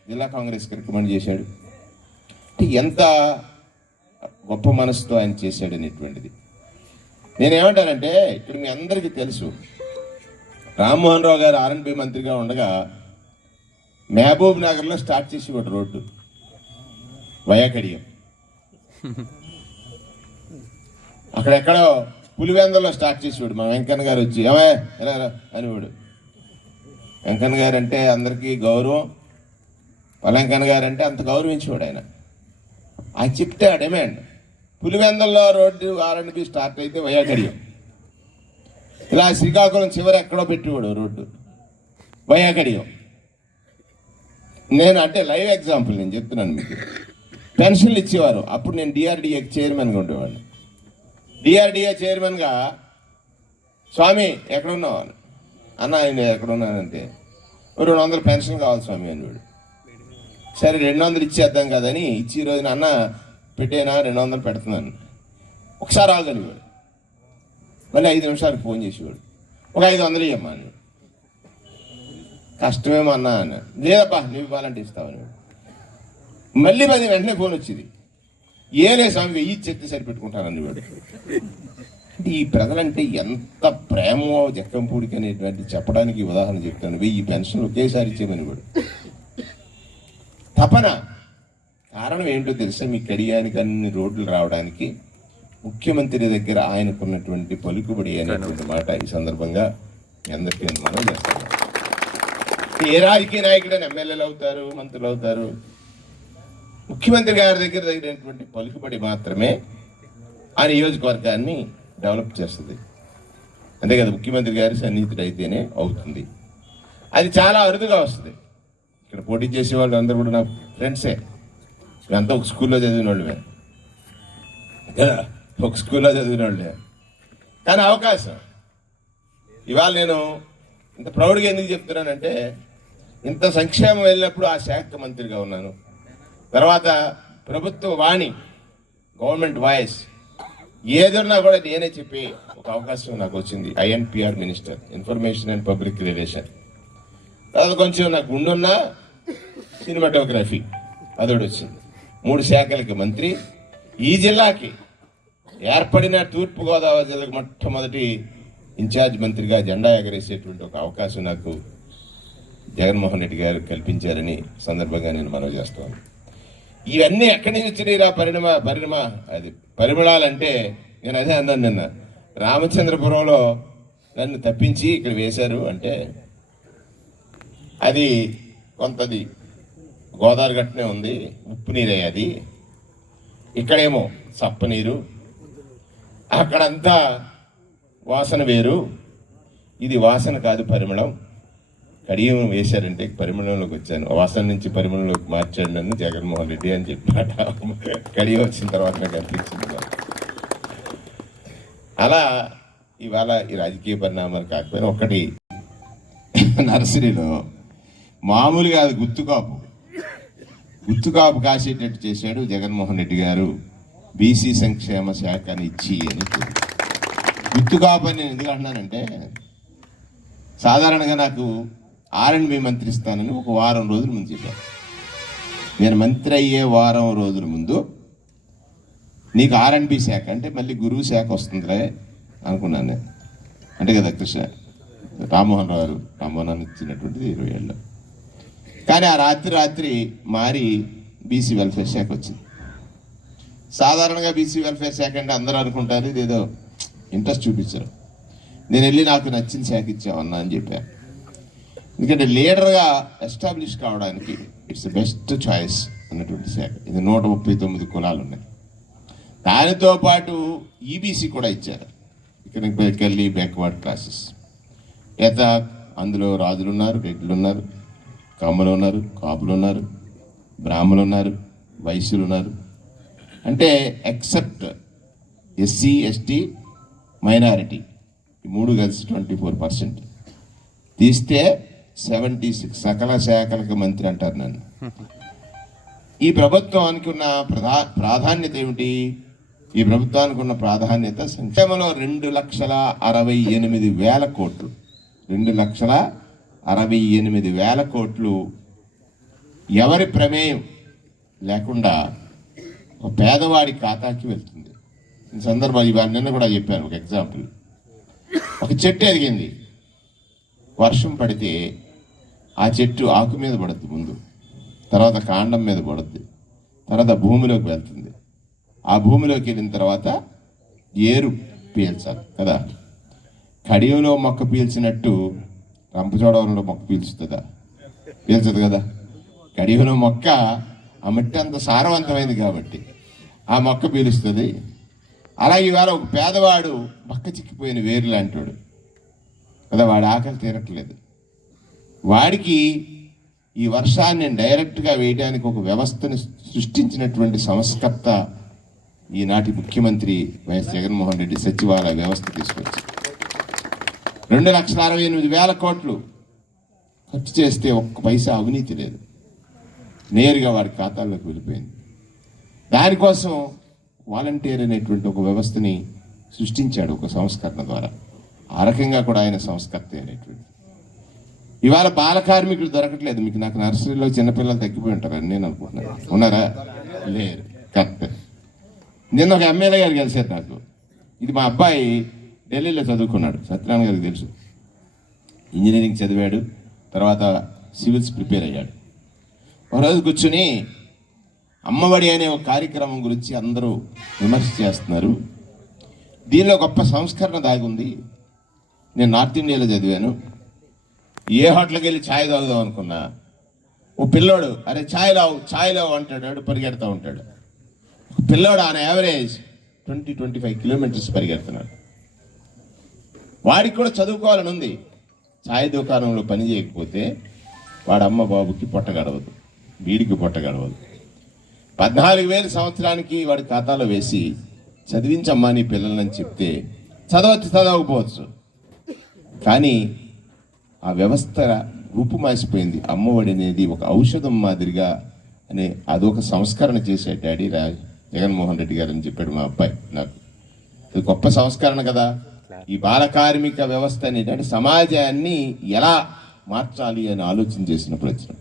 జిల్లా కాంగ్రెస్కి రికమెండ్ చేశాడు. ఎంత గొప్ప మనసుతో ఆయన చేశాడు అనేటువంటిది. నేనేమంటానంటే ఇప్పుడు మీ అందరికీ తెలుసు, రామ్మోహన్ రావు గారు R&B మంత్రిగా ఉండగా మహబూబ్ నగర్లో స్టార్ట్ చేసి ఒక రోడ్డు వయాకడియం, అక్కడెక్కడో పులివెందల్లో స్టార్ట్ చేసేవాడు. మా వెంకన్న గారు వచ్చి ఏమే అనేవాడు. వెంకన్న గారు అంటే అందరికీ గౌరవం, వెంకన్న గారు అంటే అంత గౌరవించేవాడు ఆయన. ఆయన చెప్తే ఆ డిమాండ్ పులివెందల్లో రోడ్డు R&B స్టార్ట్ అయితే వయాకడియం, ఇలా శ్రీకాకుళం చివరి ఎక్కడో పెట్టేవాడు రోడ్డు వయాకడియం. నేను అంటే లైవ్ ఎగ్జాంపుల్ నేను చెప్తున్నాను మీకు. పెన్షన్లు ఇచ్చేవారు. అప్పుడు నేను DRDA చైర్మన్గా ఉండేవాడిని. DRDA చైర్మన్గా స్వామి ఎక్కడున్నావు అన్న, ఆయన ఎక్కడున్నానంటే 200 పెన్షన్ కావాలి స్వామి అనేవాడు. సరే 200 ఇచ్చేద్దాం కదని ఇచ్చి ఈ రోజున అన్న పెట్టేనా 200 పెడుతున్నాను, ఒకసారి ఆగనివాడు. మళ్ళీ 5 నిమిషాలకు ఫోన్ చేసేవాడు, ఒక 500 ఇవ్వమ్మా అని. కష్టమేమో అన్నా అన్న, లేదప్పా నువ్వు ఇవ్వాలంటే ఇస్తావని. మళ్ళీ 10 వెంటనే ఫోన్ వచ్చింది, ఏలే స్వామి 1000 ఇచ్చేస్తే సరిపెట్టుకుంటానని వాడు. అంటే ఈ ప్రజలంటే ఎంత ప్రేమో జక్కంపూడికి అనేటువంటి చెప్పడానికి ఉదాహరణ చెప్తాను. 1000 పెన్షన్లు ఒకేసారి ఇచ్చేమని వాడు తపన. కారణం ఏంటో తెలుసా? మీ కడియానికి అన్ని రోడ్లు రావడానికి ముఖ్యమంత్రి దగ్గర ఆయనకున్నటువంటి పలుకుబడి అనేటువంటి మాట ఈ సందర్భంగా మీ అందరికీ మనం చేస్తాను. ఏ రాజకీయ నాయకుడైనా ఎమ్మెల్యేలు అవుతారు, మంత్రులు అవుతారు. ముఖ్యమంత్రి గారి దగ్గర తగినటువంటి పలుకుబడి మాత్రమే ఆ నియోజకవర్గాన్ని డెవలప్ చేస్తుంది. అంతే కదా, ముఖ్యమంత్రి గారి సన్నిహితుడు అయితేనే అవుతుంది. అది చాలా అరుదుగా వస్తుంది. ఇక్కడ పోటీ చేసే వాళ్ళు అందరూ కూడా నా ఫ్రెండ్సే, మేమంతా ఒక స్కూల్లో చదివిన వాళ్ళమే కదా, ఒక స్కూల్లో చదివిన వాళ్ళే. కానీ అవకాశం ఇవాళ నేను ఇంత ప్రౌడ్గా ఎందుకు చెప్తున్నానంటే, ఇంత సంక్షేమం వెళ్ళినప్పుడు ఆ శాఖ మంత్రిగా ఉన్నాను. తర్వాత ప్రభుత్వ వాణి, గవర్నమెంట్ వాయిస్ ఏదన్నా కూడా నేనే చెప్పి ఒక అవకాశం నాకు వచ్చింది. INPR minister, information and public relation. తర్వాత కొంచెం నాకు ఉండున్న సినిమాటోగ్రఫీ అదొకటి వచ్చింది. 3 శాఖలకి మంత్రి. ఈ జిల్లాకి ఏర్పడిన తూర్పుగోదావరి జిల్లాకు మొట్టమొదటి ఇన్ఛార్జ్ మంత్రిగా జెండా ఎగరేసేటువంటి ఒక అవకాశం నాకు జగన్మోహన్ రెడ్డి గారు కల్పించారని సందర్భంగా నేను మనవి చేస్తాను. ఇవన్నీ ఎక్కడి నుంచి వచ్చినాయి అది పరిమళాలంటే నేను అదే అన్నాను నిన్న, రామచంద్రపురంలో నన్ను తప్పించి ఇక్కడ వేశారు అంటే అది కొంతది గోదావరి గట్టునే ఉంది, ఉప్పు నీరే అది. ఇక్కడేమో సప్పనీరు, అక్కడంతా వాసన వేరు, ఇది వాసన కాదు పరిమళం. కడియం వేశారంటే పరిమళంలోకి వచ్చాను, వాసన నుంచి పరిమళంలోకి మార్చాడు నన్ను జగన్మోహన్ రెడ్డి అని చెప్పాట. కడియం వచ్చిన తర్వాత నాకు అనిపించింది. అలా ఇవాళ ఈ రాజకీయ పరిణామాలు కాకపోయినా ఒకటి, నర్సరీలో మామూలుగా అది గుత్తుకాపు కాసేటట్టు చేశాడు జగన్మోహన్ రెడ్డి గారు. బీసీ సంక్షేమ శాఖని ఇచ్చి అని. గుత్తుకాపు అని నేను ఎందుకు అంటున్నానంటే, సాధారణంగా నాకు R&B మంత్రి ఇస్తానని ఒక వారం రోజుల ముందు చెప్పాను. నేను మంత్రి అయ్యే వారం రోజుల ముందు నీకు R&B శాఖ అంటే మళ్ళీ గురువు శాఖ వస్తుందిలే అనుకున్నాను నేను. అంటే కదా కృష్ణ రామ్మోహన్ ఇచ్చినటువంటిది 20 ఏళ్ళు. కానీ ఆ రాత్రి మారి బీసీ వెల్ఫేర్ శాఖ వచ్చింది. సాధారణంగా బీసీ వెల్ఫేర్ శాఖ అంటే అందరూ అనుకుంటారు ఇదేదో ఇంట్రెస్ట్ చూపించరు. నేను వెళ్ళి నాకు నచ్చిన శాఖ ఇచ్చామన్నా అని చెప్పాను. ఎందుకంటే లీడర్గా ఎస్టాబ్లిష్ కావడానికి ఇట్స్ బెస్ట్ చాయిస్ అన్నటువంటి శాఖ. ఇది 139 కులాలు ఉన్నాయి. దానితో పాటు EBC కూడా ఇచ్చారు, ఇక్కడ బ్యాక్వర్డ్ క్లాసెస్. అందులో రాజులు ఉన్నారు, రెడ్లు ఉన్నారు, కమ్మలు ఉన్నారు, కాపులు ఉన్నారు, బ్రాహ్మణులు ఉన్నారు, వైశ్యులు ఉన్నారు. అంటే ఎక్సెప్ట్ SC, ST, మైనారిటీ ఈ 3 కలిసి 24% తీస్తే 76 సకల శాఖలకు మంత్రి అంటారు నన్ను. ఈ ప్రభుత్వానికి ఉన్న ప్రాధాన్యత ఏమిటి? ఈ ప్రభుత్వానికి ఉన్న ప్రాధాన్యత సంక్షేమంలో 2,68,000 కోట్లు, 2,68,000 కోట్లు ఎవరి ప్రమేయం లేకుండా ఒక పేదవాడి ఖాతాకి వెళ్తుంది. ఈ సందర్భాలు ఇవాళ నిన్న కూడా చెప్పాను. ఒక ఎగ్జాంపుల్, ఒక చెట్టు ఎదిగింది, వర్షం పడితే ఆ చెట్టు ఆకు మీద పడుద్ది ముందు, తర్వాత కాండం మీద పడుద్ది, తర్వాత భూమిలోకి వెళ్తుంది. ఆ భూమిలోకి వెళ్ళిన తర్వాత ఏరు పీల్చాలి కదా. కడియంలో మొక్క పీల్చినట్టు రంపచోడవరంలో మొక్క పీల్చుతుందా? పీల్చదు కదా. కడియంలో మొక్క ఆ మట్టి అంత సారవంతమైంది కాబట్టి ఆ మొక్క పీలుస్తుంది. అలాగే ఇవాళ ఒక పేదవాడు పక్క చిక్కిపోయిన వేరు లాంటివాడు కదా, వాడి ఆకలి తీరట్లేదు. వాడికి ఈ వర్షాన్ని డైరెక్ట్గా వేయడానికి ఒక వ్యవస్థను సృష్టించినటువంటి సంస్కర్త ఈనాటి ముఖ్యమంత్రి వైఎస్ జగన్మోహన్ రెడ్డి సచివాలయ వ్యవస్థ తీసుకొచ్చి 2,68,000 కోట్లు ఖర్చు చేస్తే ఒక్క పైసా అవినీతి లేదు, నేరుగా వారి ఖాతాల్లోకి వెళ్ళిపోయింది. దానికోసం వాలంటీర్ అనేటువంటి ఒక వ్యవస్థని సృష్టించాడు ఒక సంస్కరణ ద్వారా. ఆ రకంగా కూడా ఆయన సంస్కర్త అనేటువంటి. ఇవాళ బాల కార్మికులు దొరకట్లేదు మీకు. నాకు నర్సరీలో చిన్నపిల్లలు తగ్గిపోయి ఉంటారని నేను అనుకుంటున్నాను. ఉన్నారా? లేరు. కరెక్ట్. నిన్న ఒక ఎమ్మెల్యే గారు కలిసారు నాకు. ఇది మా అబ్బాయి ఢిల్లీలో చదువుకున్నాడు, సత్యనారాయణ గారికి తెలుసు. ఇంజనీరింగ్ చదివాడు, తర్వాత సివిల్స్ ప్రిపేర్ అయ్యాడు. ఒకరోజు కూర్చుని అమ్మఒడి అనే ఒక కార్యక్రమం గురించి అందరూ విమర్శ చేస్తున్నారు. దీనిలో గొప్ప సంస్కరణ దాగుంది. నేను నార్త్ ఇండియాలో చదివాను. ఏ హోటల్కి వెళ్ళి ఛాయ్ తాగుదాం అనుకున్నా, ఓ పిల్లోడు అరే ఛాయ్ లావు అంటాడు, పరిగెడతా ఉంటాడు. ఒక పిల్లోడు ఆన్ యావరేజ్ 20-25 కిలోమీటర్స్ పరిగెడుతున్నాడు. వాడికి కూడా చదువుకోవాలని ఉంది. ఛాయ్ దుకాణంలో పని చేయకపోతే వాడు అమ్మ బాబుకి పొట్ట గడవదు, వీడికి పొట్ట గడవదు. 14,000 సంవత్సరానికి వాడి ఖాతాలో వేసి చదివించమ్మా నీ పిల్లలని చెప్తే చదవకపోవచ్చు, కానీ ఆ వ్యవస్థ రూపుమాసిపోయింది. అమ్మఒడి అనేది ఒక ఔషధం మాదిరిగా అనే అదొక సంస్కరణ చేశాడు డాడీ జగన్మోహన్ రెడ్డి గారు అని చెప్పాడు మా అబ్బాయి నాకు. అది గొప్ప సంస్కరణ కదా. ఈ బాల కార్మిక వ్యవస్థ అనేది సమాజాన్ని ఎలా మార్చాలి అని ఆలోచన చేసినప్పుడు వచ్చిన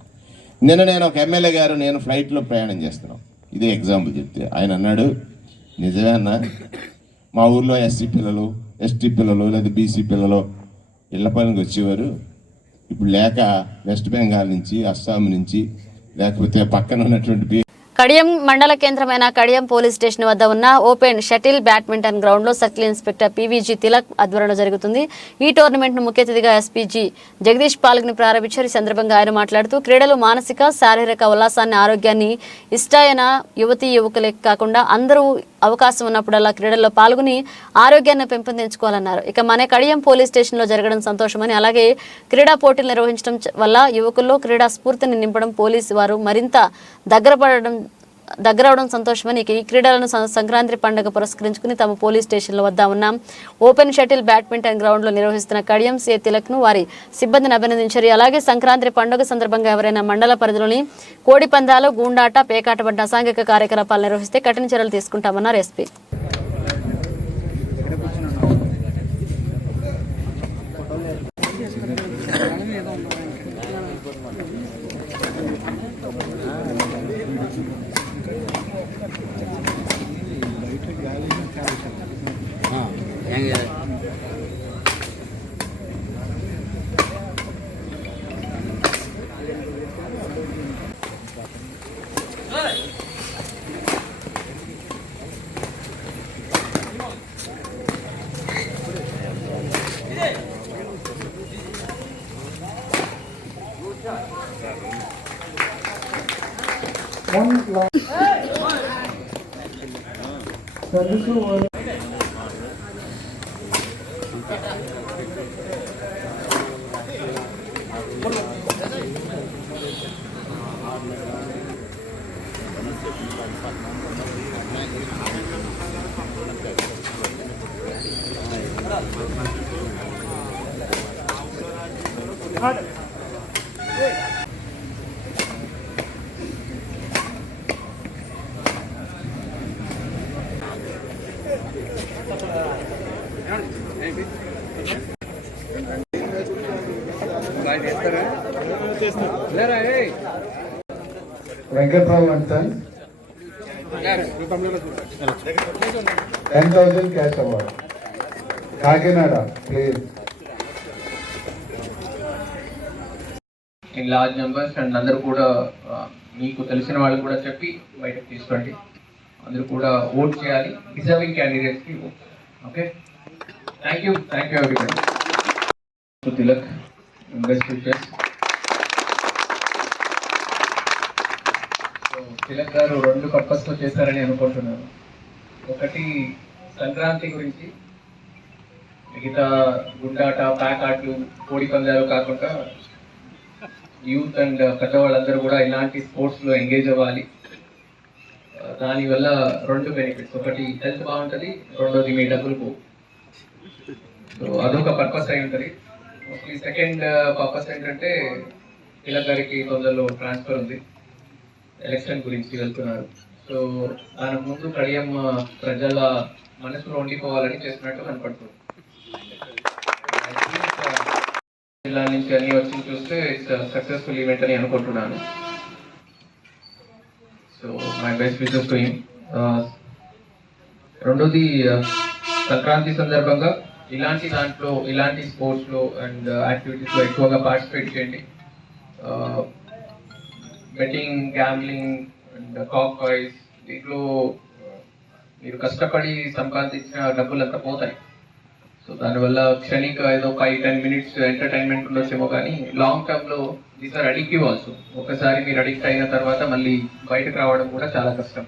నిన్న నేను ఒక ఎమ్మెల్యే గారు నేను ఫ్లైట్లో ప్రయాణం చేస్తున్నాం, ఇదే ఎగ్జాంపుల్ చెప్తే ఆయన అన్నాడు, నిజమే అన్న, మా ఊర్లో ఎస్సీ పిల్లలు, ఎస్టీ పిల్లలు లేదా బీసీ పిల్లలు ఇళ్ల పనికి వచ్చేవారు, ఇప్పుడు లేక వెస్ట్ బెంగాల్ నుంచి, అస్సాం నుంచి, లేకపోతే పక్కన ఉన్నటువంటి కడియం మండల కేంద్రమైన కడియం పోలీస్ స్టేషన్ వద్ద ఉన్న ఓపెన్ షటిల్ బ్యాడ్మింటన్ గ్రౌండ్ లో సర్కిల్ ఇన్స్పెక్టర్ పీవీజీ తిలక్ ఆధ్వర్యంలో జరుగుతుంది. ఈ టోర్నమెంట్ ను ముఖ్య అతిథిగా ఎస్పీజీ జగదీష్ పాల్గొని ప్రారంభించారు. ఈ సందర్భంగా ఆయన మాట్లాడుతూ క్రీడలు మానసిక శారీరక ఉల్లాసాన్ని, ఆరోగ్యాన్ని ఇష్టాయన యువతీ యువకులే కాకుండా అందరూ అవకాశం ఉన్నప్పుడల్లా క్రీడల్లో పాల్గొని ఆరోగ్యాన్ని పెంపొందించుకోవాలన్నారు. ఇక మన కడియం పోలీస్ స్టేషన్ లో జరగడం సంతోషమని, అలాగే క్రీడా పోటీలు నిర్వహించడం వల్ల యువకుల్లో క్రీడా స్ఫూర్తిని నింపడం, పోలీసు వారు మరింత దగ్గరవడం సంతోషమని, ఈ క్రీడలను సంక్రాంతి పండుగ పురస్కరించుకుని తమ పోలీస్ స్టేషన్ల వద్ద ఉన్న ఓపెన్ షటిల్ బ్యాడ్మింటన్ గ్రౌండ్ లో నిర్వహిస్తున్న కడియం సే తిలక్ ను వారి సిబ్బందిని అభినందించారు. అలాగే సంక్రాంతి పండుగ సందర్భంగా ఎవరైనా మండల పరిధిలోని కోడి పందాలు, గూండాట, పేకాట వంటి అసాంఘిక కార్యకలాపాలు నిర్వహిస్తే కఠిన చర్యలు తీసుకుంటామన్నారు SP. Venkatrao and Sons 10,000 cash award. Kakinada please. In large numbers and అందరూ కూడా మీకు తెలిసిన వాళ్ళు కూడా చెప్పి బయటకు తీసుకోండి. అందరూ కూడా ఓట్ చేయాలి, డిజర్వింగ్ క్యాండిడేట్స్ కి vote. Okay, thank you everybody. Tilak, best wishes. Tilak గారు 2 పర్పస్తో చేశారని అనుకుంటున్నాను. ఒకటి సంక్రాంతి గురించి, మిగతా గుండాట, ప్యాకాట్లు, కోడి పందాలు కాకుండా యూత్ అండ్ పెద్దవాళ్ళందరూ కూడా ఇలాంటి స్పోర్ట్స్లో ఎంగేజ్ అవ్వాలి. దానివల్ల 2 బెనిఫిట్స్, ఒకటి హెల్త్ బాగుంటుంది, రెండోది మీ డబ్బులు పోవు. సో అదొక పర్పస్ అయి ఉంటుంది. మోస్ట్లీ సెకండ్ పర్పస్ ఏంటంటే తిలక్ గారికి తొందరలో ట్రాన్స్ఫర్ ఉంది, ఎలక్షన్ గురించి వెళ్తున్నారు. సో దానికి ముందు కడియం ప్రజల మనసులో ఉండిపోవాలని చేసినట్టు కనపడుతుంది. జిల్లా నుంచి అన్ని వచ్చి చూస్తే ఇట్స్ సక్సెస్ఫుల్ ఈవెంట్ అని అనుకుంటున్నాను. So my best wishes to him. రెండోది, సంక్రాంతి సందర్భంగా ఇలాంటి స్పోర్ట్స్లో అండ్ యాక్టివిటీస్లో ఎక్కువగా పార్టిసిపేట్ చేయండి. బెట్టింగ్, గ్యాంబ్లింగ్ అండ్ కాక్ టాయ్స్, దీంట్లో మీరు కష్టపడి సంపాదించిన డబ్బులంతా పోతాయి. సో దానివల్ల క్షణిక ఏదో 5-10 మినిట్స్ ఎంటర్టైన్మెంట్ ఉండొచ్చేమో, కానీ లాంగ్ టర్మ్లో దీస్ ఆర్ అడిక్టివ్ ఆల్సో. ఒకసారి మీరు అడిక్ట్ అయిన తర్వాత మళ్ళీ బయటకు రావడం కూడా చాలా కష్టం.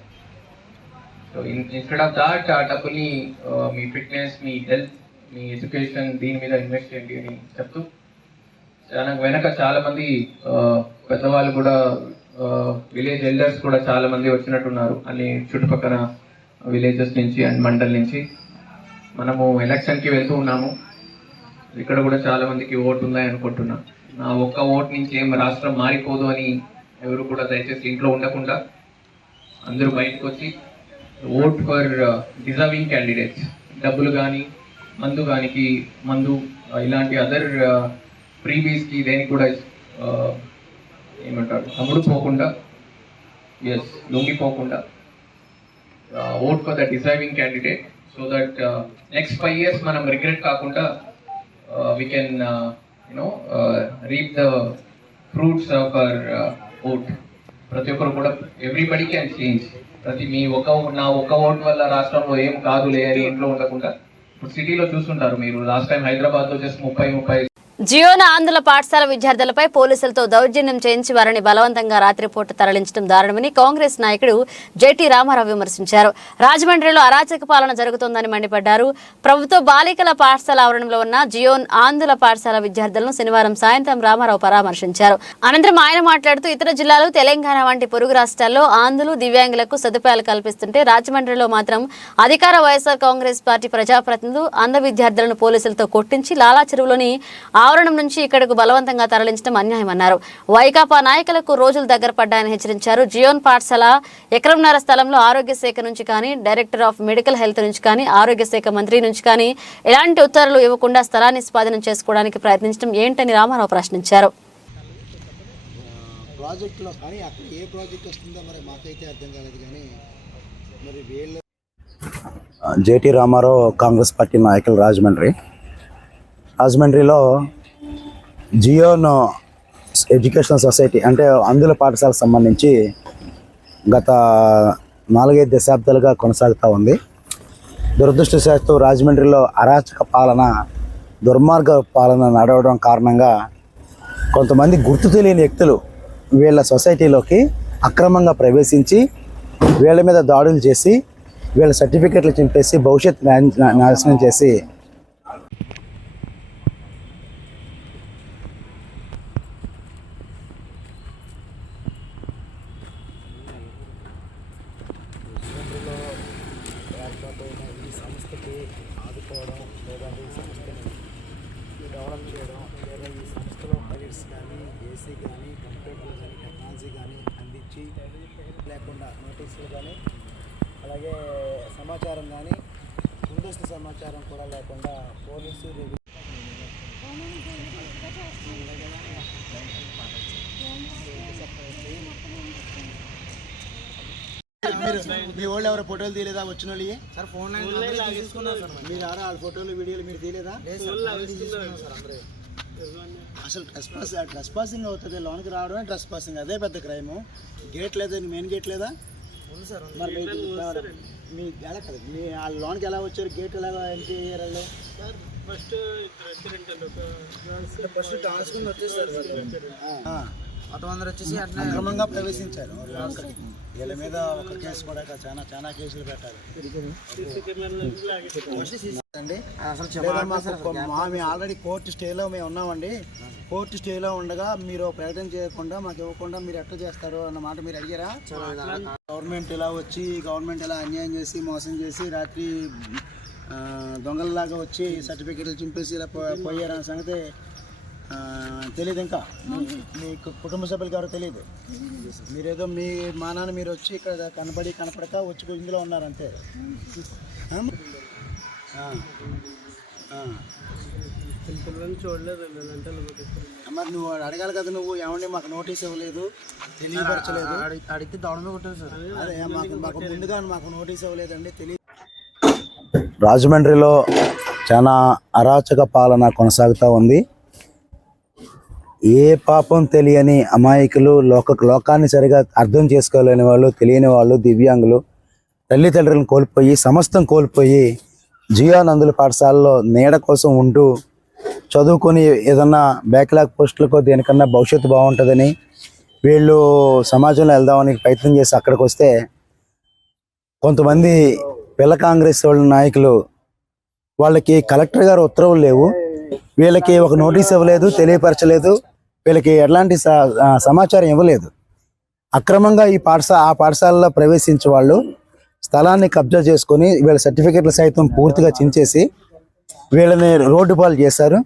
సో ఇన్స్టెడ్ ఆఫ్ దాట్ ఆ డబ్బుని మీ ఫిట్నెస్, మీ హెల్త్, మీ ఎడ్యుకేషన్, దీని మీద ఇన్వెస్ట్ చేయండి అని చెప్తూ వెనక చాలా మంది పెద్దవాళ్ళు కూడా విలేజ్ ఎల్డర్స్ కూడా చాలా మంది వచ్చినట్టున్నారు అన్ని చుట్టుపక్కల విలేజెస్ నుంచి అండ్ మండల్ నుంచి. మనము ఎలక్షన్కి వెళ్తూ ఉన్నాము. ఇక్కడ కూడా చాలా మందికి ఓటు ఉన్నాయి అనుకుంటున్నా. నా ఒక్క ఓటు నుంచి ఏం రాష్ట్రం మారిపోదు అని ఎవరు కూడా దయచేసి ఇంట్లో ఉండకుండా అందరూ బయటకు వచ్చి ఓట్ ఫర్ డిజర్వింగ్ క్యాండిడేట్స్. డబ్బులు కానీ మందు ఇలాంటి అదర్ ప్రీవీస్కి దేనికి కూడా ఏమంటారు అమ్ముడుపోకుండా, లొంగిపోకుండా vote for the deserving candidate so that next 5 years మనం రిగ్రెట్ కాకుండా we can reap the fruits of our vote. ప్రతి ఒక్కరు కూడా ఎవ్రీబడి క్యాన్ చేంజ్. నా ఒక్క ఓటు వల్ల రాష్ట్రంలో ఏం కాదులే అని ఇంట్లో ఉండకుండా ఇప్పుడు సిటీలో చూస్తుంటారు మీరు. లాస్ట్ టైం హైదరాబాద్లో జస్ట్ 30 జియోన ఆంధ్ర పాఠశాల విద్యార్థులపై పోలీసులతో దౌర్జన్యం చేయించి వారిని బలవంతంగా రాత్రిపూట తరలించడం దారుణమని కాంగ్రెస్ నాయకుడు జేటీ రామారావు విమర్శించారు. రాజమండ్రిలో అరాచక పాలన జరుగుతోందని మండిపడ్డారు. ప్రభుత్వ బాలికల పాఠశాల ఆవరణంలో ఉన్న జియోన్ ఆంధ్ర పాఠశాల విద్యార్థులను శనివారం సాయంత్రం రామారావు పరామర్శించారు. అనంతరం ఆయన మాట్లాడుతూ ఇతర జిల్లాలు, తెలంగాణ వంటి పొరుగు రాష్ట్రాల్లో ఆంధ్రులు, దివ్యాంగులకు సదుపాయాలు కల్పిస్తుంటే రాజమండ్రిలో మాత్రం అధికార వైఎస్ఆర్ కాంగ్రెస్ పార్టీ ప్రజాప్రతినిధులు అంధ విద్యార్థులను పోలీసులతో కొట్టించి లాలా చెరువులోని ఆవరణం నుంచి ఇక్కడకు బలవంతంగా తరలించడం అన్యాయమన్నారు. వైకాపా నాయకులకు రోజులు దగ్గర పడ్డాయని హెచ్చరించారు. జియోన్ పాఠశాల ఎకరంన్నర స్థలంలో ఆరోగ్య శాఖ నుంచి కానీ, డైరెక్టర్ ఆఫ్ మెడికల్ హెల్త్ నుంచి కానీ, ఆరోగ్య శాఖ మంత్రి నుంచి కానీ ఎలాంటి ఉత్తర్వులు ఇవ్వకుండా స్థలాన్ని స్వాధీనం చేసుకోవడానికి ప్రయత్నించడం ఏంటని రామారావు ప్రశ్నించారు. ప్రాజెక్టులో కానీ అక్కడ ఏ ప్రాజెక్ట్ వస్తుందో మరి మాకైతే అర్థం కాలేదు. కానీ మరి జేటీ రామారావు కాంగ్రెస్ పార్టీ నాయకులు రాజమండ్రిలో జియోన్ ఎడ్యుకేషనల్ సొసైటీ అంటే అందుల పాఠశాలకు సంబంధించి గత 4-5 దశాబ్దాలుగా కొనసాగుతూ ఉంది. దురదృష్టవశాత్తు రాజమండ్రిలో అరాచక పాలన, దుర్మార్గ పాలన నడవడం కారణంగా కొంతమంది గుర్తు తెలియని వ్యక్తులు వీళ్ళ సొసైటీలోకి అక్రమంగా ప్రవేశించి వీళ్ళ మీద దాడులు చేసి వీళ్ళ సర్టిఫికెట్లు చింపేసి భవిష్యత్ నాశనం చేసి ఆదుకోవడం లేదా ఈ సంస్థని డెవలప్ చేయడం లేదా ఈ సంస్థలో ఫైల్స్ కానీ ఏసీ కానీ కంప్యూటర్లు కానీ టెక్నాలజీ కానీ అందించి లేకుండా నోటీసులు కానీ అలాగే సమాచారం కానీ ముందస్తు సమాచారం కూడా లేకుండా పోలీసు మీ వాళ్ళు ఎవరో ఫోటోలు తీయలేదా? వచ్చిన వాళ్ళు సార్ ఫోన్ తీసుకున్నారు సార్. మీరు ఆరా వాళ్ళ ఫోటోలు వీడియోలు మీరు తీయలేదా? అసలు ట్రెస్ పాసింగ్ అవుతుంది, లోన్కి రావడమే ట్రెస్ పాసింగ్. అదే పెద్ద క్రైమ్. గేట్ లేదా, మెయిన్ గేట్ లేదా? మరి మీ ఎలా కదా మీ ఆ లోన్కి ఎలా వచ్చారు? గేట్ ఎలాగా ఎంట్రీ అయ్యారు వాళ్ళు? ఫస్ట్ ట్రాన్స్ఫర్ వచ్చేసారు, వచ్చేసి అక్రమంగా ప్రవేశించారు. వీళ్ళ మీద ఒక కేసు కూడా చాలా కేసులు పెట్టాలి. మేము ఆల్రెడీ కోర్టు స్టేలో మేము ఉన్నామండి. కోర్టు స్టేలో ఉండగా మీరు ప్రకటన చేయకుండా మాకు ఇవ్వకుండా మీరు ఎట్లా చేస్తారు అన్న మాట మీరు అడిగారా? గవర్నమెంట్ ఇలా వచ్చి గవర్నమెంట్ ఇలా అన్యాయం చేసి మోసం చేసి రాత్రి దొంగలలాగా వచ్చి సర్టిఫికెట్లు చింపేసి ఇలా పోయారన్న సంగతి తెలియదు. ఇంకా మీ కుటుంబ సభ్యులకి ఎవరో తెలియదు. మీరేదో మీ మానాన్ని మీరు వచ్చి ఇక్కడ కనపడక వచ్చి ఇందులో ఉన్నారు అంతే. చూడలేదు మరి నువ్వు అడగాలి కదా. నువ్వు ఏమండి మాకు నోటీస్ ఇవ్వలేదు, తెలియపరచలేదు. అడిగితే దౌడమే కొట్టారు సార్. అదే మాకు ముందుగా మాకు నోటీస్ ఇవ్వలేదండి, తెలియదు. రాజమండ్రిలో చాలా అరాచక పాలన కొనసాగుతూ ఉంది. ఏ పాపం తెలియని అమాయకులు, లోకాన్ని సరిగా అర్థం చేసుకోలేని వాళ్ళు, తెలియని వాళ్ళు, దివ్యాంగులు తల్లిదండ్రులను కోల్పోయి సమస్తం కోల్పోయి జియోన్ అందుల పాఠశాలలో నీడ కోసం ఉంటూ చదువుకొని ఏదన్నా బ్యాక్లాగ్ పోస్టులకో దేనికన్నా భవిష్యత్తు బాగుంటుందని వీళ్ళు సమాజంలో వెళ్దామని ప్రయత్నం చేసి అక్కడికి వస్తే కొంతమంది పిల్ల కాంగ్రెస్ వాళ్ళ నాయకులు వాళ్ళకి కలెక్టర్ గారు ఉత్తర్వులు లేవు, వీళ్ళకి ఒక నోటీస్ ఇవ్వలేదు, తెలియపరచలేదు, వీళ్ళకి ఎలాంటి సమాచారం ఇవ్వలేదు. అక్రమంగా ఆ పాఠశాలలో ప్రవేశించే వాళ్ళు స్థలాన్ని కబ్జా చేసుకొని వీళ్ళ సర్టిఫికెట్లు సైతం పూర్తిగా చించేసి వీళ్ళని రోడ్డు పాలు చేశారు.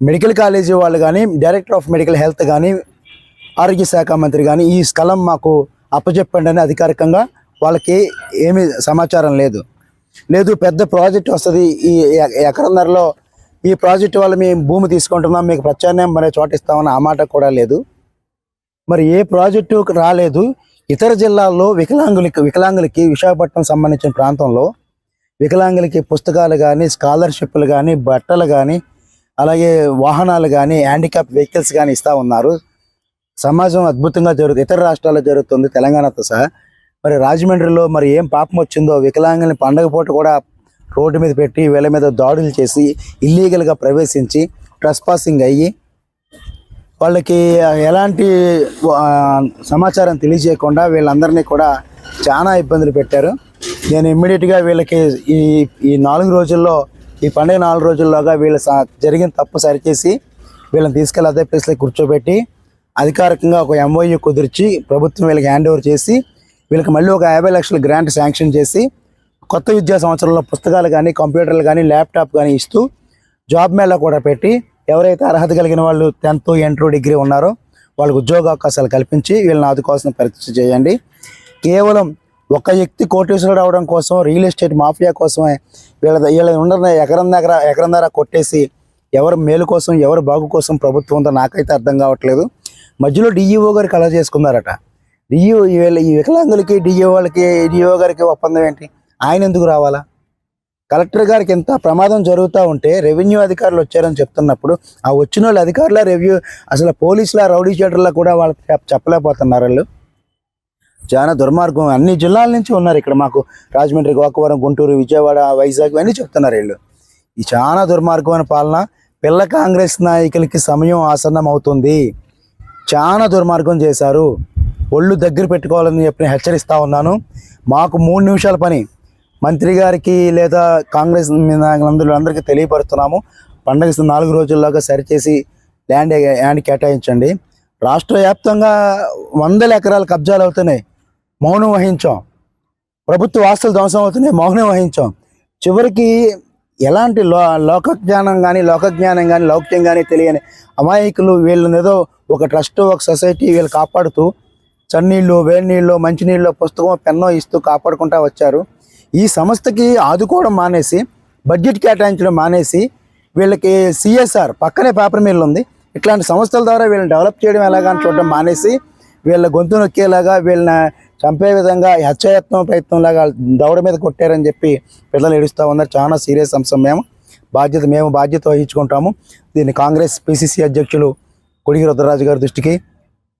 మెడికల్ కాలేజీ వాళ్ళు కానీ, డైరెక్టర్ ఆఫ్ మెడికల్ హెల్త్ కానీ, ఆరోగ్య శాఖ మంత్రి కానీ ఈ స్థలం మాకు అప్పచెప్పండి అని అధికారికంగా వాళ్ళకి ఏమీ సమాచారం లేదు. పెద్ద ప్రాజెక్ట్ వస్తుంది, ఈ ఎకరన్నరలో ఈ ప్రాజెక్టు వల్ల మేము భూమి తీసుకుంటున్నాం, మీకు ప్రత్యామ్నాయం మరే చోట ఇస్తామని ఆ మాట కూడా లేదు. మరి ఏ ప్రాజెక్టు రాలేదు. ఇతర జిల్లాల్లో వికలాంగులకి విశాఖపట్నం సంబంధించిన ప్రాంతంలో వికలాంగులకి పుస్తకాలు కానీ, స్కాలర్షిప్లు కానీ, బట్టలు కానీ, అలాగే వాహనాలు కానీ, హ్యాండిక్యాప్ వెహికల్స్ కానీ ఇస్తూ ఉన్నారు. సమాజం అద్భుతంగా జరుగుతుంది. ఇతర రాష్ట్రాల్లో జరుగుతుంది, తెలంగాణతో సహా. మరి రాజమండ్రిలో మరి ఏం పాపం వచ్చిందో, వికలాంగుల్ని పండగ పూట కూడా రోడ్డు మీద పెట్టి వీళ్ళ మీద దాడులు చేసి ఇల్లీగల్గా ప్రవేశించి ట్రెస్పాసింగ్ అయ్యి వాళ్ళకి ఎలాంటి సమాచారం తెలియజేయకుండా వీళ్ళందరినీ కూడా చాలా ఇబ్బందులు పెట్టారు. నేను ఇమ్మీడియట్గా వీళ్ళకి ఈ 4 రోజుల్లో, ఈ పండుగ 4 రోజుల్లోగా వీళ్ళ జరిగిన తప్పు సరిచేసి వీళ్ళని తీసుకెళ్ళి అదే ప్లేస్లో కూర్చోబెట్టి అధికారికంగా ఒక MOU కుదిర్చి ప్రభుత్వం వీళ్ళకి హ్యాండ్ ఓవర్ చేసి వీళ్ళకి మళ్ళీ ఒక 50 లక్షల గ్రాంట్ శాంక్షన్ చేసి కొత్త విద్యా సంవత్సరంలో పుస్తకాలు కానీ, కంప్యూటర్లు కానీ, ల్యాప్టాప్ కానీ ఇస్తూ జాబ్ మేళా కూడా పెట్టి ఎవరైతే అర్హత కలిగిన వాళ్ళు 10th, ఇంటర్, డిగ్రీ ఉన్నారో వాళ్ళకి ఉద్యోగ అవకాశాలు కల్పించి వీళ్ళని ఆదుకోవాల్సిన పరీక్ష చేయండి. కేవలం ఒక వ్యక్తి కోటీశ్వరుడు అవడం కోసం, రియల్ ఎస్టేట్ మాఫియా కోసమే వీళ్ళ ఉన్న ఎకరం కొట్టేసి ఎవరు మేలు కోసం, ఎవరు బాగు కోసం ప్రభుత్వంతో నాకైతే అర్థం కావట్లేదు. మధ్యలో DEO గారికి అలా చేసుకున్నారట. ఈ వికలాంగులకి డిఓ గారికి ఒప్పందం ఏంటి? ఆయన ఎందుకు రావాలా? కలెక్టర్ గారికి ఎంత ప్రమాదం జరుగుతూ ఉంటే రెవెన్యూ అధికారులు వచ్చారని చెప్తున్నప్పుడు ఆ వచ్చిన వాళ్ళు అధికారుల అసలు పోలీసుల, రౌడీ షీటర్లా కూడా వాళ్ళకి చెప్పలేకపోతున్నారు. వాళ్ళు చాలా దుర్మార్గం. అన్ని జిల్లాల నుంచి ఉన్నారు ఇక్కడ. మాకు రాజమండ్రి, గోకవరం, గుంటూరు, విజయవాడ, వైజాగ్ ఇవన్నీ చెప్తున్నారు వీళ్ళు. ఈ చాలా దుర్మార్గమైన పాలన. పిల్ల కాంగ్రెస్ నాయకులకి సమయం ఆసన్నం అవుతుంది. చాలా దుర్మార్గం చేశారు. ఒళ్ళు దగ్గర పెట్టుకోవాలని చెప్పి హెచ్చరిస్తూ ఉన్నాను. మాకు 3 నిమిషాల పని మంత్రి గారికి లేదా కాంగ్రెస్ నాయకులందరికీ తెలియపరుస్తున్నాము. పండగ 4 రోజుల్లోగా సరిచేసి ల్యాండ్ కేటాయించండి. రాష్ట్ర వ్యాప్తంగా 100 ఎకరాలు కబ్జాలు అవుతున్నాయి, మౌనం వహించాం. ప్రభుత్వ ఆస్తులు ధ్వంసం అవుతున్నాయి, మౌనం వహించాం. చివరికి ఎలాంటి లోకజ్ఞానం కానీ, లౌక్యం కానీ తెలియని అమాయకులు వీళ్ళని ఏదో ఒక ట్రస్ట్, ఒక సొసైటీ వీళ్ళు కాపాడుతూ చన్నీళ్ళు, వేడి నీళ్ళు, మంచినీళ్ళు, పుస్తకం, పెన్నో ఇస్తూ కాపాడుకుంటూ వచ్చారు. ఈ సంస్థకి ఆదుకోవడం మానేసి, బడ్జెట్ కేటాయించడం మానేసి, వీళ్ళకి CSR పక్కనే పేపర్ మిల్ ఉంది, ఇట్లాంటి సంస్థల ద్వారా వీళ్ళని డెవలప్ చేయడం ఎలాగని చూడడం మానేసి వీళ్ళ గొంతు నొక్కేలాగా, వీళ్ళని చంపే విధంగా హత్యాయత్నం ప్రయత్నంలాగా దవడ మీద కొట్టారని చెప్పి పిల్లలు ఏడుస్తూ ఉన్నారు. చాలా సీరియస్ అంశం. మేము బాధ్యత వహించుకుంటాము. దీన్ని కాంగ్రెస్ PCC అధ్యక్షులు కొడిగి రుద్రరాజు గారి దృష్టికి,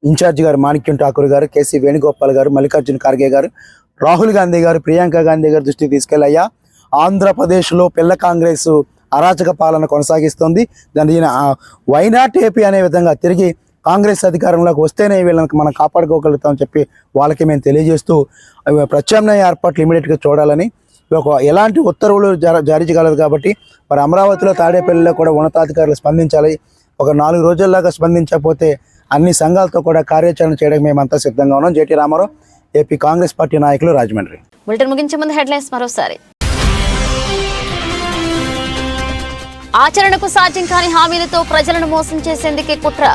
ఇన్ఛార్జి గారు మాణిక్యం ఠాకూర్ గారు, KC వేణుగోపాల్ గారు, మల్లికార్జున ఖార్గే గారు, రాహుల్ గాంధీ గారు, ప్రియాంక గాంధీ గారి దృష్టికి తీసుకెళ్ళయ్యా. ఆంధ్రప్రదేశ్లో పిల్ల కాంగ్రెస్ అరాచక పాలన కొనసాగిస్తుంది. దీని వైనాట్ ఏపీ అనే విధంగా తిరిగి కాంగ్రెస్ అధికారంలోకి వస్తేనే వీళ్ళకి మనం కాపాడుకోగలుగుతామని చెప్పి వాళ్ళకి మేము తెలియజేస్తూ ప్రత్యామ్నాయ ఏర్పాట్లు ఇమీడియట్గా చూడాలని, ఎలాంటి ఉత్తర్వులు జారీ చేయగలదు కాబట్టి మరి అమరావతిలో, తాడేపల్లిలో కూడా ఉన్నతాధికారులు స్పందించాలి. ఒక 4 రోజుల్లాగా స్పందించకపోతే అన్ని సంఘాలతో కూడా కార్యాచరణ చేయడానికి మేమంతా సిద్ధంగా ఉన్నాం. JT Ramarao, AP Congress party నాయకులు, రాజమండ్రి. బులెటిన్ ముగించే ముందు హెడ్లైన్స్ మరోసారి. ఆచరణకు సాధ్యం కాని హామీలతో ప్రజలను మోసం చేసేందుకే కుట్ర.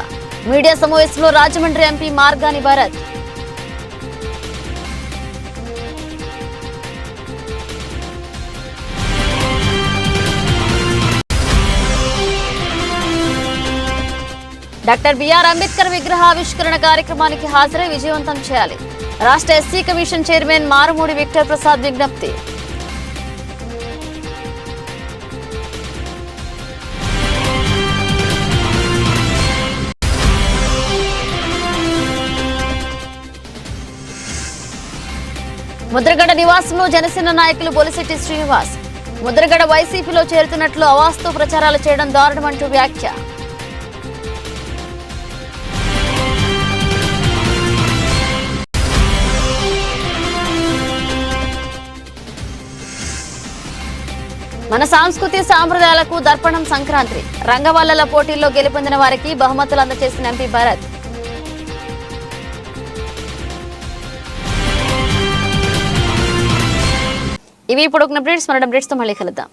మీడియా సమావేశంలో Rajahmundry MP Margani Bharat. Doctor BR Ambedkar విగ్రహ ఆవిష్కరణ కార్యక్రమానికి హాజరై విజయవంతం చేయాలి. రాష్ట్ర SC commission chairman Marumudi Victor Prasad విజ్ఞప్తి. ముద్రగడ నివాసంలో జనసేన నాయకులు బొలిశెట్టి శ్రీనివాస్. ముద్రగడ వైసీపీలో చేరుతున్నట్లు అవాస్తవ ప్రచారాలు చేయడం దారుణమంటూ వ్యాఖ్య. మన సంస్కృతి సాంప్రదాయాలకు దర్పణం సంక్రాంతి. రంగవల్లుల పోటీల్లో గెలుపొందిన వారికి బహుమతులు అందజేసిన ఎంపీ భరత్. ఇవి ఇప్పుడు అప్డేట్స్. మన అప్డేట్స్తో మళ్ళీ కలుద్దాం.